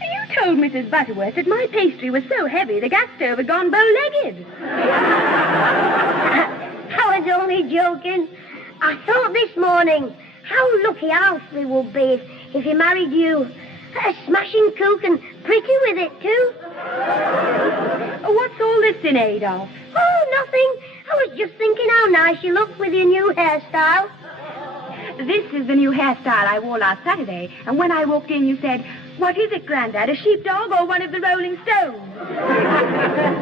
You told Mrs. Butterworth that my pastry was so heavy the gas stove had gone bow-legged. I was only joking. I thought this morning how lucky Alfie would be if he married you. A smashing cook and pretty with it, too. What's all this in aid of? Oh, nothing. I was just thinking how nice you look with your new hairstyle. This is the new hairstyle I wore last Saturday, and when I walked in, you said, "What is it, Grandad, a sheepdog or one of the Rolling Stones?"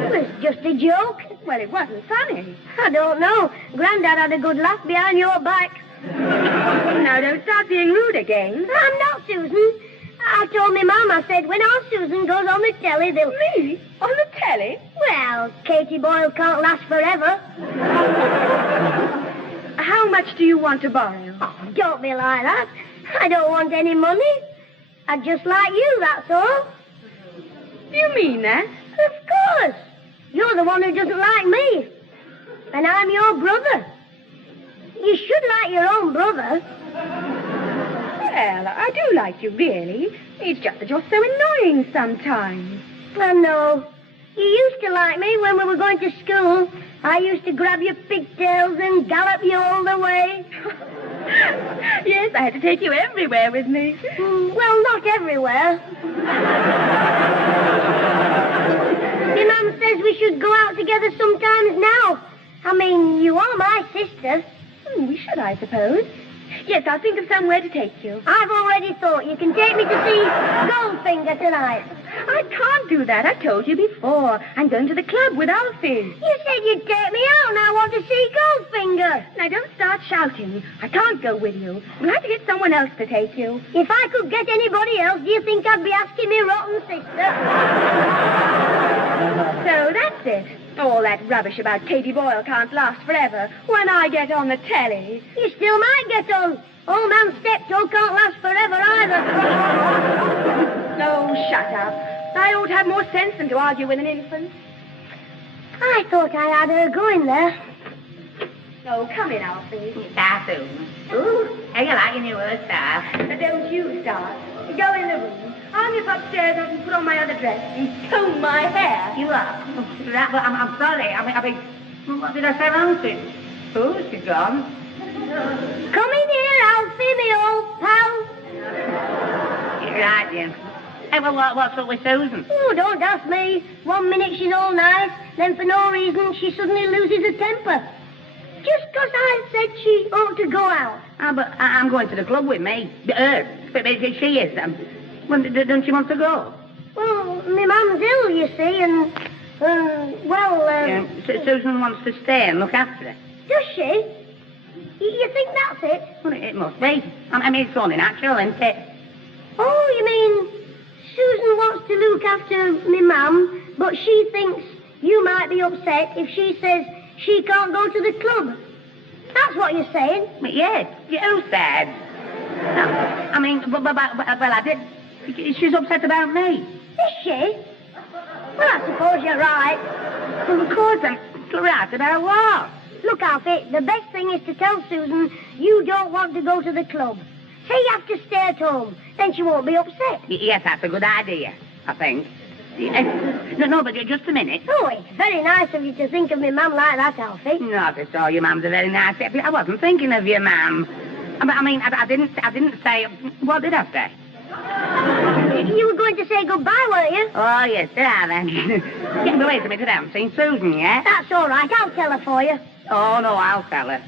It was just a joke. Well, it wasn't funny. I don't know. Grandad had a good laugh behind your back. Now, don't start being rude again. I'm not, Susan. I told my Mum, I said, when our Susan goes on the telly, they'll... Me? On the telly? Well, Katie Boyle can't last forever. How much do you want to borrow? Oh, don't be like that. I don't want any money. I'd just like you, that's all. Do you mean that? Of course. You're the one who doesn't like me. And I'm your brother. You should like your own brother. Well, I do like you, really. It's just that you're so annoying sometimes. I know. You used to like me when we were going to school. I used to grab your pigtails and gallop you all the way. Yes, I had to take you everywhere with me. Well, not everywhere. My Mum says we should go out together sometimes now. I mean, you are my sister. We should, I suppose. Yes, I'll think of somewhere to take you. I've already thought. You can take me to see Goldfinger tonight. I can't do that. I told you before. I'm going to the club with Alfie. You said you'd take me out, and I want to see Goldfinger. Now, don't start shouting. I can't go with you. We'll have to get someone else to take you. If I could get anybody else, do you think I'd be asking me rotten sister? So that's it. All that rubbish about Katie Boyle can't last forever. When I get on the telly... You still might get on. Old Man Steptoe can't last forever either. Oh, shut up. I ought to have more sense than to argue with an infant. I thought I had her going there. Oh, come in, Alfie. Soon. Ooh, how you like your new hairstyle? Don't you start. Go in the room. I'll nip upstairs and put on my other dress and comb my hair. You are? That, well, I'm sorry. I mean, what did I say wrong to? Oh, she's gone. Come in here, Alfie, me old pal. You're right, Jim. Hey, well, what's up with Susan? Oh, don't ask me. 1 minute she's all nice, then for no reason she suddenly loses her temper. Just 'cause I said she ought to go out. But I'm going to the club with me. But she is. Well, don't she want to go? Well, my mum's ill, you see, and, Susan wants to stay and look after her. Does she? You think that's it? Well, it must be. I mean, it's only natural, isn't it? Oh, you mean Susan wants to look after me mum, but she thinks you might be upset if she says she can't go to the club. That's what you're saying? Yes, you said. No, I mean, well, I did. She's upset about me. Is she? Well, I suppose you're right. Of course, I'm right about what? Look, Alfie, the best thing is to tell Susan you don't want to go to the club. Say you have to stay at home, then she won't be upset. Yes, that's a good idea, I think. No, but just a minute. Oh, it's very nice of you to think of me mum like that, Alfie. Not at all. Your mum's a very nice... I wasn't thinking of your mum. I mean, I didn't say... What did I say? You were going to say goodbye, weren't you? Oh, yes, there are then. Yeah, but wait a minute, I haven't seen Susan yet. That's all right, I'll tell her for you. Oh, no, I'll tell her.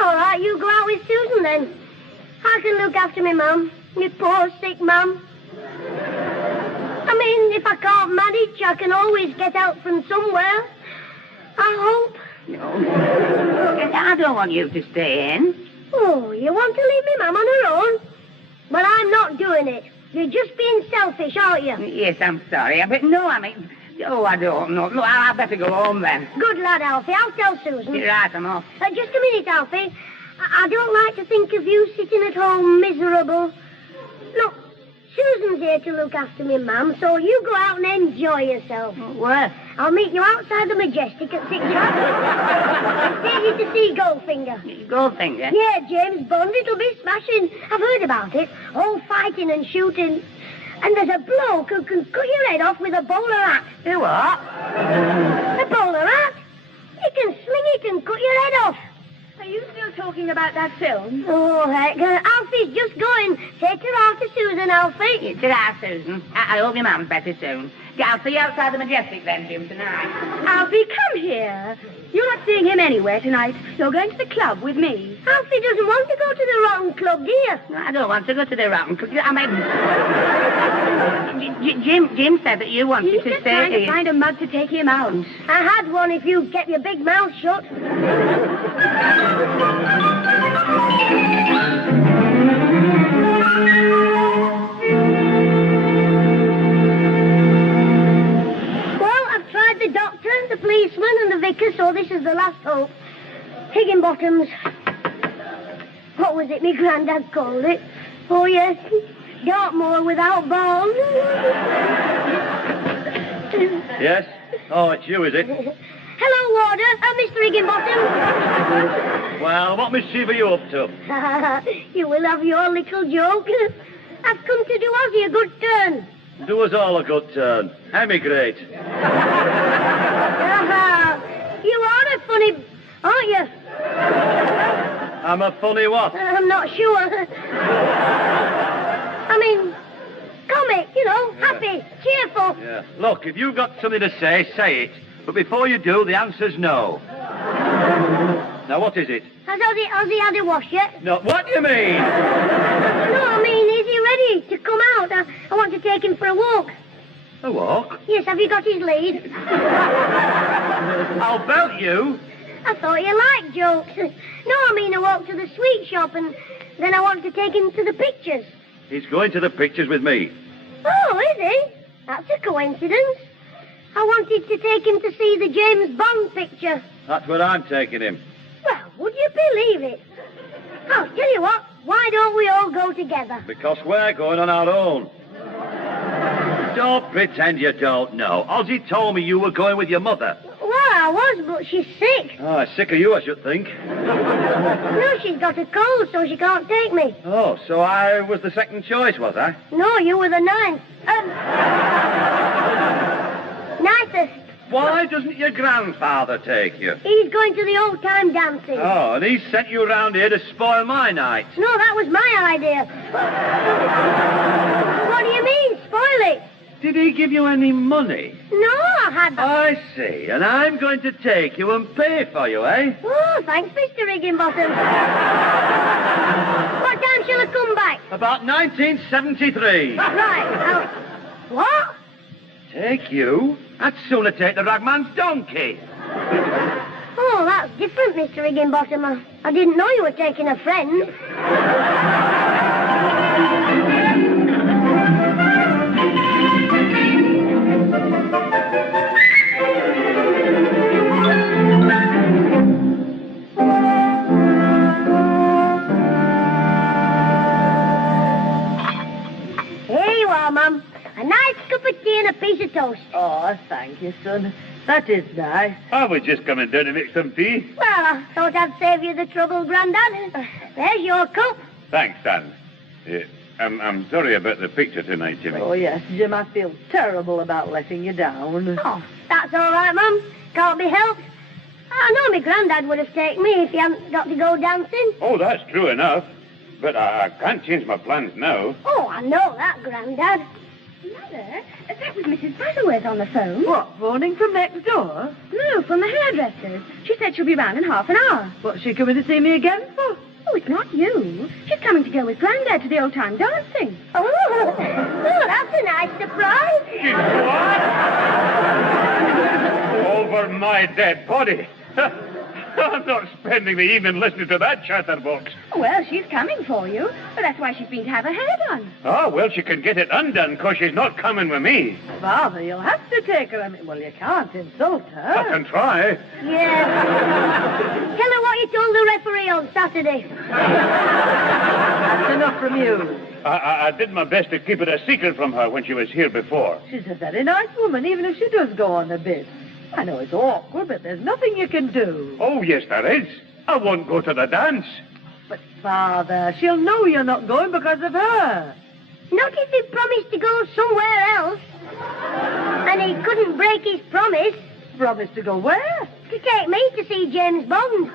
All right, you go out with Susan then. I can look after me mum, me poor sick mum. I mean, if I can't manage, I can always get out from somewhere. I hope. No. I don't want you to stay in. Oh, you want to leave me mum on her own? Well, I'm not doing it. You're just being selfish, aren't you? Yes, I'm sorry. But no, I mean... Oh, I don't know. No, I'll better go home then. Good lad, Alfie. I'll tell Susan. You're right, I'm off. Just a minute, Alfie. I don't like to think of you sitting at home miserable. Look, Susan's here to look after me, Mum, so you go out and enjoy yourself. Where? I'll meet you outside the Majestic at 6 o'clock. Take you to see Goldfinger. Goldfinger? Yeah, James Bond, it'll be smashing. I've heard about it. All fighting and shooting. And there's a bloke who can cut your head off with a bowler hat. You what? A bowler hat? You can sling it and cut your head off. Are you still talking about that film? Oh, heck. Alfie's just going. Take her out to Susan, Alfie. Ta-ra, Susan. I hope your mum's better soon. I'll see you outside the Majestic then, Jim, tonight. Alfie, come here. You're not seeing him anywhere tonight. You're going to the club with me. Alfie doesn't want to go to the rotten club, dear. No, I don't want to go to the rotten club. I mean... Jim said that you wanted He's to just stay trying to here. find a mug to take him out. I had one if you kept your big mouth shut. Well, I've tried the doctor, the policeman, and the vicar, so this is the last hope. Higginbottoms. What was it my granddad called it? Oh, yes. Dartmoor without balls. Yes? Oh, it's you, is it? Hello, Warder. Mr. Higginbottom. Well, what mischief are you up to? You will have your little joke. I've come to do Ozzy a good turn. Do us all a good turn. Emigrate. You are a funny, aren't you? I'm a funny what? I'm not sure. I mean, comic, you know, happy, cheerful. Yeah. Look, if you've got something to say, say it. But before you do, the answer's no. Now, what is it? Has Ozzy had a wash yet? No, what do you mean? No, I mean, is he ready to come out? I want to take him for a walk. A walk? Yes, have you got his lead? I'll belt you. I thought you liked jokes. No, I mean a walk to the sweet shop, and then I want to take him to the pictures. He's going to the pictures with me. Oh, is he? That's a coincidence. I wanted to take him to see the James Bond picture. That's where I'm taking him. Well, would you believe it? Oh, tell you what, why don't we all go together? Because we're going on our own. Don't pretend you don't know. Ozzy told me you were going with your mother. Well, I was, but she's sick. Oh, sick of you, I should think. No, she's got a cold, so she can't take me. Oh, so I was the second choice, was I? No, you were the ninth. Nicest. Why doesn't your grandfather take you? He's going to the old-time dancing. Oh, and he sent you around here to spoil my night. No, that was my idea. What do you mean, spoil it? Did he give you any money? No, I had... I see, and I'm going to take you and pay for you, eh? Oh, thanks, Mr. Higginbottom. What time shall I come back? About 1973. Right, what? Take you? I'd sooner take the ragman's donkey. Oh, that's different, Mr. Higginbottom. I didn't know you were taking a friend. Here you are, Mum. A nice cup of tea and a piece of toast. Oh, thank you, son. That is nice. I was just coming down to make some tea. Well, I thought I'd save you the trouble, Grandad. There's your cup. Thanks, son. I'm sorry about the picture tonight, Jimmy. Oh, yes, Jim, I feel terrible about letting you down. Oh, that's all right, Mum. Can't be helped. I know my Grandad would have taken me if he hadn't got to go dancing. Oh, that's true enough. But I can't change my plans now. Oh, I know that, Grandad. Mother, that was Mrs. Butterworth on the phone. What, phoning from next door? No, from the hairdresser's. She said she'll be round in half an hour. What's she coming to see me again for? Oh, it's not you. She's coming to go with Grandad to the old-time dancing. Oh, that's a nice surprise. Over my dead body. I'm not spending the evening listening to that chatterbox. Well, she's coming for you. But that's why she's been to have her hair done. Oh, well, she can get it undone because she's not coming with me. Father, you'll have to take her. Well, you can't insult her. I can try. Yeah. Tell her what you told the referee on Saturday. That's enough from you. I did my best to keep it a secret from her when she was here before. She's a very nice woman, even if she does go on a bit. I know it's awkward, but there's nothing you can do. Oh, yes, there is. I won't go to the dance. But, Father, she'll know you're not going because of her. Not if he promised to go somewhere else. And he couldn't break his promise. Promised to go where? To take me to see James Bond.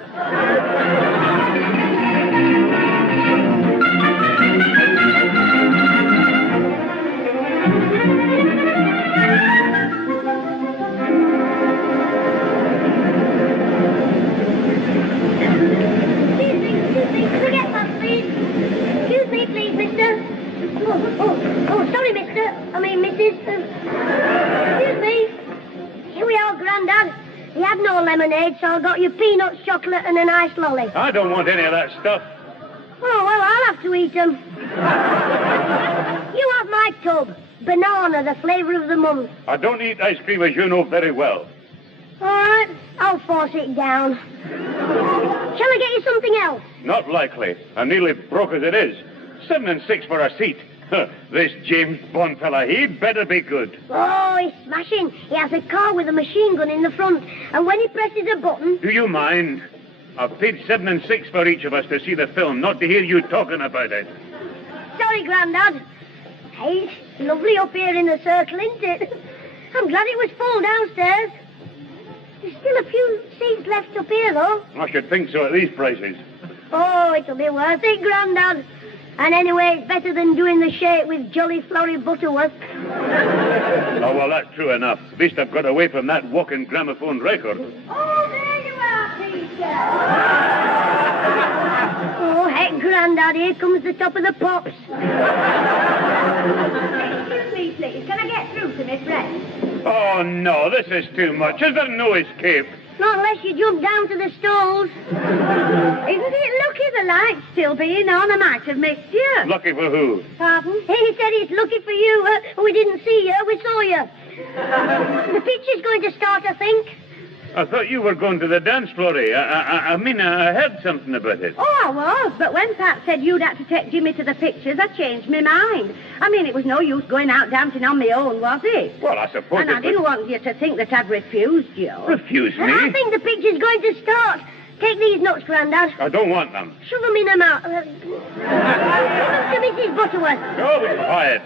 Forget that, please. Excuse me, please, mister. Oh, sorry, mister. I mean, Mrs. Excuse me. Here we are, Grandad. You had no lemonade, so I got you peanuts, chocolate, and an iced lolly. I don't want any of that stuff. Oh, well, I'll have to eat them. You have my tub. Banana, the flavour of the month. I don't eat ice cream, as you know very well. All right, I'll force it down. Shall I get you something else? Not likely. I'm nearly broke as it is. 7 and 6 for a seat. This James Bond fella, he'd better be good. Oh, he's smashing. He has a car with a machine gun in the front, and when he presses a button... Do you mind? I've paid 7 and 6 for each of us to see the film, not to hear you talking about it. Sorry, Grandad. Hey, it's lovely up here in the circle, isn't it? I'm glad it was full downstairs. There's still a few seats left up here, though. I should think so at these prices. Oh, it'll be worth it, Grandad. And anyway, it's better than doing the shake with Jolly Florrie Butterworth. Oh, well, that's true enough. At least I've got away from that walking gramophone record. Oh, there you are, Peter. Oh, heck, Grandad, here comes the top of the pops. Excuse me, please. Can I get through to Miss Red? Oh, no, this is too much. Is there no escape? Not unless you jump down to the stalls. Isn't it lucky the light's still being on? I might have missed you. Lucky for who? Pardon? He said it's lucky for you. We didn't see you, we saw you. The picture's going to start, I think. I thought you were going to the dance, Florrie. I mean, I heard something about it. Oh, I was, but when Pat said you'd had to take Jimmy to the pictures, I changed my mind. I mean, it was no use going out dancing on my own, was it? Well, I suppose And I didn't want you to think that I'd refused you. Refuse me? I think the picture's going to start. Take these nuts, Grandad. I don't want them. Shove them in her mouth. Give them to Mrs. Butterworth. Oh, be quiet.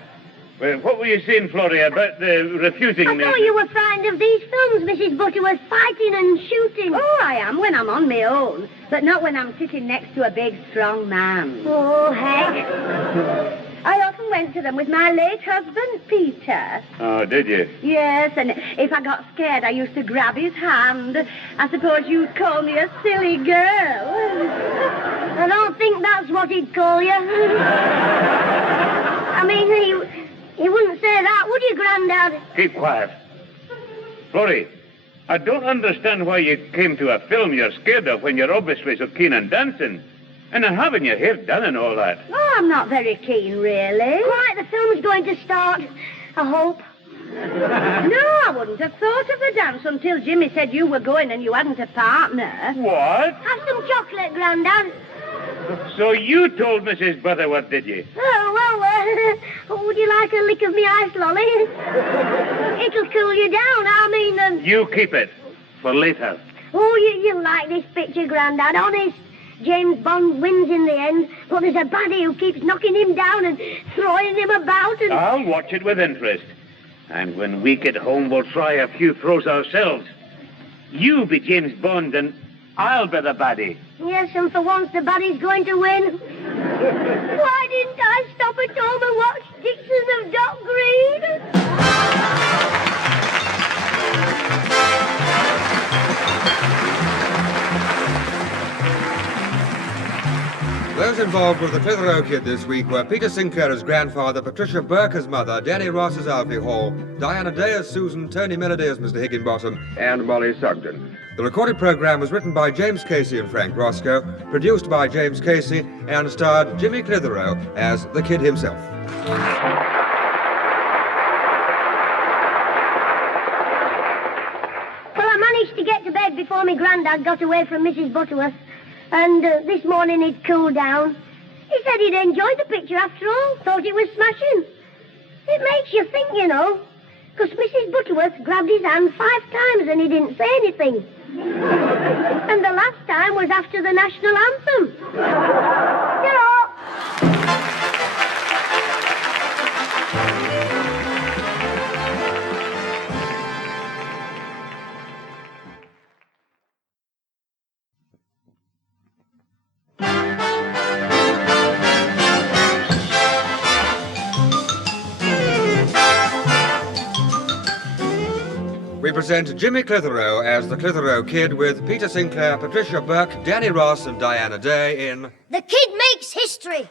Well, what were you saying, Florrie, about the refusing I me? thought you were frightened of these films, Mrs. Butterworth, fighting and shooting. Oh, I am when I'm on my own, but not when I'm sitting next to a big, strong man. Oh, heck. I often went to them with my late husband, Peter. Oh, did you? Yes, and if I got scared, I used to grab his hand. I suppose you'd call me a silly girl. I don't think that's what he'd call you. I mean, he wouldn't say that, would you, Grandad? Keep quiet. Florrie, I don't understand why you came to a film you're scared of when you're obviously so keen on dancing. And having your hair done and all that. Oh, I'm not very keen, really. Right, the film's going to start, I hope. No, I wouldn't have thought of the dance until Jimmy said you were going and you hadn't a partner. What? Have some chocolate, Grandad. So you told Mrs. Butterworth, did you? Oh, well, would you like a lick of me ice lolly? It'll cool you down, I mean... You keep it for later. Oh, you'll like this picture, Grandad, honest. James Bond wins in the end, but there's a baddie who keeps knocking him down and throwing him about and... I'll watch it with interest. And when we get home, we'll try a few throws ourselves. You be James Bond and I'll be the baddie. Yes, and for once the baddie's going to win. Why didn't I stop at home and watch Dixon of Dock Green? Those involved with the Clitheroe Kid this week were Peter Sinclair as grandfather, Patricia Burke as mother, Danny Ross as Alfie Hall, Diana Day as Susan, Tony Melody as Mr. Higginbottom, and Molly Sugden. The recorded program was written by James Casey and Frank Roscoe, produced by James Casey, and starred Jimmy Clitheroe as the kid himself. Well, I managed to get to bed before my Grandad got away from Mrs. Butterworth. And this morning he'd cooled down. He said he'd enjoyed the picture after all, thought it was smashing. It makes you think, you know, because Mrs. Butterworth grabbed his hand 5 times and he didn't say anything. And the last time was after the national anthem. Ta-ra! We present Jimmy Clitheroe as the Clitheroe Kid with Peter Sinclair, Patricia Burke, Danny Ross and Diana Day in... The Kid Makes History.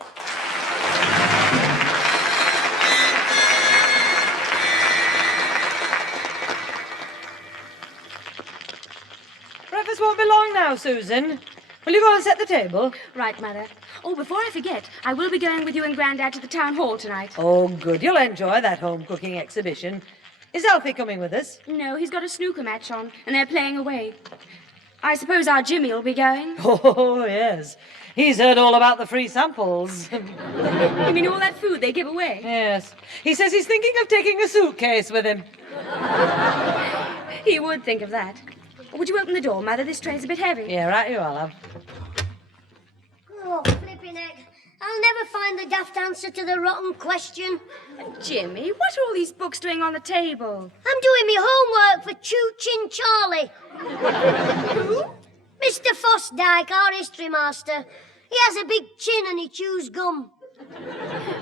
Breakfast won't be long now, Susan. Will you go and set the table? Right, Mother. Oh, before I forget, I will be going with you and Grandad to the town hall tonight. Oh, good. You'll enjoy that home cooking exhibition. Is Alfie coming with us? No, he's got a snooker match on, and they're playing away. I suppose our Jimmy will be going. Oh, yes. He's heard all about the free samples. You mean all that food they give away? Yes. He says he's thinking of taking a suitcase with him. He would think of that. Would you open the door, Mother? This tray's a bit heavy. Yeah, right you are, love. Oh, flipping heck. I'll never find the daft answer to the rotten question. Jimmy, what are all these books doing on the table? I'm doing my homework for Choo Chin Charlie. Who? Mr. Fosdyke, our history master. He has a big chin and he chews gum.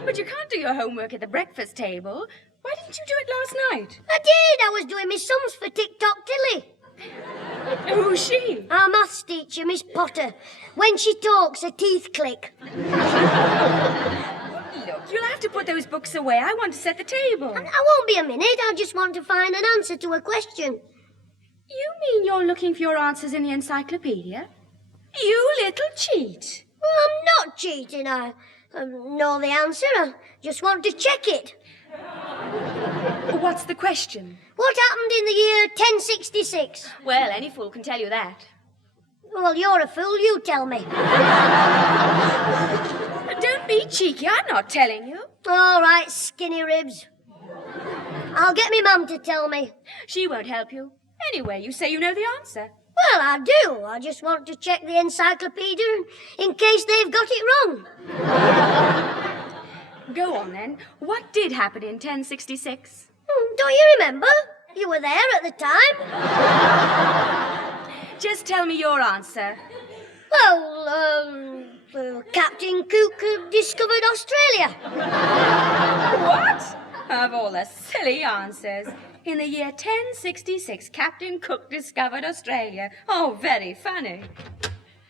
But you can't do your homework at the breakfast table. Why didn't you do it last night? I did. I was doing my sums for Tick-Tock Tilly. Who's she? Our maths teacher, Miss Potter. When she talks, her teeth click. Look, you'll have to put those books away. I want to set the table. I won't be a minute. I just want to find an answer to a question. You mean you're looking for your answers in the encyclopedia? You little cheat. Well, I'm not cheating. I know the answer. I just want to check it. What's the question? What happened in the year 1066? Well, any fool can tell you that. Well, you're a fool. You tell me. Don't be cheeky. I'm not telling you. All right, skinny ribs. I'll get me mum to tell me. She won't help you. Anyway, you say you know the answer. Well, I do. I just want to check the encyclopedia in case they've got it wrong. Go on, then. What did happen in 1066? Don't you remember? You were there at the time. Just tell me your answer. Well, Captain Cook discovered Australia. What? Of all the silly answers. In the year 1066, Captain Cook discovered Australia. Oh, very funny.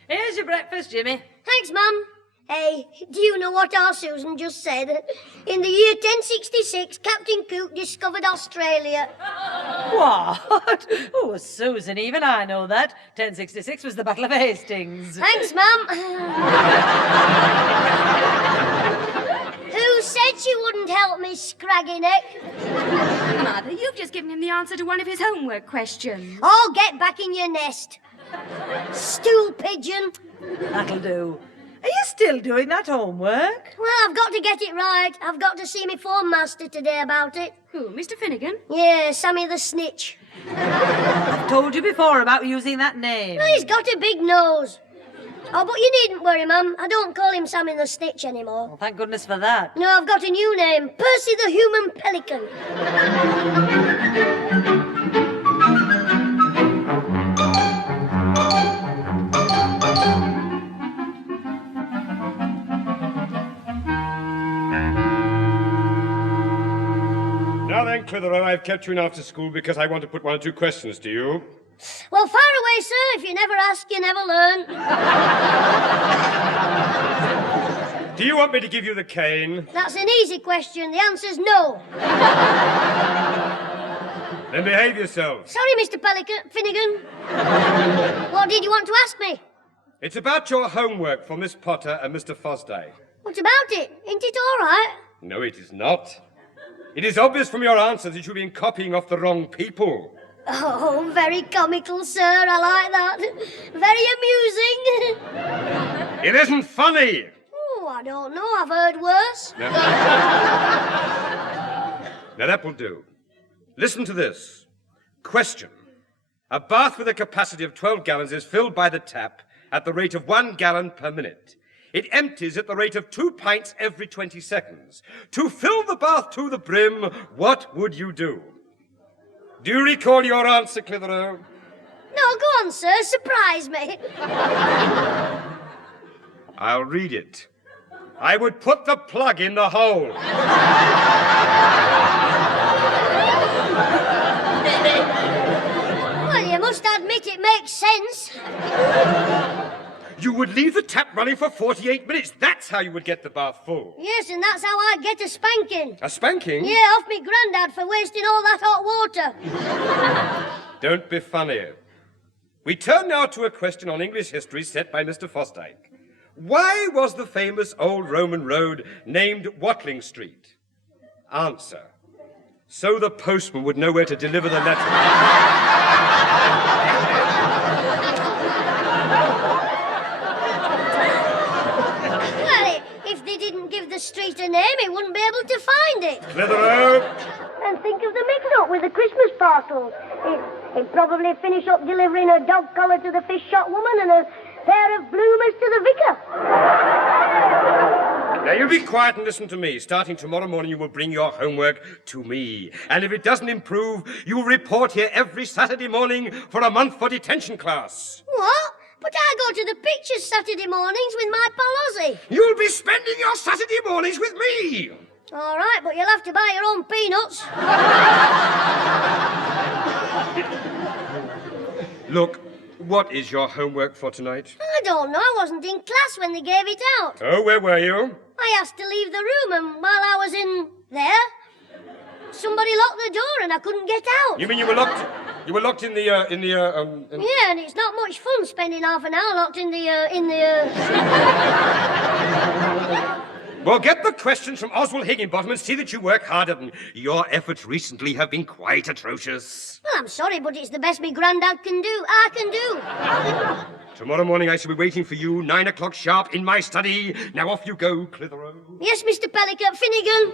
Here's your breakfast, Jimmy. Thanks, Mum. Hey, do you know what our Susan just said? In the year 1066, Captain Cook discovered Australia. What? Oh, Susan, even I know that. 1066 was the Battle of Hastings. Thanks, Mum. Who said she wouldn't help me, scraggy neck? Mother, you've just given him the answer to one of his homework questions. Oh, get back in your nest. Stool pigeon. That'll do. Are you still doing that homework? Well, I've got to get it right. I've got to see my form master today about it. Who, Mr. Finnegan? Yeah, Sammy the Snitch. I've told you before about using that name. Well, he's got a big nose. Oh, but you needn't worry, Mum. I don't call him Sammy the Snitch anymore. Well, thank goodness for that. No, I've got a new name. Percy the Human Pelican. Now then, Clitheroe, I've kept you in after school because I want to put 1 or 2 questions to you. Well, fire away, sir. If you never ask, you never learn. Do you want me to give you the cane? That's an easy question. The answer's no. Then behave yourself. Sorry, Mr. Finnegan. What did you want to ask me? It's about your homework for Miss Potter and Mr. Fosdyke. What about it? Ain't it all right? No, it is not. It is obvious from your answers that you've been copying off the wrong people. Oh, very comical, sir. I like that. Very amusing. It isn't funny. Oh, I don't know. I've heard worse. Now that will do. Listen to this. Question. A bath with a capacity of 12 gallons is filled by the tap at the rate of 1 gallon per minute. It empties at the rate of 2 pints every 20 seconds. To fill the bath to the brim, what would you do? Do you recall your answer, Clitheroe? No, go on, sir. Surprise me. I'll read it. I would put the plug in the hole. Well, you must admit it makes sense. You would leave the tap running for 48 minutes. That's how you would get the bath full. Yes, and that's how I get a spanking. A spanking? Yeah, off me grandad for wasting all that hot water. Don't be funny. We turn now to a question on English history set by Mr. Fosdyke. Why was the famous old Roman road named Watling Street? Answer. So the postman would know where to deliver the letter. Well, if they didn't give the street a name, he wouldn't be able to find it. Clitheroe! And think of the mix-up with the Christmas parcels. He'd probably finish up delivering a dog collar to the fish shop woman and a pair of bloomers to the vicar. Now, you be quiet and listen to me. Starting tomorrow morning, you will bring your homework to me. And if it doesn't improve, you will report here every Saturday morning for a month for detention class. What? But I go to the pictures Saturday mornings with my pal Ozzy. You'll be spending your Saturday mornings with me. All right, but you'll have to buy your own peanuts. Look, what is your homework for tonight? I don't know. I wasn't in class when they gave it out. Oh, where were you? I asked to leave the room, and while I was in there, somebody locked the door, and I couldn't get out. You mean you were locked? You were locked in the. Yeah, and it's not much fun spending half an hour locked in the. Well, get the questions from Oswald Higginbottom and see that you work harder than your efforts recently have been quite atrocious. Well, I'm sorry, but it's the best me grandad can do. I can do. Tomorrow morning I shall be waiting for you, 9 o'clock sharp, in my study. Now off you go, Clitheroe. Yes, Mr. Pelican, Finnegan.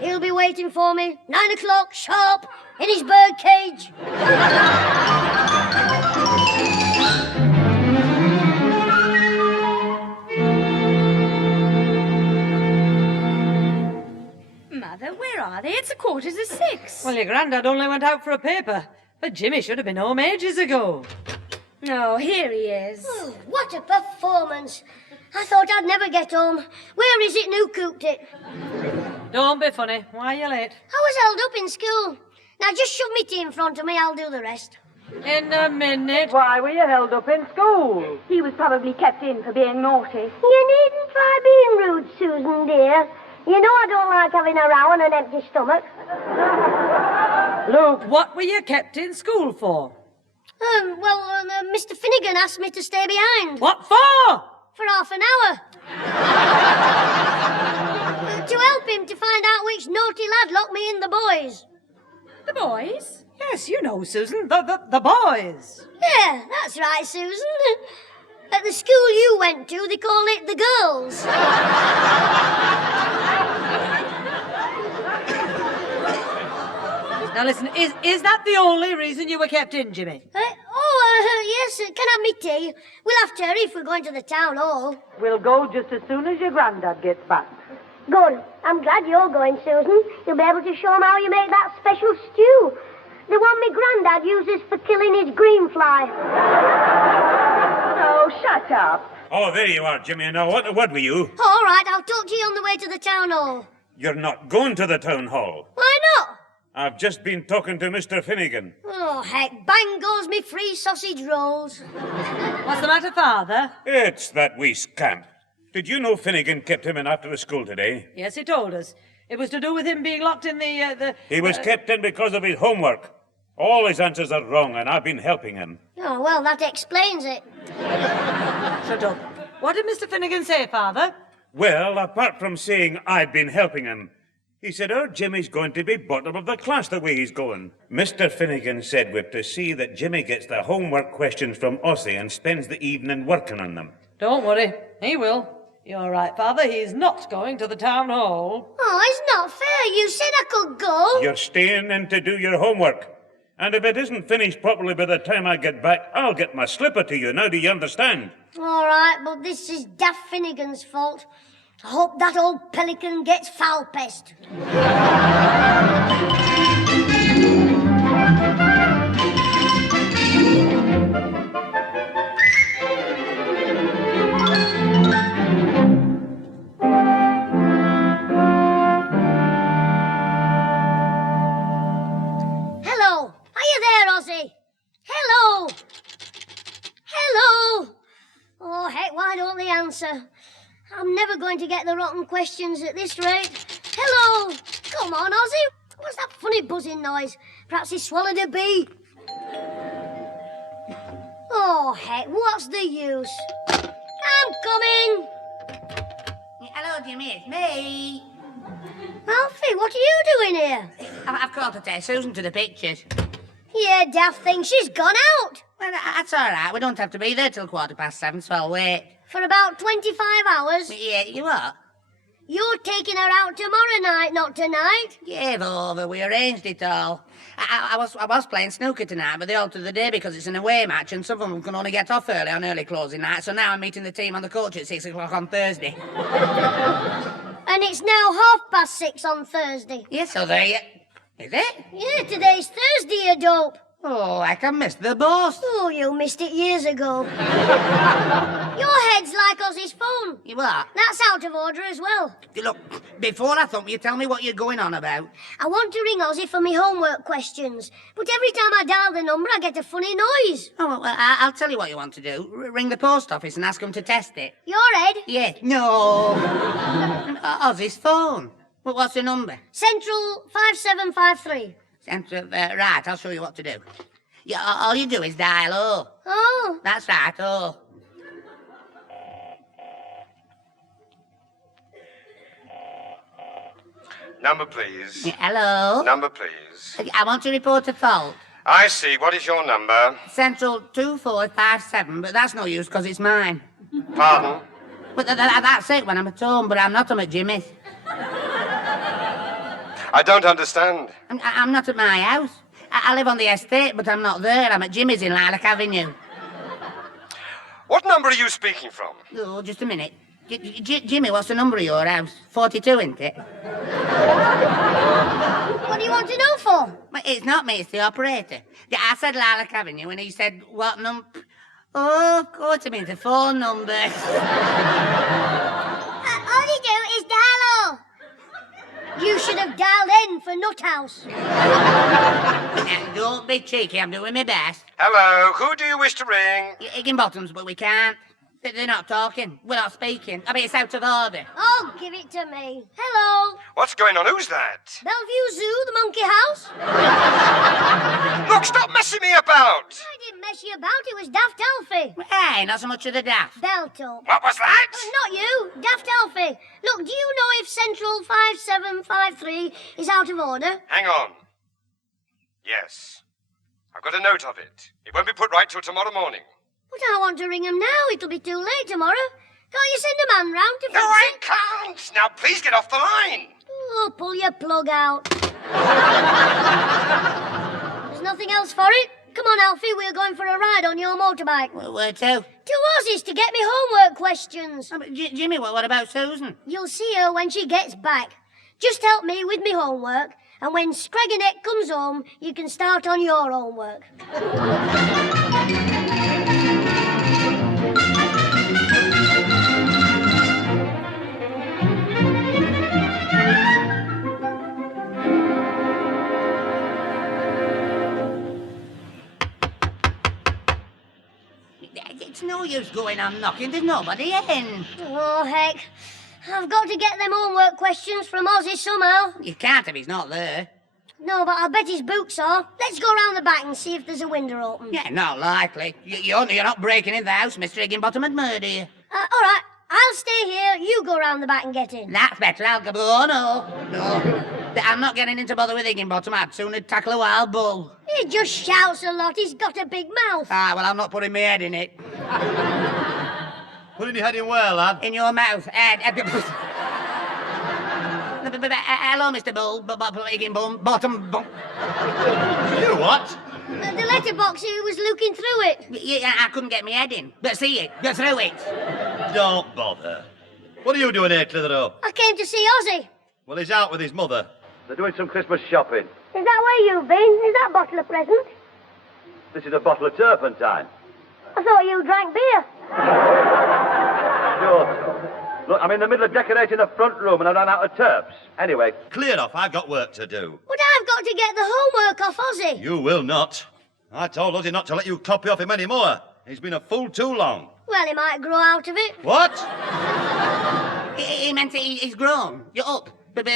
He'll be waiting for me, 9 o'clock sharp, in his bird cage. Mother, where are they? It's 6:15. Well, your grandad only went out for a paper. But Jimmy should have been home ages ago. Oh, here he is. Oh, what a performance. I thought I'd never get home. Where is it and who cooked it? Don't be funny. Why are you late? I was held up in school. Now just shove me tea in front of me, I'll do the rest. In a minute. Why were you held up in school? He was probably kept in for being naughty. You needn't try being rude, Susan, dear. You know I don't like having a row on an empty stomach. Look, what were you kept in school for? Mr. Finnegan asked me to stay behind. What for? For half an hour. To help him to find out which naughty lad locked me in the boys. The boys? Yes, you know, Susan, the boys. Yeah, that's right, Susan. At the school you went to, they call it the girls. Now listen, is that the only reason you were kept in, Jimmy? Yes, can I have me tea? We'll have to hurry if we're going to the town hall. We'll go just as soon as your grandad gets back. Good. I'm glad you're going, Susan. You'll be able to show him how you make that special stew. The one my granddad uses for killing his green fly. Oh, shut up. Oh, there you are, Jimmy. Now, what were you? All right, I'll talk to you on the way to the town hall. You're not going to the town hall. Why not? I've just been talking to Mr. Finnegan. Oh, heck, bang goes me free sausage rolls. What's the matter, Father? It's that wee scamp. Did you know Finnegan kept him in after the school today? Yes, he told us. It was to do with him being locked in the... He was kept in because of his homework. All his answers are wrong, and I've been helping him. Oh, well, that explains it. Shut up. What did Mr. Finnegan say, Father? Well, apart from saying I've been helping him, He said our Jimmy's going to be bottom of the class the way he's going. Mr. Finnegan said we're to see that Jimmy gets the homework questions from Ossie and spends the evening working on them. Don't worry, he will. You're right, Father, he's not going to the town hall. Oh, it's not fair. You said I could go. You're staying in to do your homework. And if it isn't finished properly by the time I get back, I'll get my slipper to you. Now do you understand? All right, but this is Daft Finnegan's fault. I hope that old pelican gets foul pest. Hello. Are you there, Ozzy? Hello. Hello. Oh, heck, why don't they answer? I'm never going to get the rotten questions at this rate. Hello! Come on, Ozzy. What's that funny buzzing noise? Perhaps he swallowed a bee. Oh, heck, what's the use? I'm coming. Hello, Jimmy, it's me. Alfie, what are you doing here? I've called to take Susan to the pictures. Yeah, daft thing, she's gone out. Well, that's all right. We don't have to be there till 7:15, so I'll wait. For about 25 hours? Yeah, you what? You're taking her out tomorrow night, not tonight. Give over. We arranged it all. I was playing snooker tonight, but they altered the day because it's an away match and some of them can only get off early on early closing night, so now I'm meeting the team on the coach at 6 o'clock on Thursday. And it's now 6:30 on Thursday. Yes, so there you... Is it? Yeah, today's Thursday, you dope. Oh, I can miss the boss. Oh, you missed it years ago. Your head's like Ozzy's phone. You what? That's out of order as well. Look, before I thump you, tell me what you're going on about. I want to ring Ozzy for me homework questions, but every time I dial the number, I get a funny noise. Oh, well, I'll tell you what you want to do. Ring the post office and ask them to test it. Your head? Yes. No. Ozzy's phone. Well, what's the number? Central 5753. Right, I'll show you what to do. Yeah, all you do is dial O. Oh. That's right, O. Number, please. Hello? Number, please. I want to report a fault. I see. What is your number? Central 2457, but that's no use because it's mine. Pardon? But that's it when I'm at home, but I'm not. I'm at Jimmy's. I don't understand. I'm not at my house. I live on the estate, but I'm not there. I'm at Jimmy's in Lilac Avenue. What number are you speaking from? Oh, just a minute. Jimmy, what's the number of your house? 42, isn't it? What do you want to know for? Well, it's not me, it's the operator. I said Lilac Avenue, and he said, what number? Oh, of course, I mean the phone number. All you do is dial O. You should have dialed N for Nut House. Don't be cheeky, I'm doing my best. Hello, who do you wish to ring? Higginbottoms, but we can't. They're not talking. We're not speaking. I mean, it's out of order. Oh, give it to me. Hello. What's going on? Who's that? Bellevue Zoo, the monkey house. Look, stop messing me about. I didn't mess you about. It was Daft Alfie. Hey, not so much of the daft. Belto. What was that? Not you. Daft Alfie. Look, do you know if Central 5753 is out of order? Hang on. Yes. I've got a note of it. It won't be put right till tomorrow morning. But I want to ring him now. It'll be too late tomorrow. Can't you send a man round to fix No, I it? can't. Now, please get off the line. Oh, pull your plug out. There's nothing else for it. Come on, Alfie, we're going for a ride on your motorbike. Where to? To Ozzy's to get me homework questions. Oh, but Jimmy, what about Susan? You'll see her when she gets back. Just help me with me homework, and when Scragganeck comes home, you can start on your homework. It's no use going on knocking. There's nobody in. Oh, heck. I've got to get them homework questions from Ozzy somehow. You can't if he's not there. No, but I bet his boots are. Let's go round the back and see if there's a window open. Yeah, not likely. You're not breaking in the house, Mr. Higginbottom, and murder you. All right. I I'll stay here, you go round the back and get in. That's better, I'll go. Oh, no. I'm not getting into bother with Higginbottom. I'd sooner tackle a wild bull. He just shouts a lot, he's got a big mouth. Ah, well, I'm not putting my head in it. Putting your head in where, lad? In your mouth. Hello, Mr. Bull. Higginbottom. You what? The letterbox, he was looking through it. Yeah, I couldn't get my head in. But see it. Go through it. Don't bother. What are you doing here, Clitheroe? I came to see Ozzy. Well, he's out with his mother. They're doing some Christmas shopping. Is that where you've been? Is that bottle a present? This is a bottle of turpentine. I thought you drank beer. Sure. Look, I'm in the middle of decorating the front room and I ran out of turps. Anyway. Clear off, I've got work to do. But I've got to get the homework off Ozzy. You will not. I told Ozzy not to let you copy off him anymore. He's been a fool too long. Well, he might grow out of it. What? He meant he's grown. You're up. But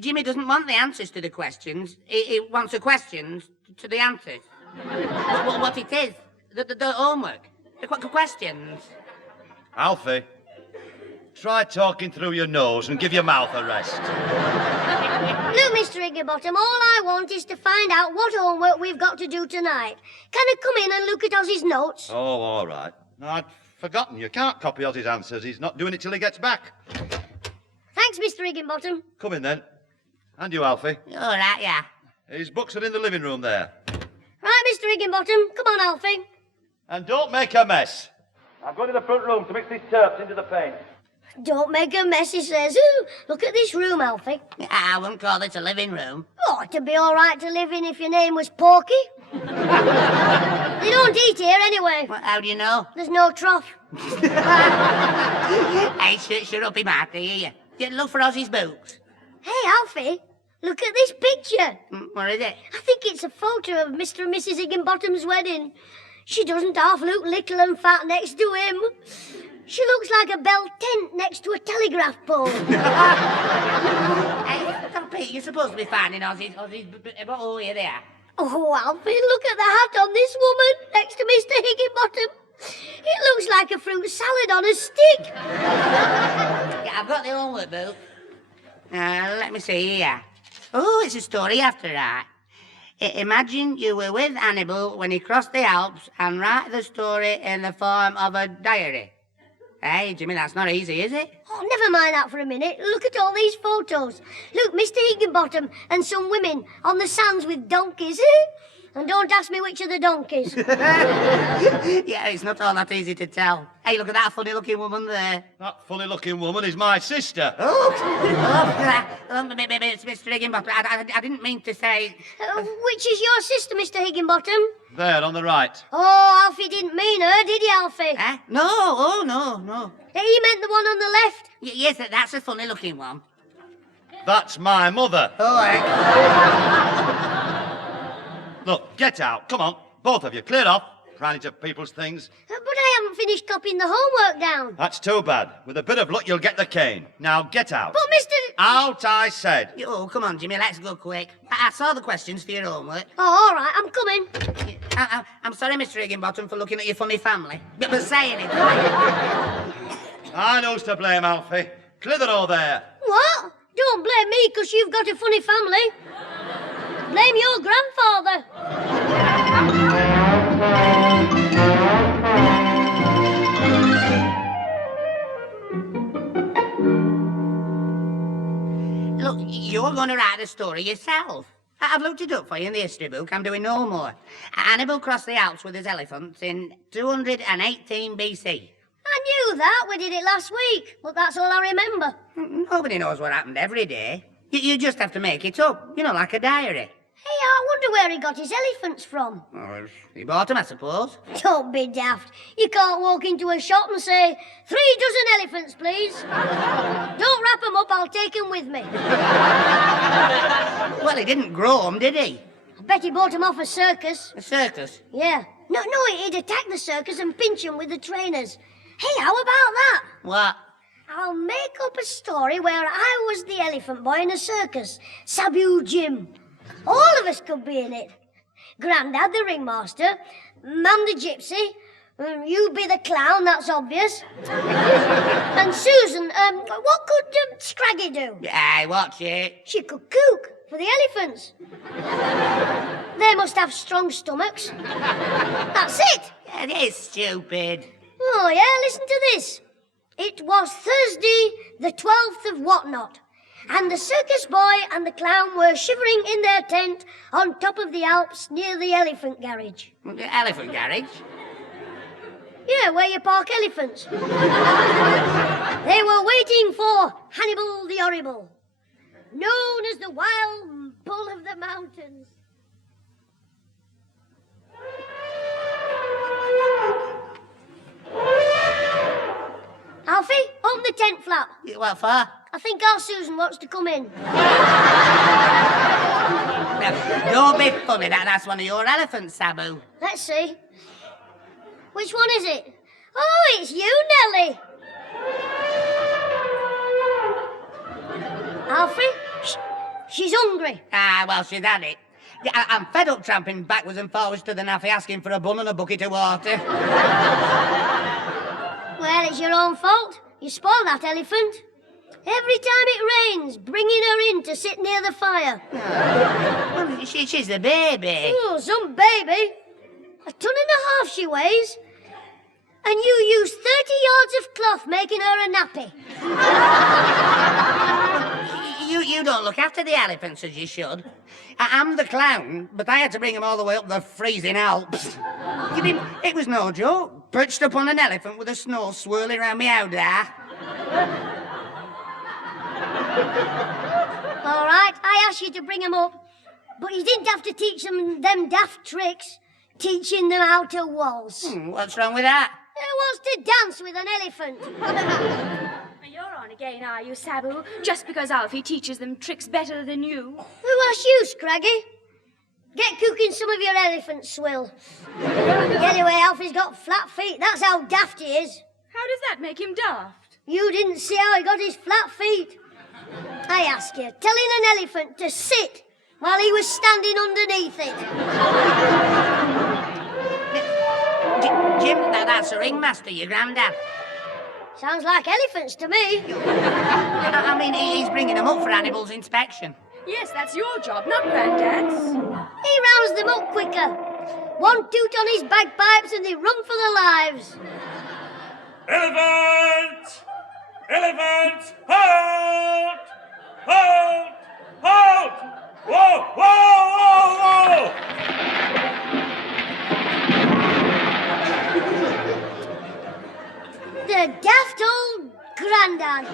Jimmy doesn't want the answers to the questions. He wants the questions to the answers. What it is. The homework. The questions. Alfie, try talking through your nose and give your mouth a rest. Look, Mr. Higginbottom, all I want is to find out what homework we've got to do tonight. Can I come in and look at Ozzy's notes? Oh, all right. I'd forgotten. You can't copy Ozzy's answers. He's not doing it till he gets back. Thanks, Mr. Higginbottom. Come in, then. And you, Alfie. All right, yeah. His books are in the living room there. Right, Mr. Higginbottom. Come on, Alfie. And don't make a mess. I'm going to the front room to mix these turps into the paint. Don't make a mess, he says. Ooh, look at this room, Alfie. I wouldn't call this a living room. Oh, it'd be all right to live in if your name was Porky. They don't eat here anyway. Well, how do you know? There's no trough. Hey, shut up, he might hear you. Look for Ozzy's books. Hey, Alfie, look at this picture. What is it? I think it's a photo of Mr. and Mrs. Higginbottom's wedding. She doesn't half look little and fat next to him. She looks like a bell tent next to a telegraph pole. Hey, stop it. You're supposed to be finding Ozzy's. Oh, here they are. Oh, Alfie, look at the hat on this woman next to Mr. Higginbottom. It looks like a fruit salad on a stick. Yeah, I've got the homework book. Let me see here. Oh, it's a story after that. Imagine you were with Hannibal when he crossed the Alps and write the story in the form of a diary. Hey, Jimmy, that's not easy, is it? Oh, never mind that for a minute. Look at all these photos. Look, Mr. Higginbottom and some women on the sands with donkeys. And don't ask me which are the donkeys. Yeah, it's not all that easy to tell. Hey, look at that funny-looking woman there. That funny-looking woman is my sister. It's Mr. Higginbottom. I didn't mean to say... Which is your sister, Mr. Higginbottom? There, on the right. Oh, Alfie didn't mean her, did he, Alfie? No, oh, no. He meant the one on the left. Yes, that's a funny-looking one. That's my mother. Oh, Look, get out. Come on. Both of you. Clear off. Prying into people's things. But I haven't finished copying the homework down. That's too bad. With a bit of luck, you'll get the cane. Now, get out. But, Mr... Out, I said. Oh, come on, Jimmy. Let's go quick. I saw the questions for your homework. Oh, all right. I'm coming. I'm sorry, Mr. Higginbottom, for looking at your funny family. But saying it. I knows to blame, Alfie. Clitheroe there. What? Don't blame me because you've got a funny family. Blame your grandfather. Look, you're going to write the story yourself. I've looked it up for you in the history book. I'm doing no more. Hannibal crossed the Alps with his elephants in 218 BC. I knew that. We did it last week. But that's all I remember. Nobody knows what happened every day. You just have to make it up. You know, like a diary. Hey, I wonder where he got his elephants from. Oh, he bought them, I suppose. Don't be daft. You can't walk into a shop and say, 3 dozen elephants, please. Don't wrap them up, I'll take them with me. Well, he didn't grow them, did he? I bet he bought them off a circus. A circus? Yeah. No, he'd attack the circus and pinch them with the trainers. Hey, how about that? What? I'll make up a story where I was the elephant boy in a circus. Sabu Jim. All of us could be in it. Grandad the ringmaster, Mum the gypsy, You be the clown, that's obvious. And Susan, what could Scraggy do? Aye, watch it. She could cook for the elephants. They must have strong stomachs. That's it. It is stupid. Oh, yeah, listen to this. It was Thursday, the 12th of whatnot, and the circus boy and the clown were shivering in their tent on top of the Alps near the elephant garage. The elephant garage? Yeah, where you park elephants. They were waiting for Hannibal the Horrible, known as the Wild Bull of the Mountains. Alfie, open the tent flap. What for? I think our Susan wants to come in. Now, don't be funny, that's one of your elephants, Sabu. Let's see. Which one is it? Oh, it's you, Nellie. Alfie, she's hungry. Ah, well, she's had it. Yeah, I'm fed up tramping backwards and forwards to the naffy asking for a bun and a bucket of water. Well, it's your own fault. You spoiled that elephant. Every time it rains, bringing her in to sit near the fire. Well, she's a baby. Oh, some baby. 1.5 tons she weighs. And you use 30 yards of cloth making her a nappy. You don't look after the elephants as you should. I'm the clown, but I had to bring them all the way up the freezing Alps. It was no joke. Perched up on an elephant with the snow swirling around me howdah. All right, I asked you to bring them up, but you didn't have to teach them daft tricks, teaching them how to waltz. What's wrong with that? Who wants to dance with an elephant? You're on again, are you, Sabu? Just because Alfie teaches them tricks better than you. Who asked you, Scraggy? Get cooking some of your elephant swill. Anyway, Alfie's got flat feet. That's how daft he is. How does that make him daft? You didn't see how he got his flat feet. I ask you, telling an elephant to sit while he was standing underneath it. Jim, that's a ringmaster, your granddad. Sounds like elephants to me. I mean, he's bringing them up for Hannibal's inspection. Yes, that's your job, not Granddad's. He rounds them up quicker. 1 toot on his bagpipes and they run for their lives. Elephant! Elephant! Halt! Halt! Halt! Whoa! Whoa! Whoa! Whoa! The daft old granddad.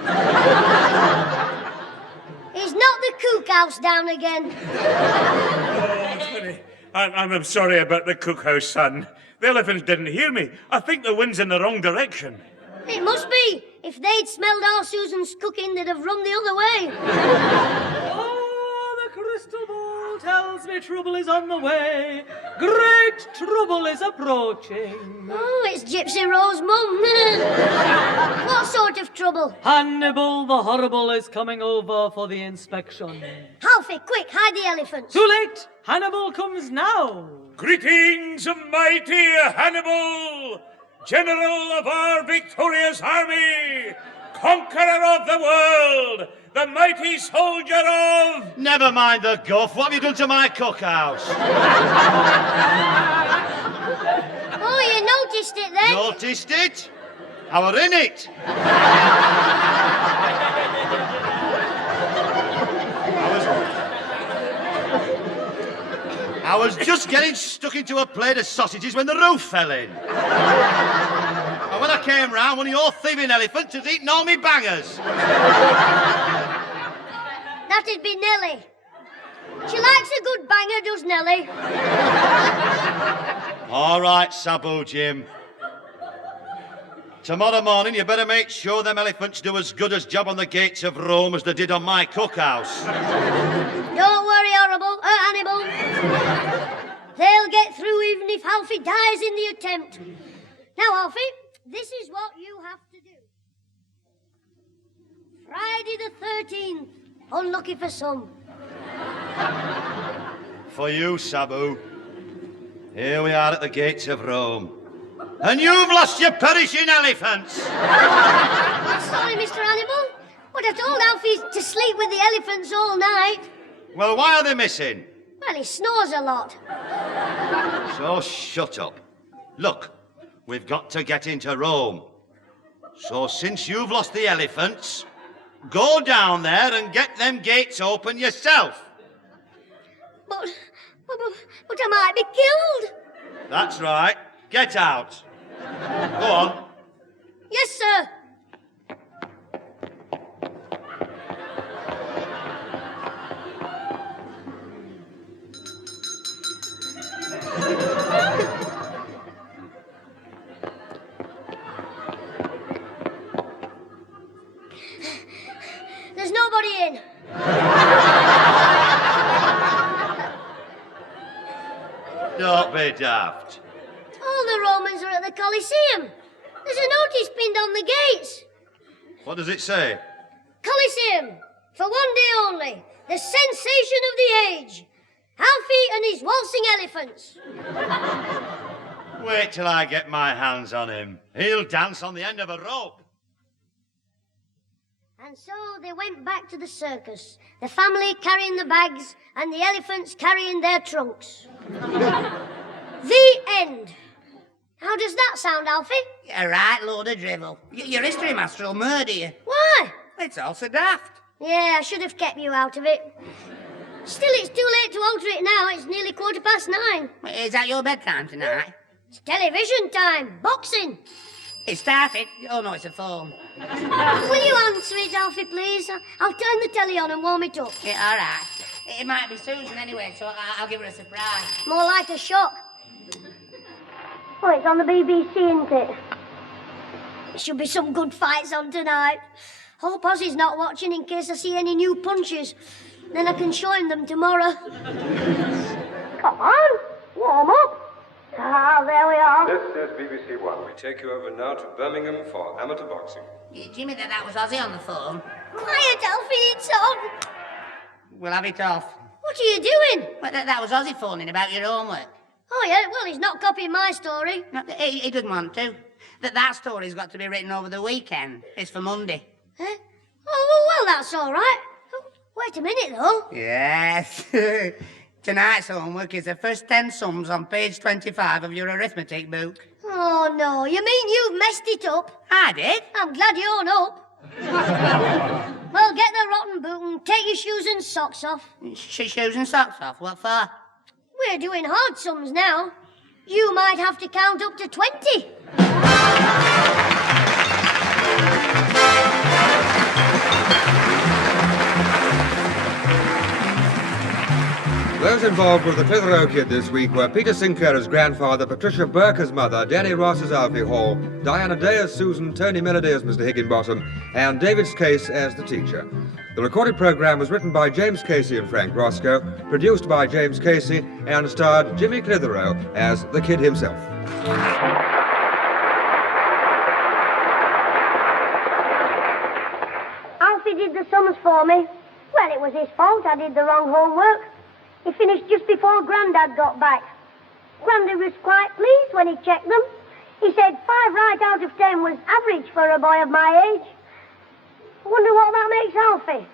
He's knocked the cook house down again. Oh, Tony, I'm sorry about the cookhouse, son. The elephants didn't hear me. I think the wind's in the wrong direction. It must be. If they'd smelled our Susan's cooking, they'd have run the other way. Oh, the crystal ball tells me trouble is on the way. Great trouble is approaching. Oh, it's Gypsy Rose's mum. What sort of trouble? Hannibal the Horrible is coming over for the inspection. Alfie, quick, hide the elephants. Too late. Hannibal comes now. Greetings, mighty Hannibal, general of our victorious army, conqueror of the world, the mighty soldier of... Never mind the guff. What have you done to my cookhouse? Oh, you noticed it then? Noticed it? I were in it. I was just getting stuck into a plate of sausages when the roof fell in. And when I came round, one of your thieving elephants has eaten all me bangers. That'd be Nellie. She likes a good banger, does Nellie? All right, Sabu, Jim. Tomorrow morning, you better make sure them elephants do as good a job on the gates of Rome as they did on my cookhouse. Don't worry, Hannibal. They'll get through even if Alfie dies in the attempt. Now, Alfie, this is what you have to do. Friday the 13th. Unlucky for some. For you, Sabu. Here we are at the gates of Rome. And you've lost your perishing elephants. Sorry, Mr. Hannibal, but I told Alfie to sleep with the elephants all night. Well, why are they missing? Well, he snores a lot. So shut up. Look, we've got to get into Rome. So since you've lost the elephants, go down there and get them gates open yourself. But I might be killed. That's right. Get out. Go on. Yes, sir. There's nobody in. Don't be daft. All the Romans are at the Colosseum. There's a notice pinned on the gates. What does it say? Colosseum, for one day only, the sensation of the age. Alfie and his waltzing elephants. Wait till I get my hands on him. He'll dance on the end of a rope. And so they went back to the circus, the family carrying the bags and the elephants carrying their trunks. The end. How does that sound, Alfie? You're right, load of drivel. Your history master will murder you. Why? It's all so daft. Yeah, I should have kept you out of it. Still, it's too late to alter it now. It's nearly 9:15. Is that your bedtime tonight? It's television time. Boxing. It started. Oh, no, it's a phone. Will you answer it, Alfie, please? I'll turn the telly on and warm it up. Yeah, all right. It might be Susan anyway, so I'll give her a surprise. More like a shock. Oh, it's on the BBC, isn't it? There should be some good fights on tonight. Hope Ozzy's not watching in case I see any new punches. Then I can show him them tomorrow. Come on, warm up. Ah, there we are. This is BBC One. We take you over now to Birmingham for amateur boxing. Jimmy, that was Ozzy on the phone. Quiet, Alfie, it's on. We'll have it off. What are you doing? Well, that was Ozzy phoning about your homework. Oh, yeah, well, he's not copying my story. No, he doesn't want to. That story's got to be written over the weekend. It's for Monday. Huh? Oh, well, that's all right. Oh, wait a minute, though. Yes. Tonight's homework is the first 10 sums on page 25 of your arithmetic book. Oh, no, you mean you've messed it up? I did. I'm glad you own up. Well, get the rotten boot and take your shoes and socks off. Shoes and socks off? What for? We're doing hard sums now. You might have to count up to 20. Those involved with the Clitheroe Kid this week were Peter Sinclair as grandfather, Patricia Burke as mother, Danny Ross as Alfie Hall, Diana Day as Susan, Tony Melody as Mr. Higginbottom, and David Case as the teacher. The recorded program was written by James Casey and Frank Roscoe, produced by James Casey, and starred Jimmy Clitheroe as the kid himself. Alfie did the sums for me. Well, it was his fault. I did the wrong homework. He finished just before Grandad got back. Grandad was quite pleased when he checked them. He said 5 right out of 10 was average for a boy of my age. I wonder what that makes Alfie.